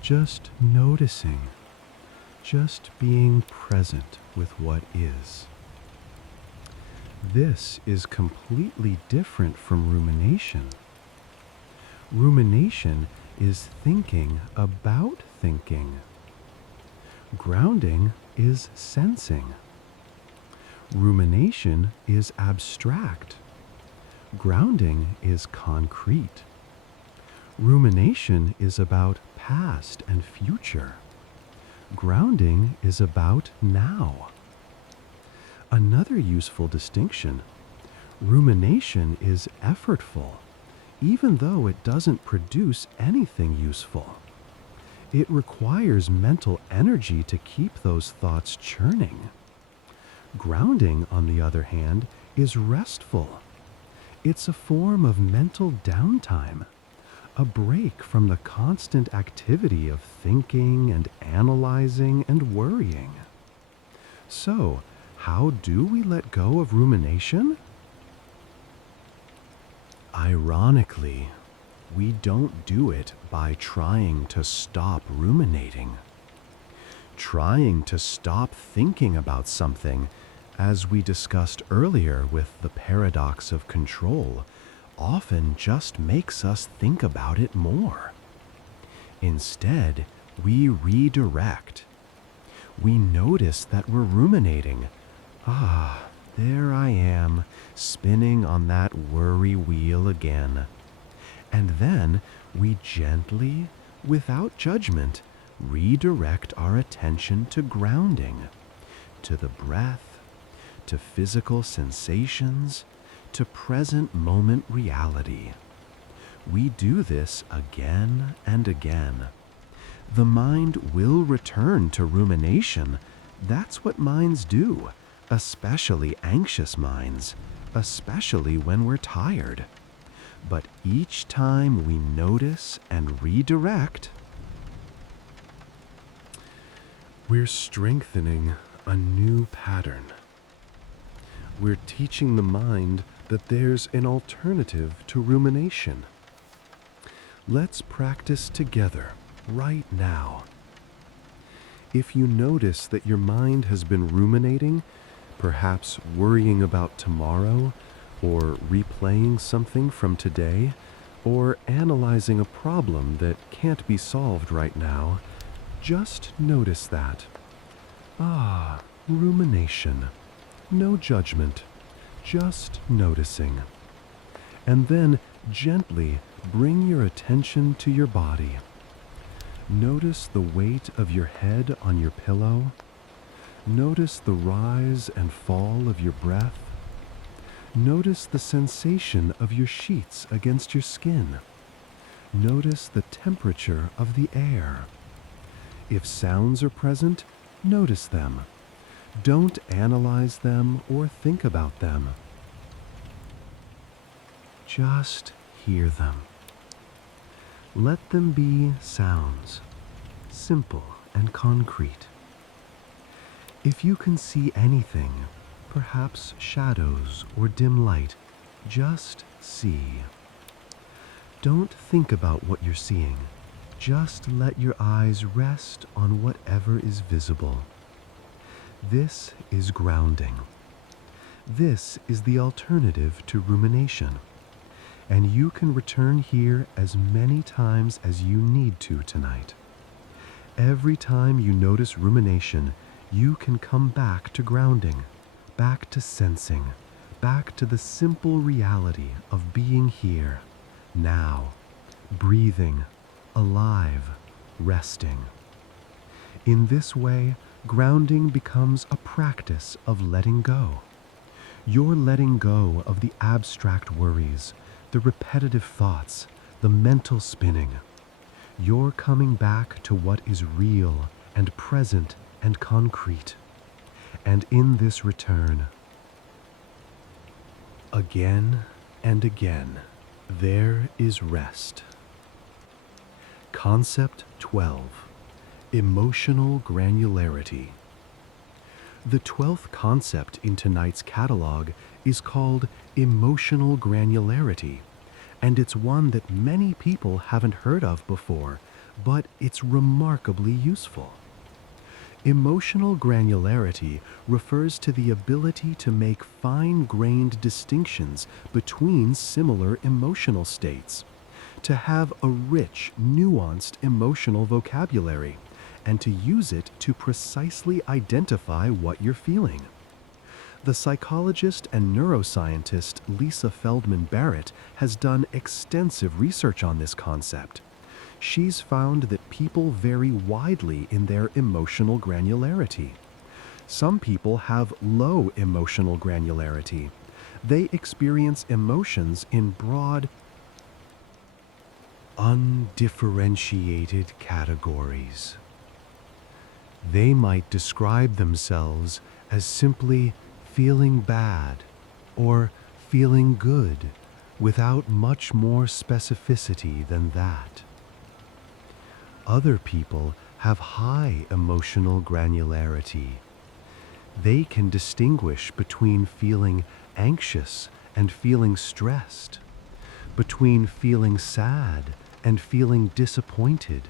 just noticing, just being present with what is. This is completely different from rumination. Rumination is thinking about thinking. Grounding is sensing. Rumination is abstract. Grounding is concrete. Rumination is about past and future. Grounding is about now. Another useful distinction: rumination is effortful, even though it doesn't produce anything useful. It requires mental energy to keep those thoughts churning. Grounding, on the other hand, is restful. It's a form of mental downtime, a break from the constant activity of thinking and analyzing and worrying. So, how do we let go of rumination? Ironically, we don't do it by trying to stop ruminating. Trying to stop thinking about something, as we discussed earlier with the paradox of control, often just makes us think about it more. Instead, we redirect. We notice that we're ruminating. Ah, there I am, spinning on that worry wheel again. And then we gently, without judgment, redirect our attention to grounding, to the breath, to physical sensations, to present moment reality. We do this again and again. The mind will return to rumination. That's what minds do, especially anxious minds, especially when we're tired. But each time we notice and redirect, we're strengthening a new pattern. We're teaching the mind that there's an alternative to rumination. Let's practice together right now. If you notice that your mind has been ruminating, perhaps worrying about tomorrow, or replaying something from today, or analyzing a problem that can't be solved right now, just notice that. Rumination. No judgment, just noticing. And then gently bring your attention to your body. Notice the weight of your head on your pillow. Notice the rise and fall of your breath. Notice the sensation of your sheets against your skin. Notice the temperature of the air. If sounds are present, notice them. Don't analyze them or think about them. Just hear them. Let them be sounds, simple and concrete. If you can see anything, perhaps shadows or dim light, just see. Don't think about what you're seeing. Just let your eyes rest on whatever is visible. This is grounding. This is the alternative to rumination. And you can return here as many times as you need to tonight. Every time you notice rumination, you can come back to grounding, back to sensing, back to the simple reality of being here, now, breathing, alive, resting. In this way, grounding becomes a practice of letting go. You're letting go of the abstract worries, the repetitive thoughts, the mental spinning. You're coming back to what is real and present and concrete. And in this return, again and again, there is rest. Concept 12. Emotional granularity. The 12th concept in tonight's catalog is called emotional granularity, and it's one that many people haven't heard of before, but it's remarkably useful. Emotional granularity refers to the ability to make fine-grained distinctions between similar emotional states, to have a rich, nuanced emotional vocabulary, and to use it to precisely identify what you're feeling. The psychologist and neuroscientist Lisa Feldman Barrett has done extensive research on this concept. She's found that people vary widely in their emotional granularity. Some people have low emotional granularity. They experience emotions in broad, undifferentiated categories. They might describe themselves as simply feeling bad or feeling good without much more specificity than that. Other people have high emotional granularity. They can distinguish between feeling anxious and feeling stressed, between feeling sad and feeling disappointed,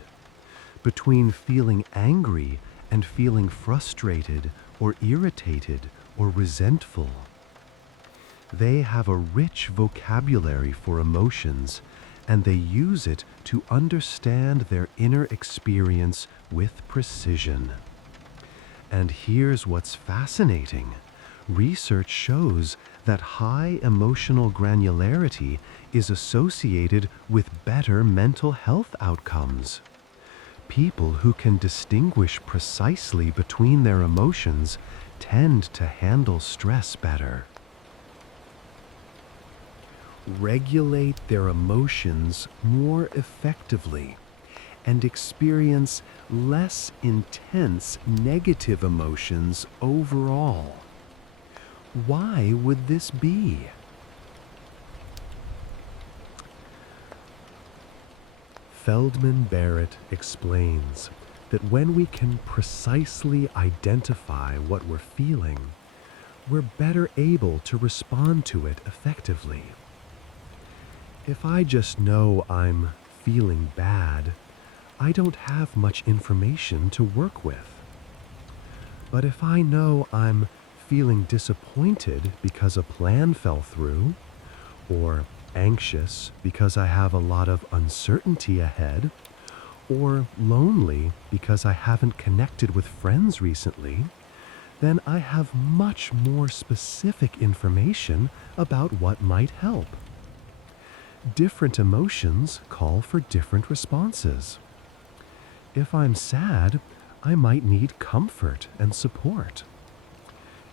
between feeling angry and feeling frustrated or irritated or resentful. They have a rich vocabulary for emotions, and they use it to understand their inner experience with precision. And here's what's fascinating. Research shows that high emotional granularity is associated with better mental health outcomes. People who can distinguish precisely between their emotions tend to handle stress better. Regulate their emotions more effectively and experience less intense negative emotions overall. Why would this be? Feldman Barrett explains that when we can precisely identify what we're feeling, we're better able to respond to it effectively. If I just know I'm feeling bad, I don't have much information to work with. But if I know I'm feeling disappointed because a plan fell through, or anxious because I have a lot of uncertainty ahead, or lonely because I haven't connected with friends recently, then I have much more specific information about what might help. Different emotions call for different responses. If I'm sad, I might need comfort and support.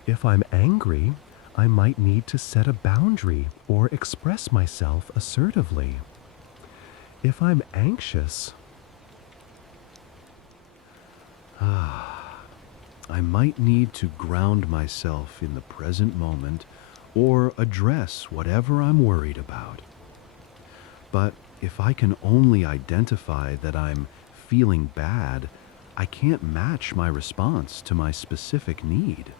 If I'm angry, I might need to set a boundary or express myself assertively. If I'm anxious, I might need to ground myself in the present moment or address whatever I'm worried about. But if I can only identify that I'm feeling bad, I can't match my response to my specific need.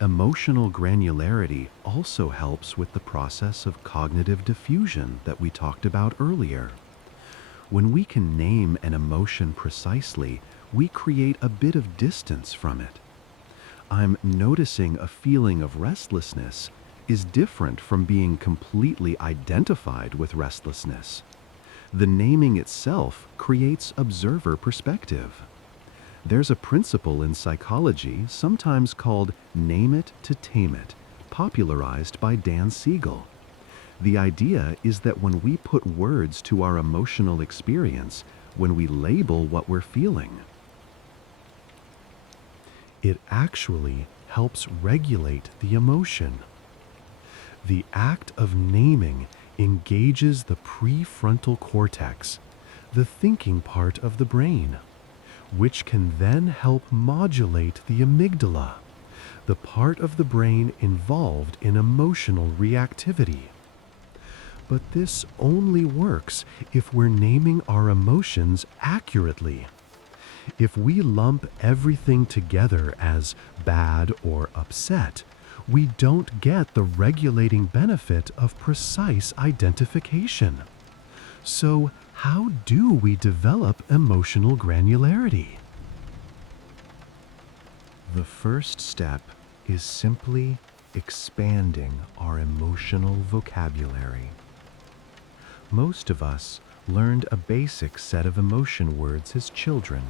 Emotional granularity also helps with the process of cognitive diffusion that we talked about earlier. When we can name an emotion precisely, we create a bit of distance from it. I'm noticing a feeling of restlessness is different from being completely identified with restlessness. The naming itself creates observer perspective. There's a principle in psychology sometimes called name it to tame it, popularized by Dan Siegel. The idea is that when we put words to our emotional experience, when we label what we're feeling, it actually helps regulate the emotion. The act of naming engages the prefrontal cortex, the thinking part of the brain, which can then help modulate the amygdala, the part of the brain involved in emotional reactivity. But this only works if we're naming our emotions accurately. If we lump everything together as bad or upset, we don't get the regulating benefit of precise identification. So, how do we develop emotional granularity? The first step is simply expanding our emotional vocabulary. Most of us learned a basic set of emotion words as children: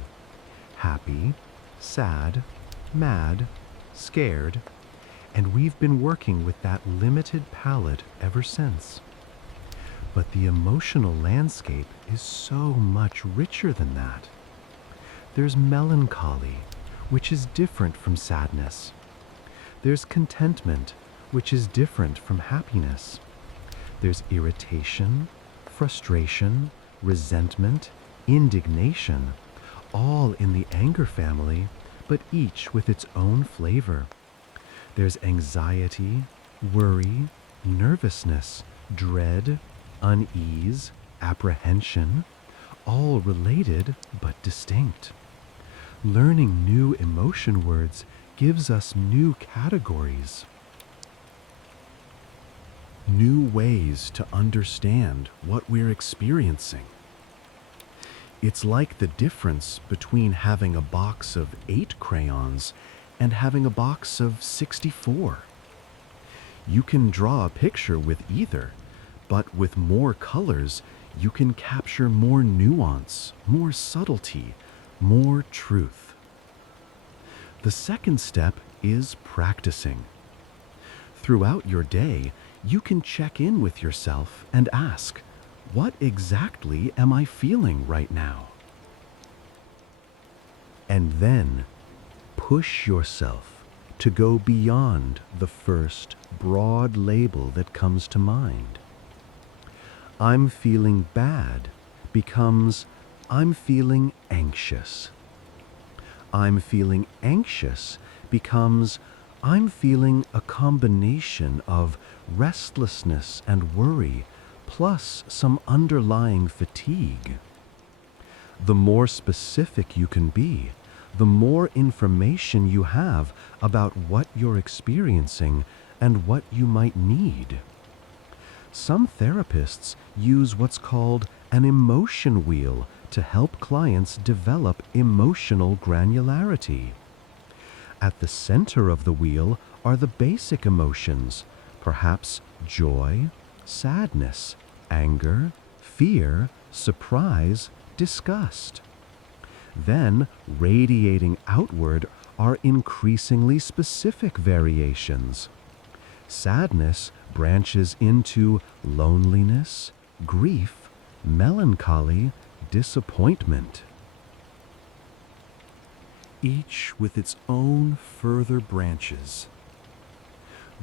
happy, sad, mad, scared, and we've been working with that limited palette ever since. But the emotional landscape is so much richer than that. There's melancholy, which is different from sadness. There's contentment, which is different from happiness. There's irritation, frustration, resentment, indignation, all in the anger family, but each with its own flavor. There's anxiety, worry, nervousness, dread, unease, apprehension, all related but distinct. Learning new emotion words gives us new categories, new ways to understand what we're experiencing. It's like the difference between having a box of 8 crayons and having a box of 64. You can draw a picture with either, but with more colors, you can capture more nuance, more subtlety, more truth. The second step is practicing. Throughout your day, you can check in with yourself and ask, what exactly am I feeling right now? And then push yourself to go beyond the first broad label that comes to mind. I'm feeling bad becomes I'm feeling anxious. I'm feeling anxious becomes I'm feeling a combination of restlessness and worry plus some underlying fatigue. The more specific you can be, the more information you have about what you're experiencing and what you might need. Some therapists use what's called an emotion wheel to help clients develop emotional granularity. At the center of the wheel are the basic emotions, perhaps joy, sadness, anger, fear, surprise, disgust. Then, radiating outward are increasingly specific variations. Sadness branches into loneliness, grief, melancholy, disappointment. Each with its own further branches.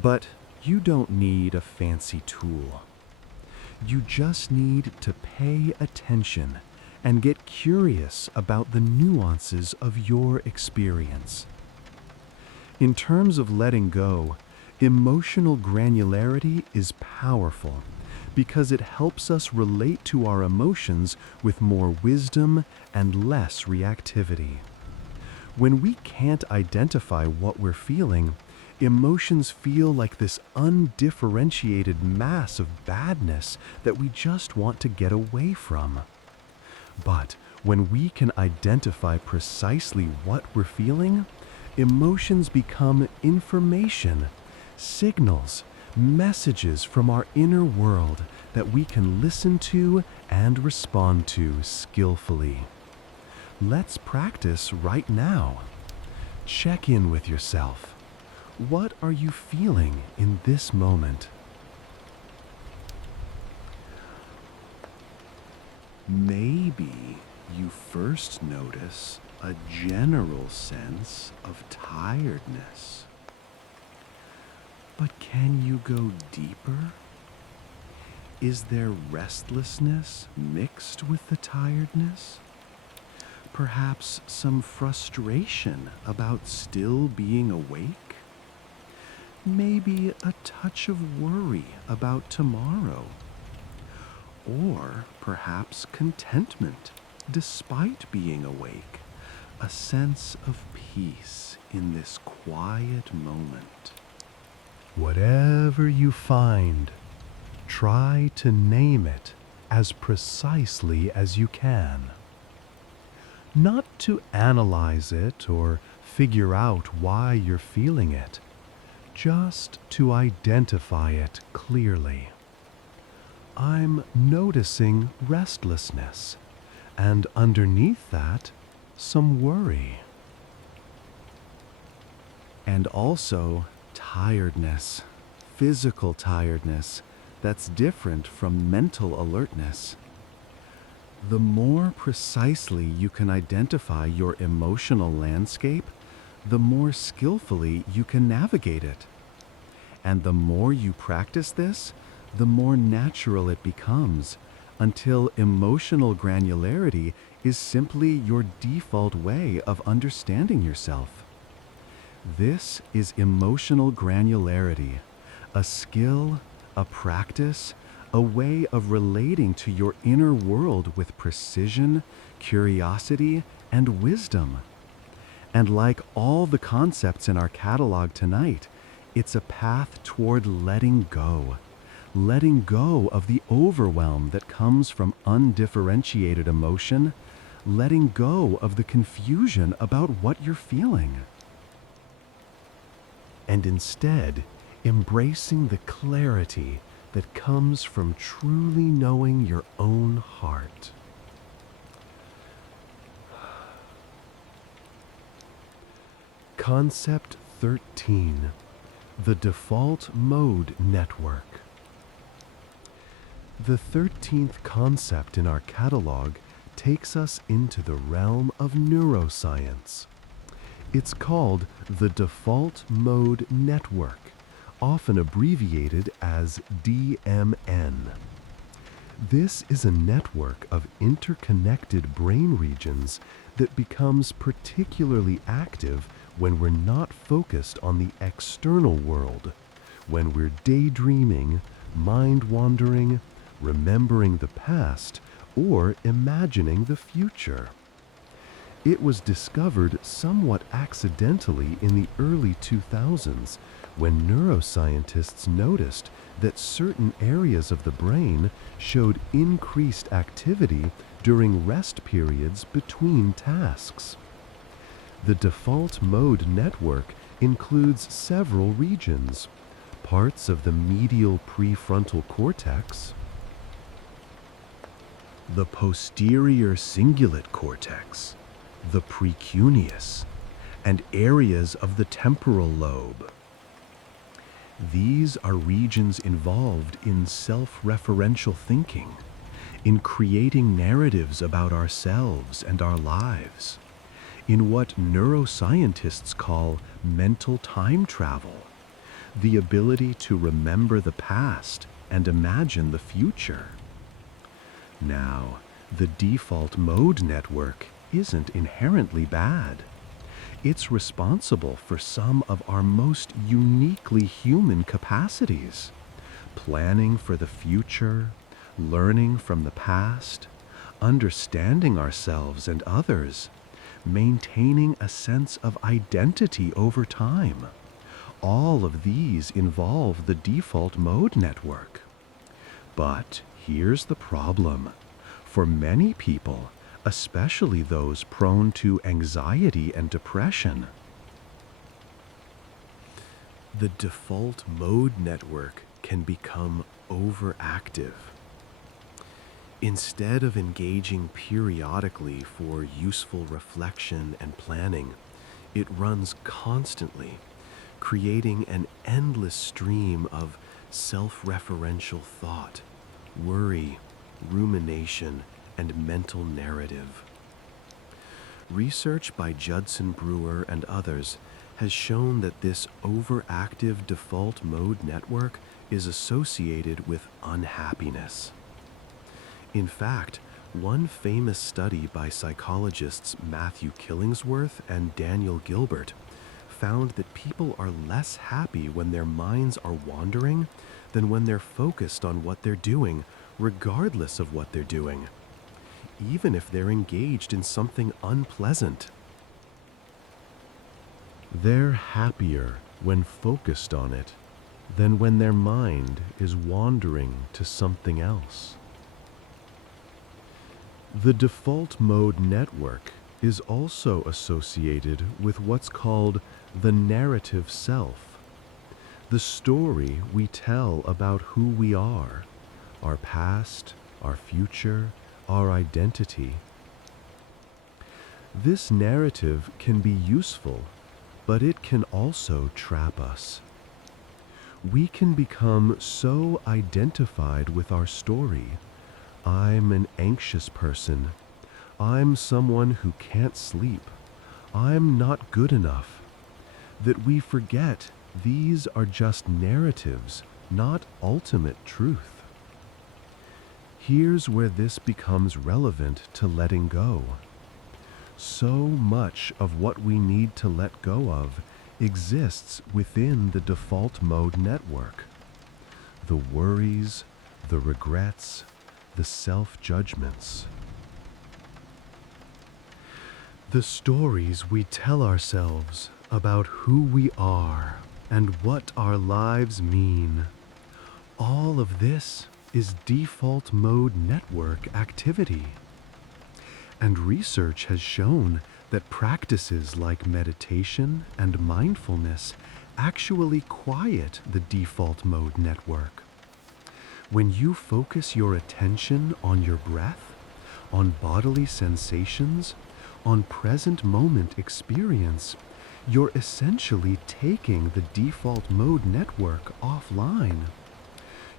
But you don't need a fancy tool. You just need to pay attention and get curious about the nuances of your experience. In terms of letting go, emotional granularity is powerful because it helps us relate to our emotions with more wisdom and less reactivity. When we can't identify what we're feeling, emotions feel like this undifferentiated mass of badness that we just want to get away from. But when we can identify precisely what we're feeling, emotions become information, signals, messages from our inner world that we can listen to and respond to skillfully. Let's practice right now. Check in with yourself. What are you feeling in this moment? Maybe you first notice a general sense of tiredness. But can you go deeper? Is there restlessness mixed with the tiredness? Perhaps some frustration about still being awake? Maybe a touch of worry about tomorrow? Or perhaps contentment despite being awake, a sense of peace in this quiet moment. Whatever you find, try to name it as precisely as you can. Not to analyze it or figure out why you're feeling it, just to identify it clearly. I'm noticing restlessness, and underneath that, some worry. And also tiredness, physical tiredness that's different from mental alertness. The more precisely you can identify your emotional landscape, the more skillfully you can navigate it. And the more you practice this, the more natural it becomes, until emotional granularity is simply your default way of understanding yourself. This is emotional granularity, a skill, a practice, a way of relating to your inner world with precision, curiosity, and wisdom. And like all the concepts in our catalog tonight, it's a path toward letting go of the overwhelm that comes from undifferentiated emotion, letting go of the confusion about what you're feeling. And instead, embracing the clarity that comes from truly knowing your own heart. Concept 13, the default mode network. The 13th concept in our catalog takes us into the realm of neuroscience. It's called the default mode network, often abbreviated as DMN. This is a network of interconnected brain regions that becomes particularly active when we're not focused on the external world, when we're daydreaming, mind-wandering, remembering the past, or imagining the future. It was discovered somewhat accidentally in the early 2000s when neuroscientists noticed that certain areas of the brain showed increased activity during rest periods between tasks. The default mode network includes several regions: parts of the medial prefrontal cortex, the posterior cingulate cortex, the precuneus, and areas of the temporal lobe. These are regions involved in self-referential thinking, in creating narratives about ourselves and our lives, in what neuroscientists call mental time travel, the ability to remember the past and imagine the future. Now, the default mode network isn't inherently bad. It's responsible for some of our most uniquely human capacities: planning for the future, learning from the past, understanding ourselves and others, maintaining a sense of identity over time. All of these involve the default mode network. But here's the problem. For many people, especially those prone to anxiety and depression, the default mode network can become overactive. Instead of engaging periodically for useful reflection and planning, it runs constantly, creating an endless stream of self-referential thought, worry, rumination, and mental narrative. Research by Judson Brewer and others has shown that this overactive default mode network is associated with unhappiness. In fact, one famous study by psychologists Matthew Killingsworth and Daniel Gilbert found that people are less happy when their minds are wandering than when they're focused on what they're doing, regardless of what they're doing, even if they're engaged in something unpleasant. They're happier when focused on it than when their mind is wandering to something else. The default mode network is also associated with what's called the narrative self, the story we tell about who we are, our past, our future, our identity. This narrative can be useful, but it can also trap us. We can become so identified with our story. I'm an anxious person. I'm someone who can't sleep. I'm not good enough. That we forget these are just narratives, not ultimate truth. Here's where this becomes relevant to letting go. So much of what we need to let go of exists within the default mode network. The worries, the regrets, the self-judgments. The stories we tell ourselves about who we are and what our lives mean. All of this is default mode network activity. And research has shown that practices like meditation and mindfulness actually quiet the default mode network. When you focus your attention on your breath, on bodily sensations, on present moment experience, you're essentially taking the default mode network offline.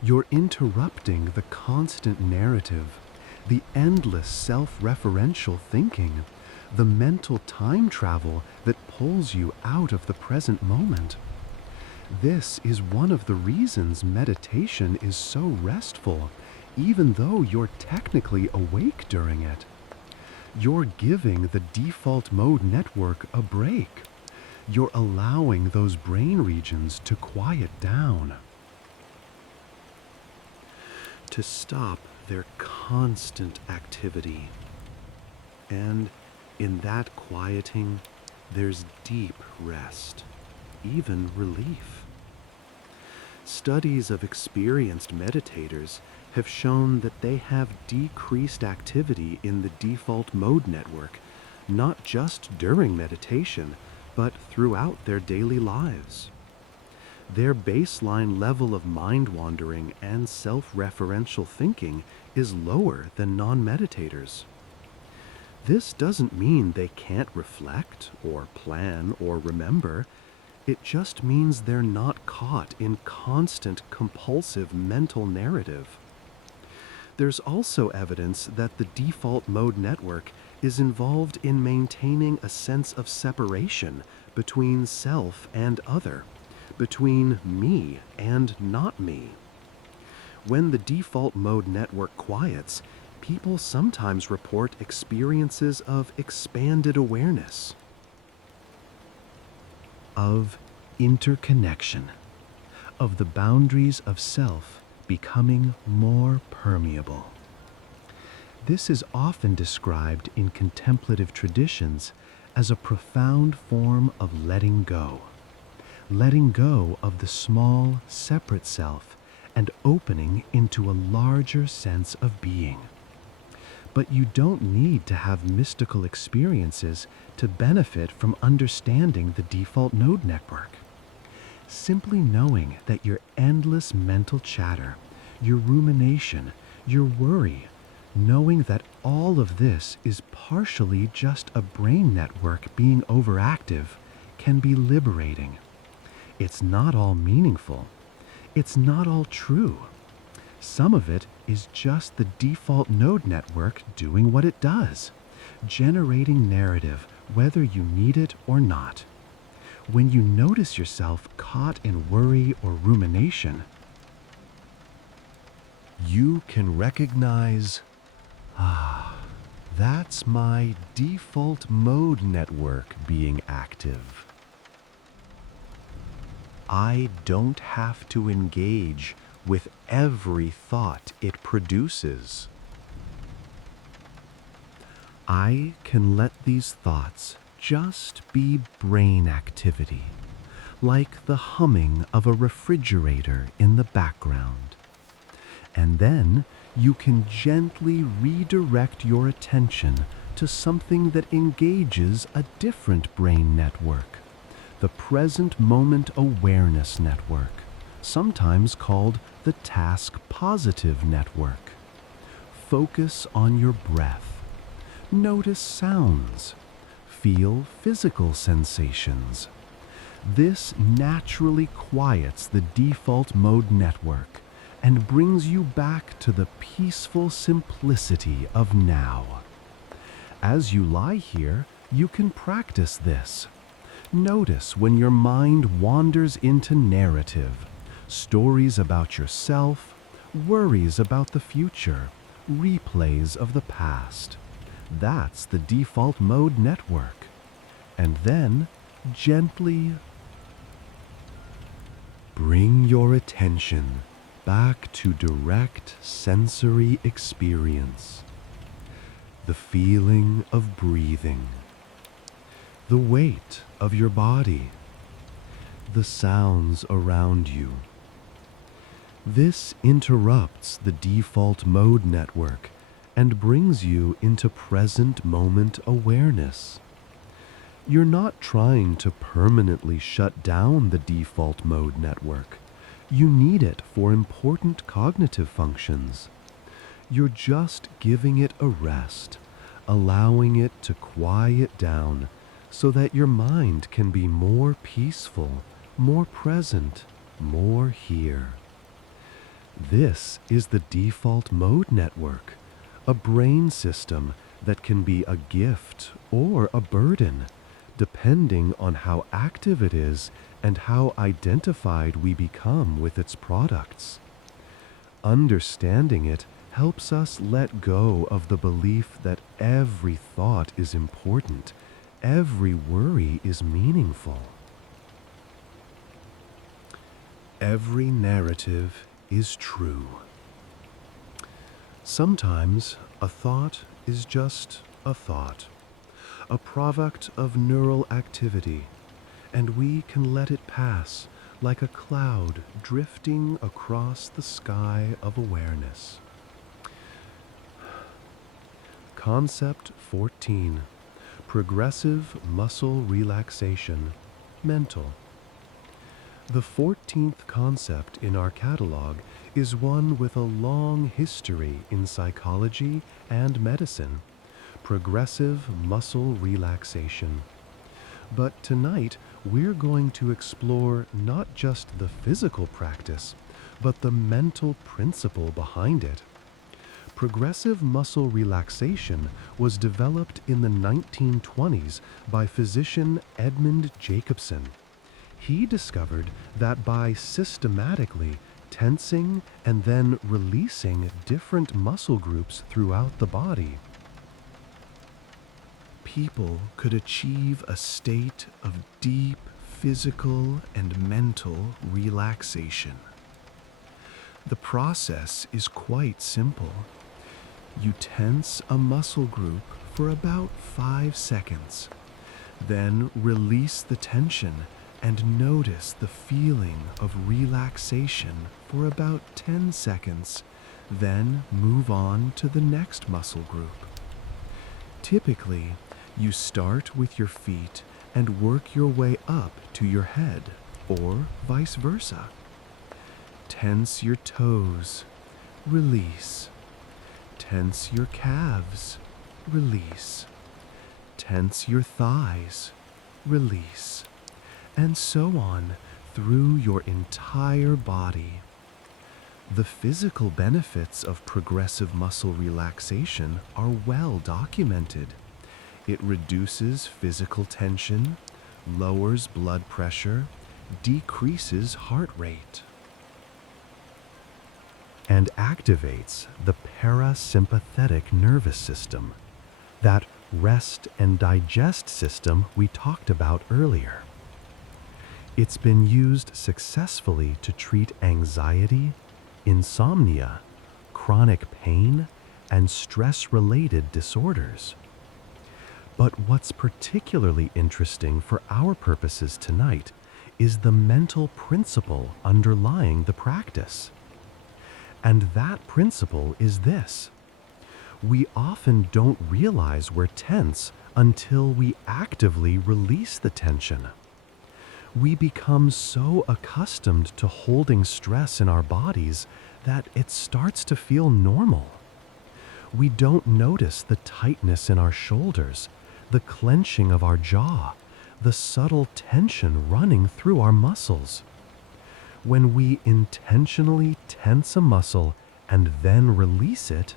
You're interrupting the constant narrative, the endless self-referential thinking, the mental time travel that pulls you out of the present moment. This is one of the reasons meditation is so restful, even though you're technically awake during it. You're giving the default mode network a break. You're allowing those brain regions to quiet down, to stop their constant activity. And in that quieting, there's deep rest, even relief. Studies of experienced meditators have shown that they have decreased activity in the default mode network, not just during meditation, but throughout their daily lives. Their baseline level of mind wandering and self-referential thinking is lower than non-meditators. This doesn't mean they can't reflect or plan or remember. It just means they're not caught in constant compulsive mental narrative. There's also evidence that the default mode network is involved in maintaining a sense of separation between self and other, between me and not me. When the default mode network quiets, people sometimes report experiences of expanded awareness, of interconnection, of the boundaries of self becoming more permeable. This is often described in contemplative traditions as a profound form of letting go of the small, separate self and opening into a larger sense of being. But you don't need to have mystical experiences to benefit from understanding the default node network. Simply knowing that your endless mental chatter, your rumination, your worry, knowing that all of this is partially just a brain network being overactive can be liberating. It's not all meaningful. It's not all true. Some of it is just the default node network doing what it does, generating narrative whether you need it or not. When you notice yourself caught in worry or rumination, you can recognize, that's my default mode network being active. I don't have to engage with every thought it produces. I can let these thoughts just be brain activity, like the humming of a refrigerator in the background. And then you can gently redirect your attention to something that engages a different brain network, the present moment awareness network, sometimes called the task positive network. Focus on your breath. Notice sounds. Feel physical sensations. This naturally quiets the default mode network and brings you back to the peaceful simplicity of now. As you lie here, you can practice this. Notice when your mind wanders into narrative, stories about yourself, worries about the future, replays of the past. That's the default mode network. And then gently bring your attention back to direct sensory experience. The feeling of breathing, the weight of your body, the sounds around you. This interrupts the default mode network and brings you into present moment awareness. You're not trying to permanently shut down the default mode network. You need it for important cognitive functions. You're just giving it a rest, allowing it to quiet down so that your mind can be more peaceful, more present, more here. This is the default mode network, a brain system that can be a gift or a burden, depending on how active it is and how identified we become with its products. Understanding it helps us let go of the belief that every thought is important, every worry is meaningful. Every narrative is true. Sometimes a thought is just a thought, a product of neural activity, and we can let it pass like a cloud drifting across the sky of awareness. Concept 14. Progressive muscle relaxation, mental. The 14th concept in our catalog is one with a long history in psychology and medicine, progressive muscle relaxation. But tonight, we're going to explore not just the physical practice, but the mental principle behind it. Progressive muscle relaxation was developed in the 1920s by physician Edmund Jacobson. He discovered that by systematically tensing and then releasing different muscle groups throughout the body, people could achieve a state of deep physical and mental relaxation. The process is quite simple. You tense a muscle group for about 5 seconds, then release the tension and notice the feeling of relaxation for about 10 seconds, then move on to the next muscle group. Typically, you start with your feet and work your way up to your head, or vice versa. Tense your toes, release. Tense your calves, release. Tense your thighs, release. And so on through your entire body. The physical benefits of progressive muscle relaxation are well documented. It reduces physical tension, lowers blood pressure, decreases heart rate, and activates the parasympathetic nervous system, that rest and digest system we talked about earlier. It's been used successfully to treat anxiety, insomnia, chronic pain, and stress-related disorders. But what's particularly interesting for our purposes tonight is the mental principle underlying the practice. And that principle is this: we often don't realize we're tense until we actively release the tension. We become so accustomed to holding stress in our bodies that it starts to feel normal. We don't notice the tightness in our shoulders, the clenching of our jaw, the subtle tension running through our muscles. When we intentionally tense a muscle and then release it,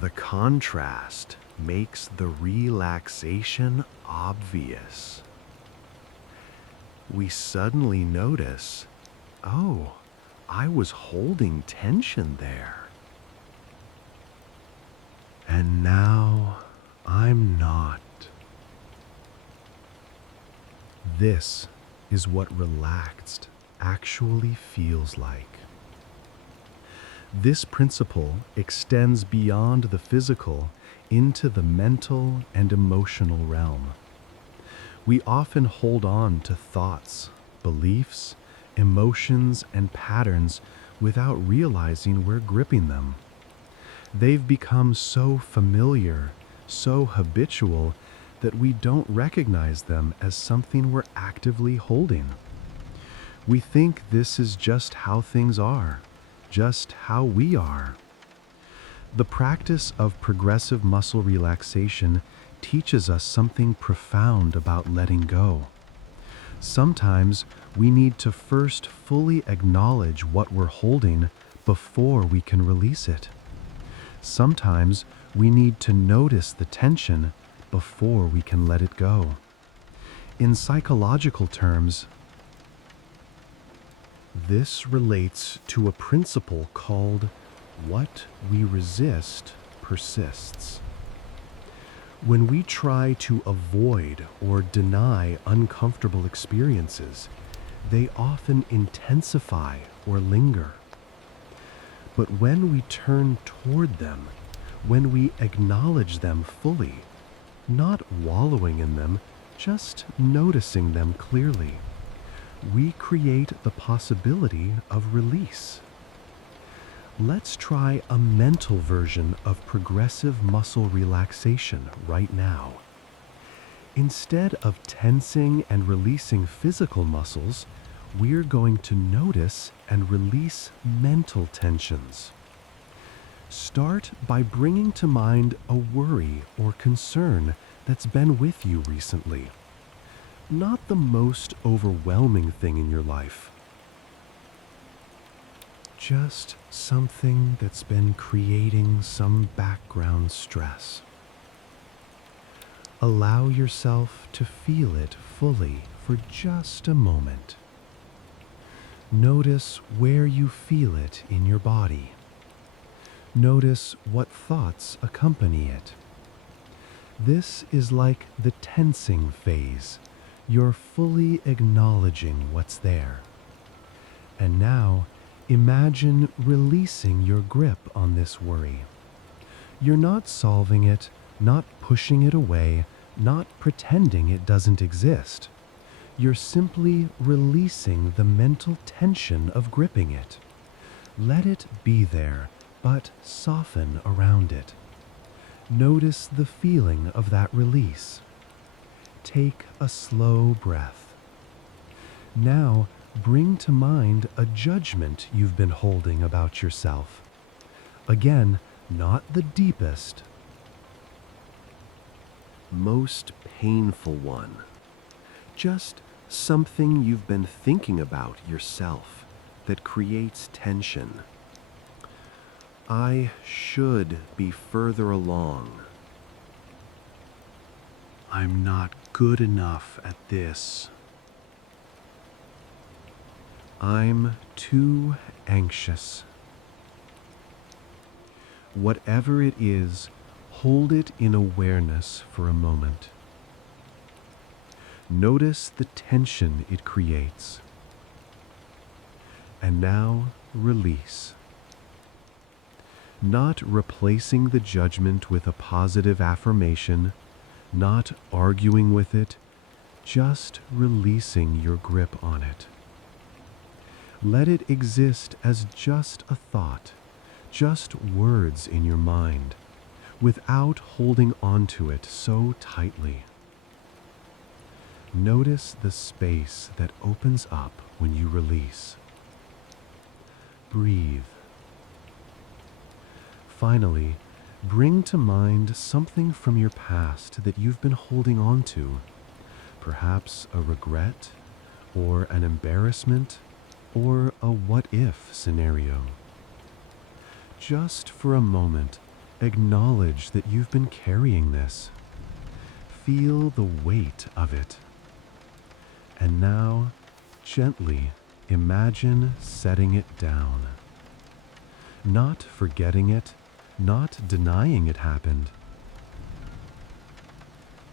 the contrast makes the relaxation obvious. We suddenly notice, oh, I was holding tension there. And now I'm not. This is what relaxed actually feels like. This principle extends beyond the physical into the mental and emotional realm. We often hold on to thoughts, beliefs, emotions, and patterns without realizing we're gripping them. They've become so familiar, so habitual, that we don't recognize them as something we're actively holding. We think this is just how things are, just how we are. The practice of progressive muscle relaxation teaches us something profound about letting go. Sometimes we need to first fully acknowledge what we're holding before we can release it. Sometimes we need to notice the tension before we can let it go. In psychological terms, this relates to a principle called what we resist persists. When we try to avoid or deny uncomfortable experiences, they often intensify or linger. But when we turn toward them, when we acknowledge them fully, not wallowing in them, just noticing them clearly, we create the possibility of release. Let's try a mental version of progressive muscle relaxation right now. Instead of tensing and releasing physical muscles, we're going to notice and release mental tensions. Start by bringing to mind a worry or concern that's been with you recently. Not the most overwhelming thing in your life. Just something that's been creating some background stress. Allow yourself to feel it fully for just a moment. Notice where you feel it in your body. Notice what thoughts accompany it. This is like the tensing phase. You're fully acknowledging what's there. And now, imagine releasing your grip on this worry. You're not solving it, not pushing it away, not pretending it doesn't exist. You're simply releasing the mental tension of gripping it. Let it be there, but soften around it. Notice the feeling of that release. Take a slow breath. Now, bring to mind a judgment you've been holding about yourself. Again, not the deepest, most painful one. Just something you've been thinking about yourself that creates tension. I should be further along. I'm not good enough at this. I'm too anxious. Whatever it is, hold it in awareness for a moment. Notice the tension it creates. And now, release. Not replacing the judgment with a positive affirmation, not arguing with it, just releasing your grip on it. Let it exist as just a thought, just words in your mind, without holding on to it so tightly. Notice the space that opens up when you release. Breathe. Finally, bring to mind something from your past that you've been holding on to, perhaps a regret, or an embarrassment, or a what-if scenario. Just for a moment, acknowledge that you've been carrying this. Feel the weight of it. And now, gently imagine setting it down. Not forgetting it, not denying it happened,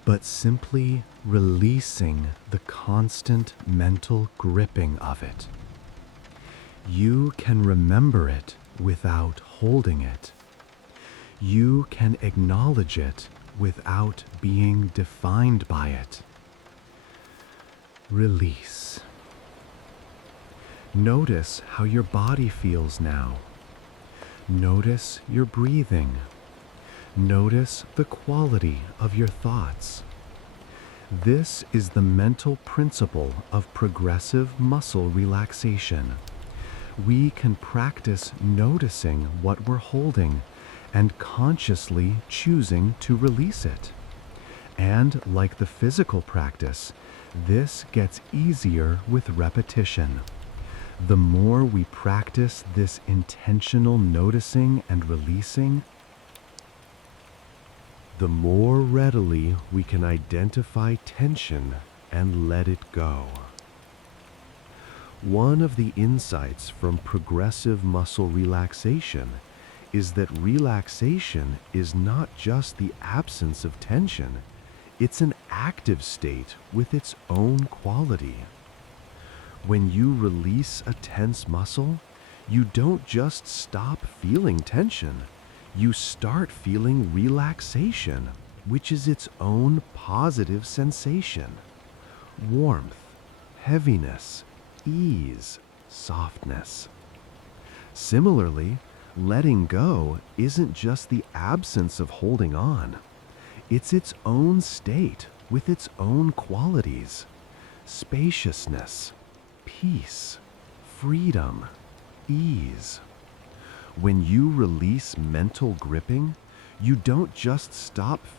but simply releasing the constant mental gripping of it. You can remember it without holding it. You can acknowledge it without being defined by it. Release. Notice how your body feels now. Notice your breathing. Notice the quality of your thoughts. This is the mental principle of progressive muscle relaxation. We can practice noticing what we're holding and consciously choosing to release it. And like the physical practice, this gets easier with repetition. The more we practice this intentional noticing and releasing, the more readily we can identify tension and let it go. One of the insights from progressive muscle relaxation is that relaxation is not just the absence of tension, it's an active state with its own quality. When you release a tense muscle, you don't just stop feeling tension, you start feeling relaxation, which is its own positive sensation. Warmth, heaviness, ease, softness. Similarly, letting go isn't just the absence of holding on. It's its own state with its own qualities. Spaciousness, peace, freedom, ease. When you release mental gripping, you don't just stop